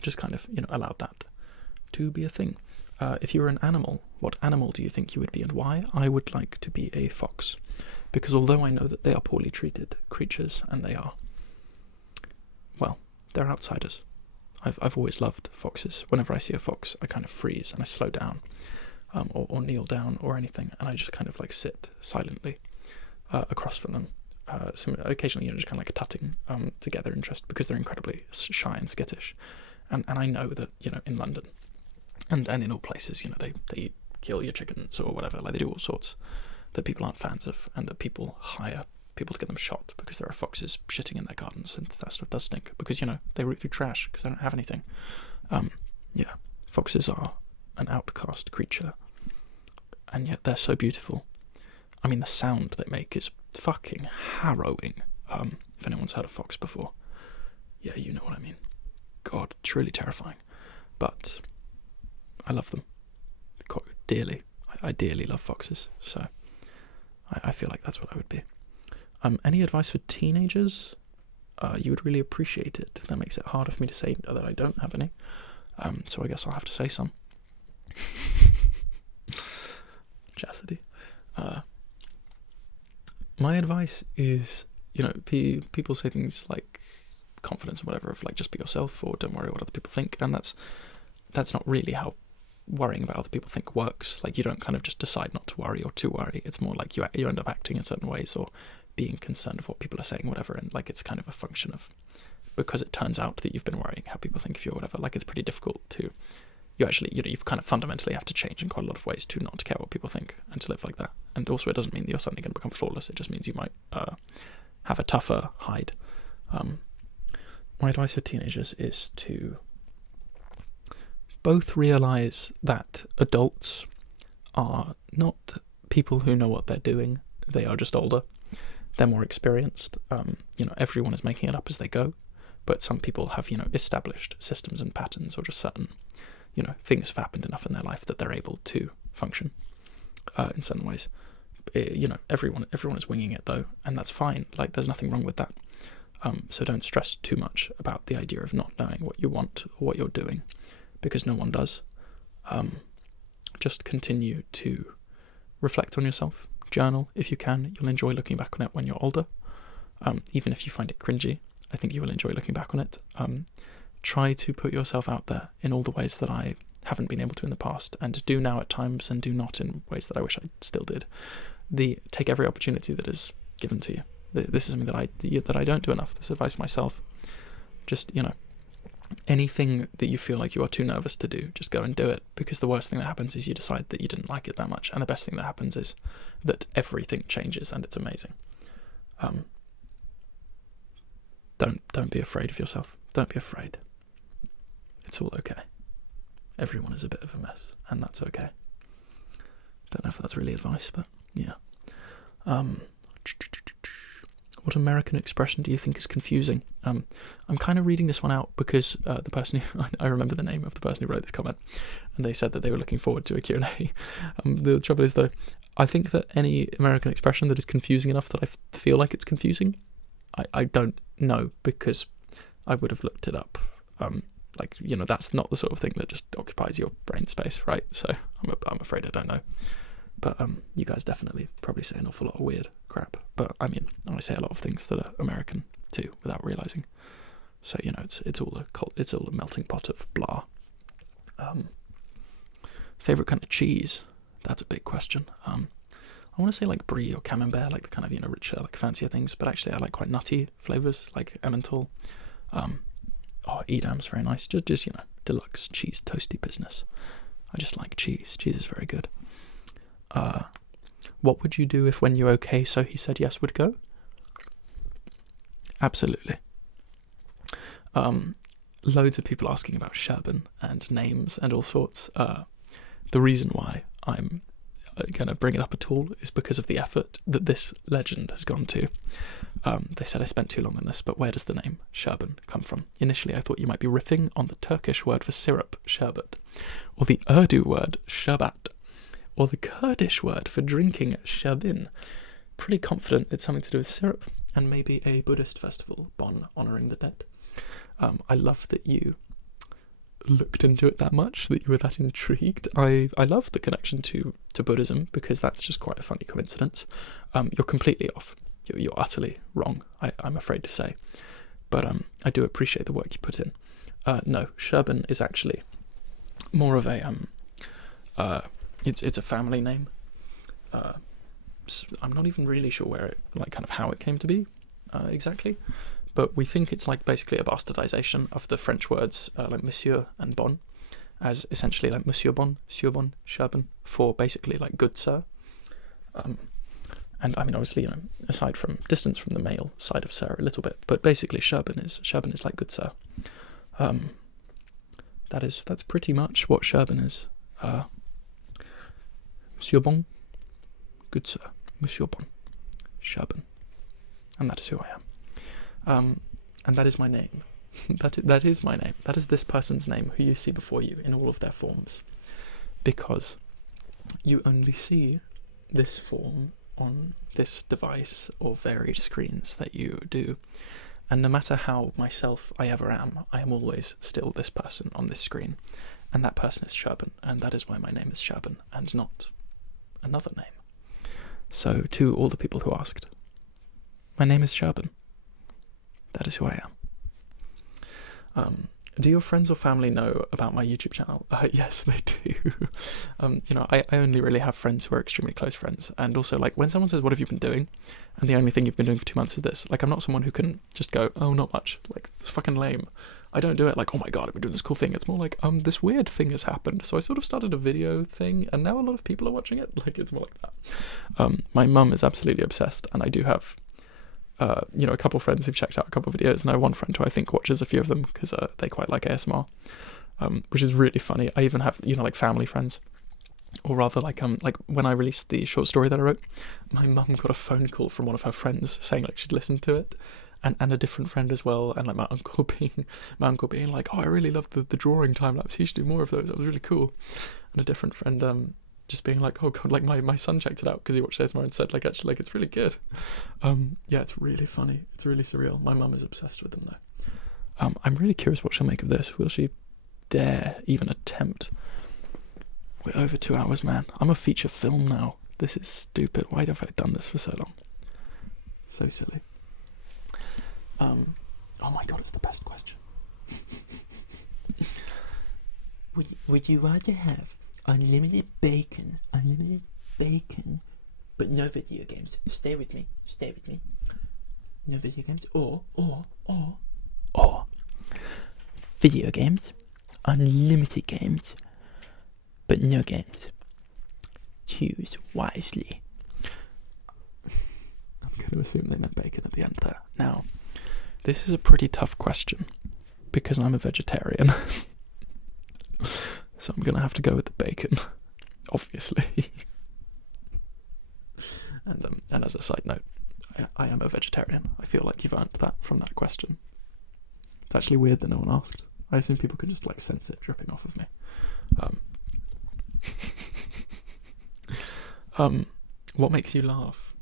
just kind of, allowed that to be a thing. If you were an animal, what animal do you think you would be and why? I would like to be a fox, because although I know that they are poorly treated creatures and they are, well, they're outsiders. I've always loved foxes. Whenever I see a fox, I kind of freeze and I slow down, or kneel down or anything, and I just kind of like sit silently across from them. Occasionally, just kind of like tutting to gather interest, because they're incredibly shy and skittish. And I know that, in London and in all places, they kill your chickens or whatever, like they do all sorts that people aren't fans of, and that people hire people to get them shot because there are foxes shitting in their gardens, and that stuff does stink, because, they root through trash because they don't have anything. Foxes are an outcast creature, and yet they're so beautiful. I mean, the sound they make is fucking harrowing. If anyone's heard a fox before, yeah, you know what I mean. God, truly terrifying. But I love them quite dearly. I dearly love foxes, so I feel like that's what I would be. Any advice for teenagers? You would really appreciate it. That makes it harder for me to say that I don't have any. So I guess I'll have to say some. Chastity. My advice is, people say things like confidence and whatever, of like just be yourself, or don't worry what other people think, and that's not really how worrying about other people think works. Like, you don't kind of just decide not to worry or to worry. It's more like you end up acting in certain ways or being concerned of what people are saying, whatever, and like it's kind of a function of, because it turns out that you've been worrying how people think of you or whatever, like it's pretty difficult to, you've kind of fundamentally have to change in quite a lot of ways to not care what people think and to live like that. And also, it doesn't mean that you're suddenly going to become flawless. It just means you might have a tougher hide. My advice for teenagers is to both realise that adults are not people who know what they're doing. They are just older. They're more experienced. Everyone is making it up as they go, but some people have, established systems and patterns, or just certain, things have happened enough in their life that they're able to function in certain ways. Everyone is winging it though, and that's fine. Like, there's nothing wrong with that. So don't stress too much about the idea of not knowing what you want or what you're doing, because no one does. Just continue to reflect on yourself. Journal if you can. You'll enjoy looking back on it when you're older. Even if you find it cringy, I think you will enjoy looking back on it. Try to put yourself out there in all the ways that I haven't been able to in the past, and do now at times, and do not in ways that I wish I still did. Take every opportunity that is given to you. This is something that I don't do enough. This advice for myself. Just, anything that you feel like you are too nervous to do, just go and do it, because the worst thing that happens is you decide that you didn't like it that much, and the best thing that happens is that everything changes and it's amazing. Don't be afraid of yourself. Don't be afraid. It's all okay. Everyone is a bit of a mess, and that's okay. Don't know if that's really advice, but yeah. What American expression do you think is confusing? I'm kind of reading this one out because the person who, I remember the name of the person who wrote this comment, and they said that they were looking forward to a Q&A. The trouble is, though, I think that any American expression that is confusing enough that I feel like it's confusing, I don't know, because I would have looked it up. That's not the sort of thing that just occupies your brain space, right? So I'm afraid I don't know. But you guys definitely probably say an awful lot of weird crap. But I mean, I say a lot of things that are American too, without realizing. So it's all a melting pot of blah. Favorite kind of cheese? That's a big question. I want to say like brie or camembert, like the kind of richer, like fancier things. But actually, I like quite nutty flavors, like Emmental. Edam's very nice. Just deluxe cheese toasty business. I just like cheese. Cheese is very good. What would you do if when you're okay, so he said yes would go? Absolutely. Loads of people asking about Sherbin and names and all sorts. The reason why I'm going to bring it up at all is because of the effort that this legend has gone to. They said I spent too long on this, but where does the name Sherbin come from? Initially, I thought you might be riffing on the Turkish word for syrup, sherbet, or the Urdu word sherbat, or the Kurdish word for drinking sherbin. Pretty confident it's something to do with syrup. and maybe a Buddhist festival, Bon, honouring the dead. I love that you looked into it that much, that you were that intrigued. I love the connection to Buddhism, because that's just quite a funny coincidence. You're completely off. You're utterly wrong, I'm afraid to say. But I do appreciate the work you put in. No, Sherban is actually more of a it's a family name. I'm not even really sure where it, like, kind of how it came to be exactly, but we think it's like basically a bastardization of the French words like monsieur and bon, as essentially like Monsieur Bon, Sieur Bon, Sherban, for basically like good sir. And I mean, obviously, aside from distance from the male side of sir a little bit, but basically Sherban is like good sir. That's pretty much what Sherban is. Monsieur Bon, good sir, Monsieur Bon, Sherban, and that is who I am. And that is my name. that is my name. That is this person's name who you see before you in all of their forms, because you only see this form on this device or varied screens that you do. And no matter how myself I ever am, I am always still this person on this screen. And that person is Sherban, and that is why my name is Sherban and not another name. So to all the people who asked, my name is Sherban. That is who I am. Do your friends or family know about my YouTube channel? Yes, they do. I only really have friends who are extremely close friends. And also, like, when someone says, what have you been doing? And the only thing you've been doing for 2 months is this. Like, I'm not someone who can just go, oh, not much. Like, it's fucking lame. I don't do it like, oh my god, I've been doing this cool thing. It's more like, this weird thing has happened. So I sort of started a video thing, and now a lot of people are watching it. Like, it's more like that. My mum is absolutely obsessed, and I do have a couple of friends who've checked out a couple of videos, and I have one friend who I think watches a few of them because they quite like ASMR, which is really funny. I even have, like family friends, or rather like when I released the short story that I wrote, my mum got a phone call from one of her friends saying like she'd listened to it, and a different friend as well, and like my uncle being like, oh, I really loved the drawing time lapse, he should do more of those, that was really cool. And a different friend just being like, oh god, like my son checked it out because he watched ASMR and said like, actually, like, it's really good. Yeah, it's really funny, it's really surreal. My mum is obsessed with them though. I'm really curious what she'll make of this. Will she dare even attempt? We're over 2 hours, man. I'm a feature film now. This is stupid. Why have I done this for so long? So silly. Oh my god, it's the best question. Would you rather have unlimited bacon, but no video games? Stay with me. No video games, or video games, unlimited games, but no games. Choose wisely. I'm going to assume they meant bacon at the end there. Now, this is a pretty tough question because I'm a vegetarian. So I'm going to have to go with the bacon, obviously. And as a side note, I am a vegetarian. I feel like you've earned that from that question. It's actually weird that no one asked. I assume people could just like sense it dripping off of me. What makes you laugh?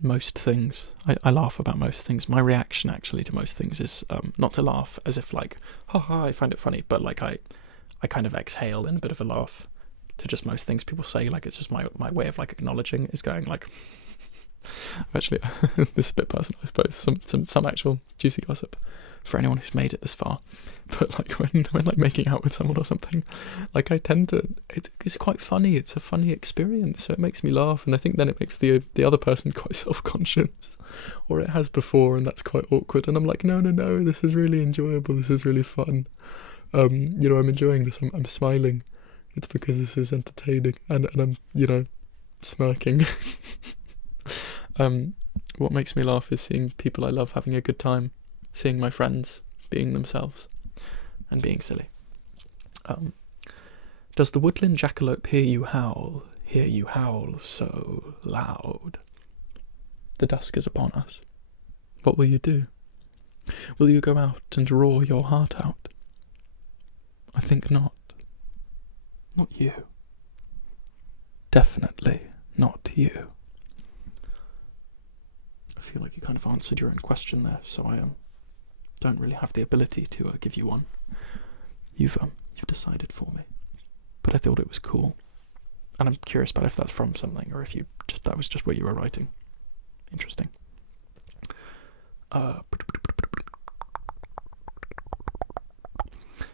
Most things. I laugh about most things. My reaction actually to most things is not to laugh as if like, haha, I find it funny, but like I kind of exhale in a bit of a laugh to just most things people say. Like, it's just my way of like acknowledging is going like, actually, this is a bit personal, I suppose, some actual juicy gossip for anyone who's made it this far. But like when like making out with someone or something, like I tend to, it's quite funny. It's a funny experience, so it makes me laugh, and I think then it makes the other person quite self-conscious, or it has before, and that's quite awkward. And I'm like, no, this is really enjoyable. This is really fun. I'm enjoying this. I'm smiling. It's because this is entertaining, and I'm smirking. What makes me laugh is seeing people I love having a good time, seeing my friends being themselves, and being silly. Does the woodland jackalope hear you howl so loud? The dusk is upon us. What will you do? Will you go out and roar your heart out? I think not. Not you. Definitely not you. I feel like you kind of answered your own question there, so I don't really have the ability to give you one. You've decided for me, but I thought it was cool, and I'm curious about if that's from something or if that was just where you were writing. Interesting.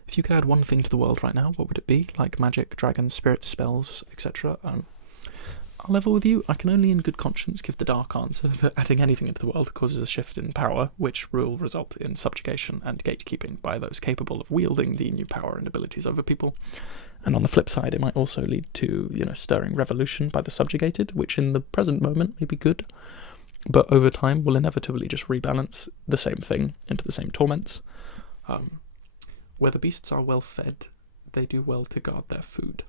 If you could add one thing to the world right now, what would it be? Like magic, dragons, spirits, spells, etc. I'll level with you. I can only in good conscience give the dark answer that adding anything into the world causes a shift in power, which will result in subjugation and gatekeeping by those capable of wielding the new power and abilities over people. And on the flip side, it might also lead to, stirring revolution by the subjugated, which in the present moment may be good, but over time will inevitably just rebalance the same thing into the same torments. Where the beasts are well fed, they do well to guard their food.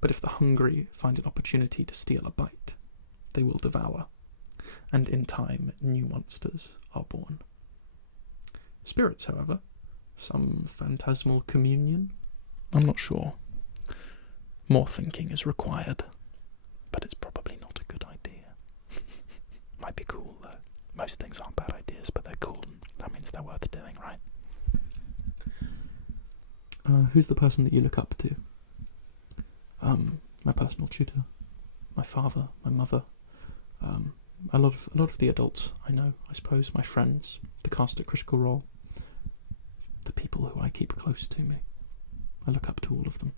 But if the hungry find an opportunity to steal a bite, they will devour. And in time, new monsters are born. Spirits, however, some phantasmal communion? I'm not sure. More thinking is required, but it's probably not a good idea. Might be cool, though. Most things aren't bad ideas, but they're cool, and that means they're worth doing, right? Who's the person that you look up to? My personal tutor, my father, my mother, a lot of the adults I know, I suppose, my friends, the cast at Critical Role, the people who I keep close to me. I look up to all of them.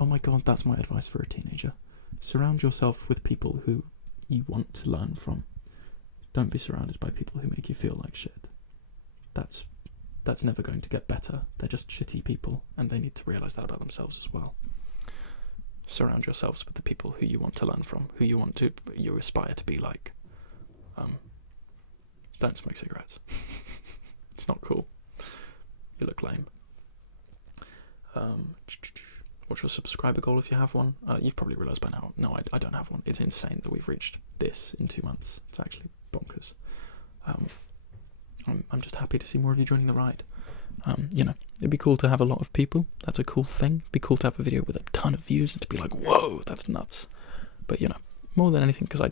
Oh my god, that's my advice for a teenager. Surround yourself with people who you want to learn from. Don't be surrounded by people who make you feel like shit. That's never going to get better. They're just shitty people, and they need to realise that about themselves as well. Surround yourselves with the people who you want to learn from, who you aspire to be like. Don't smoke cigarettes. It's not cool. You look lame. What's your subscriber goal if you have one? You've probably realised by now. No, I don't have one. It's insane that we've reached this in 2 months. It's actually bonkers. I'm just happy to see more of you joining the ride. It'd be cool to have a lot of people. That's a cool thing. It'd be cool to have a video with a ton of views and to be like, whoa, that's nuts. But, more than anything, because I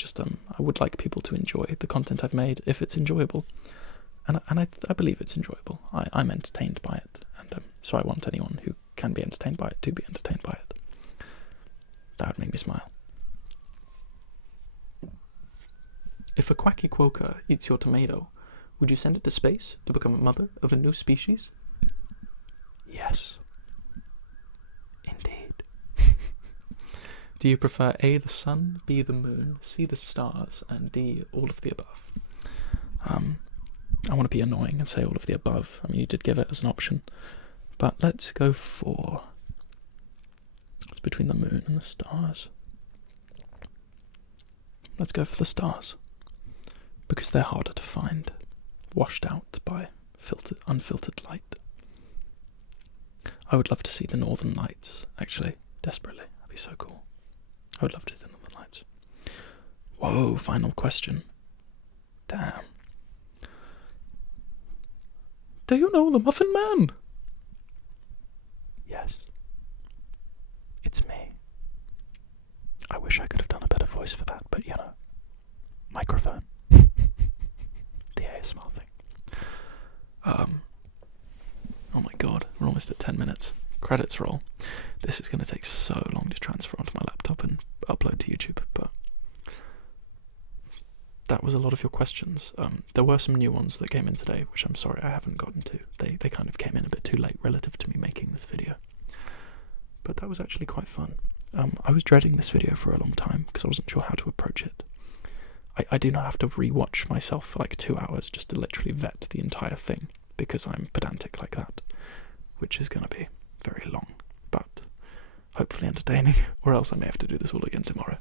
would like people to enjoy the content I've made if it's enjoyable. And I believe it's enjoyable. I'm entertained by it. And so I want anyone who can be entertained by it to be entertained by it. That would make me smile. If a quacky quokka eats your tomato, would you send it to space to become a mother of a new species? Yes. Indeed. Do you prefer A, the sun, B, the moon, C, the stars, and D, all of the above? I want to be annoying and say all of the above. I mean, you did give it as an option. But let's go for... It's between the moon and the stars. Let's go for the stars. Because they're harder to find. Washed out by unfiltered light. I would love to see the Northern Lights, actually, desperately. That'd be so cool. I would love to see the Northern Lights. Whoa, final question. Damn. Do you know the Muffin Man? Yes. It's me. I wish I could have done a better voice for that, but microphone. The ASMR thing. Oh my god, we're almost at 10 minutes. Credits roll. This is going to take so long to transfer onto my laptop and upload to YouTube, but that was a lot of your questions. There were some new ones that came in today, which I'm sorry I haven't gotten to. They kind of came in a bit too late relative to me making this video. But that was actually quite fun. I was dreading this video for a long time because I wasn't sure how to approach it. I do not have to rewatch myself for like 2 hours just to literally vet the entire thing because I'm pedantic like that, which is going to be very long, but hopefully entertaining, or else I may have to do this all again tomorrow.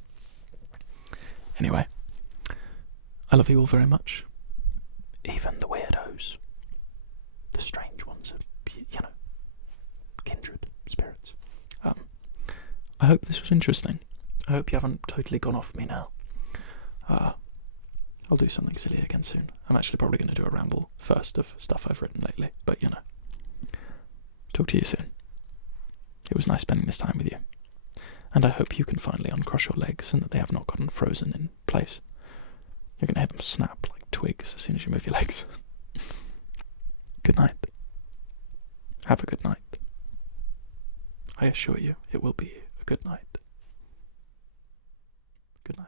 Anyway, I love you all very much. Even the weirdos. The strange ones of, kindred spirits. I hope this was interesting. I hope you haven't totally gone off me now. I'll do something silly again soon. I'm actually probably going to do a ramble first of stuff I've written lately, but talk to you soon. It was nice spending this time with you. And I hope you can finally uncross your legs and that they have not gotten frozen in place. You're going to hear them snap like like twigs as soon as you move your legs. Good night. Have a good night. I assure you, it will be a good night. Good night.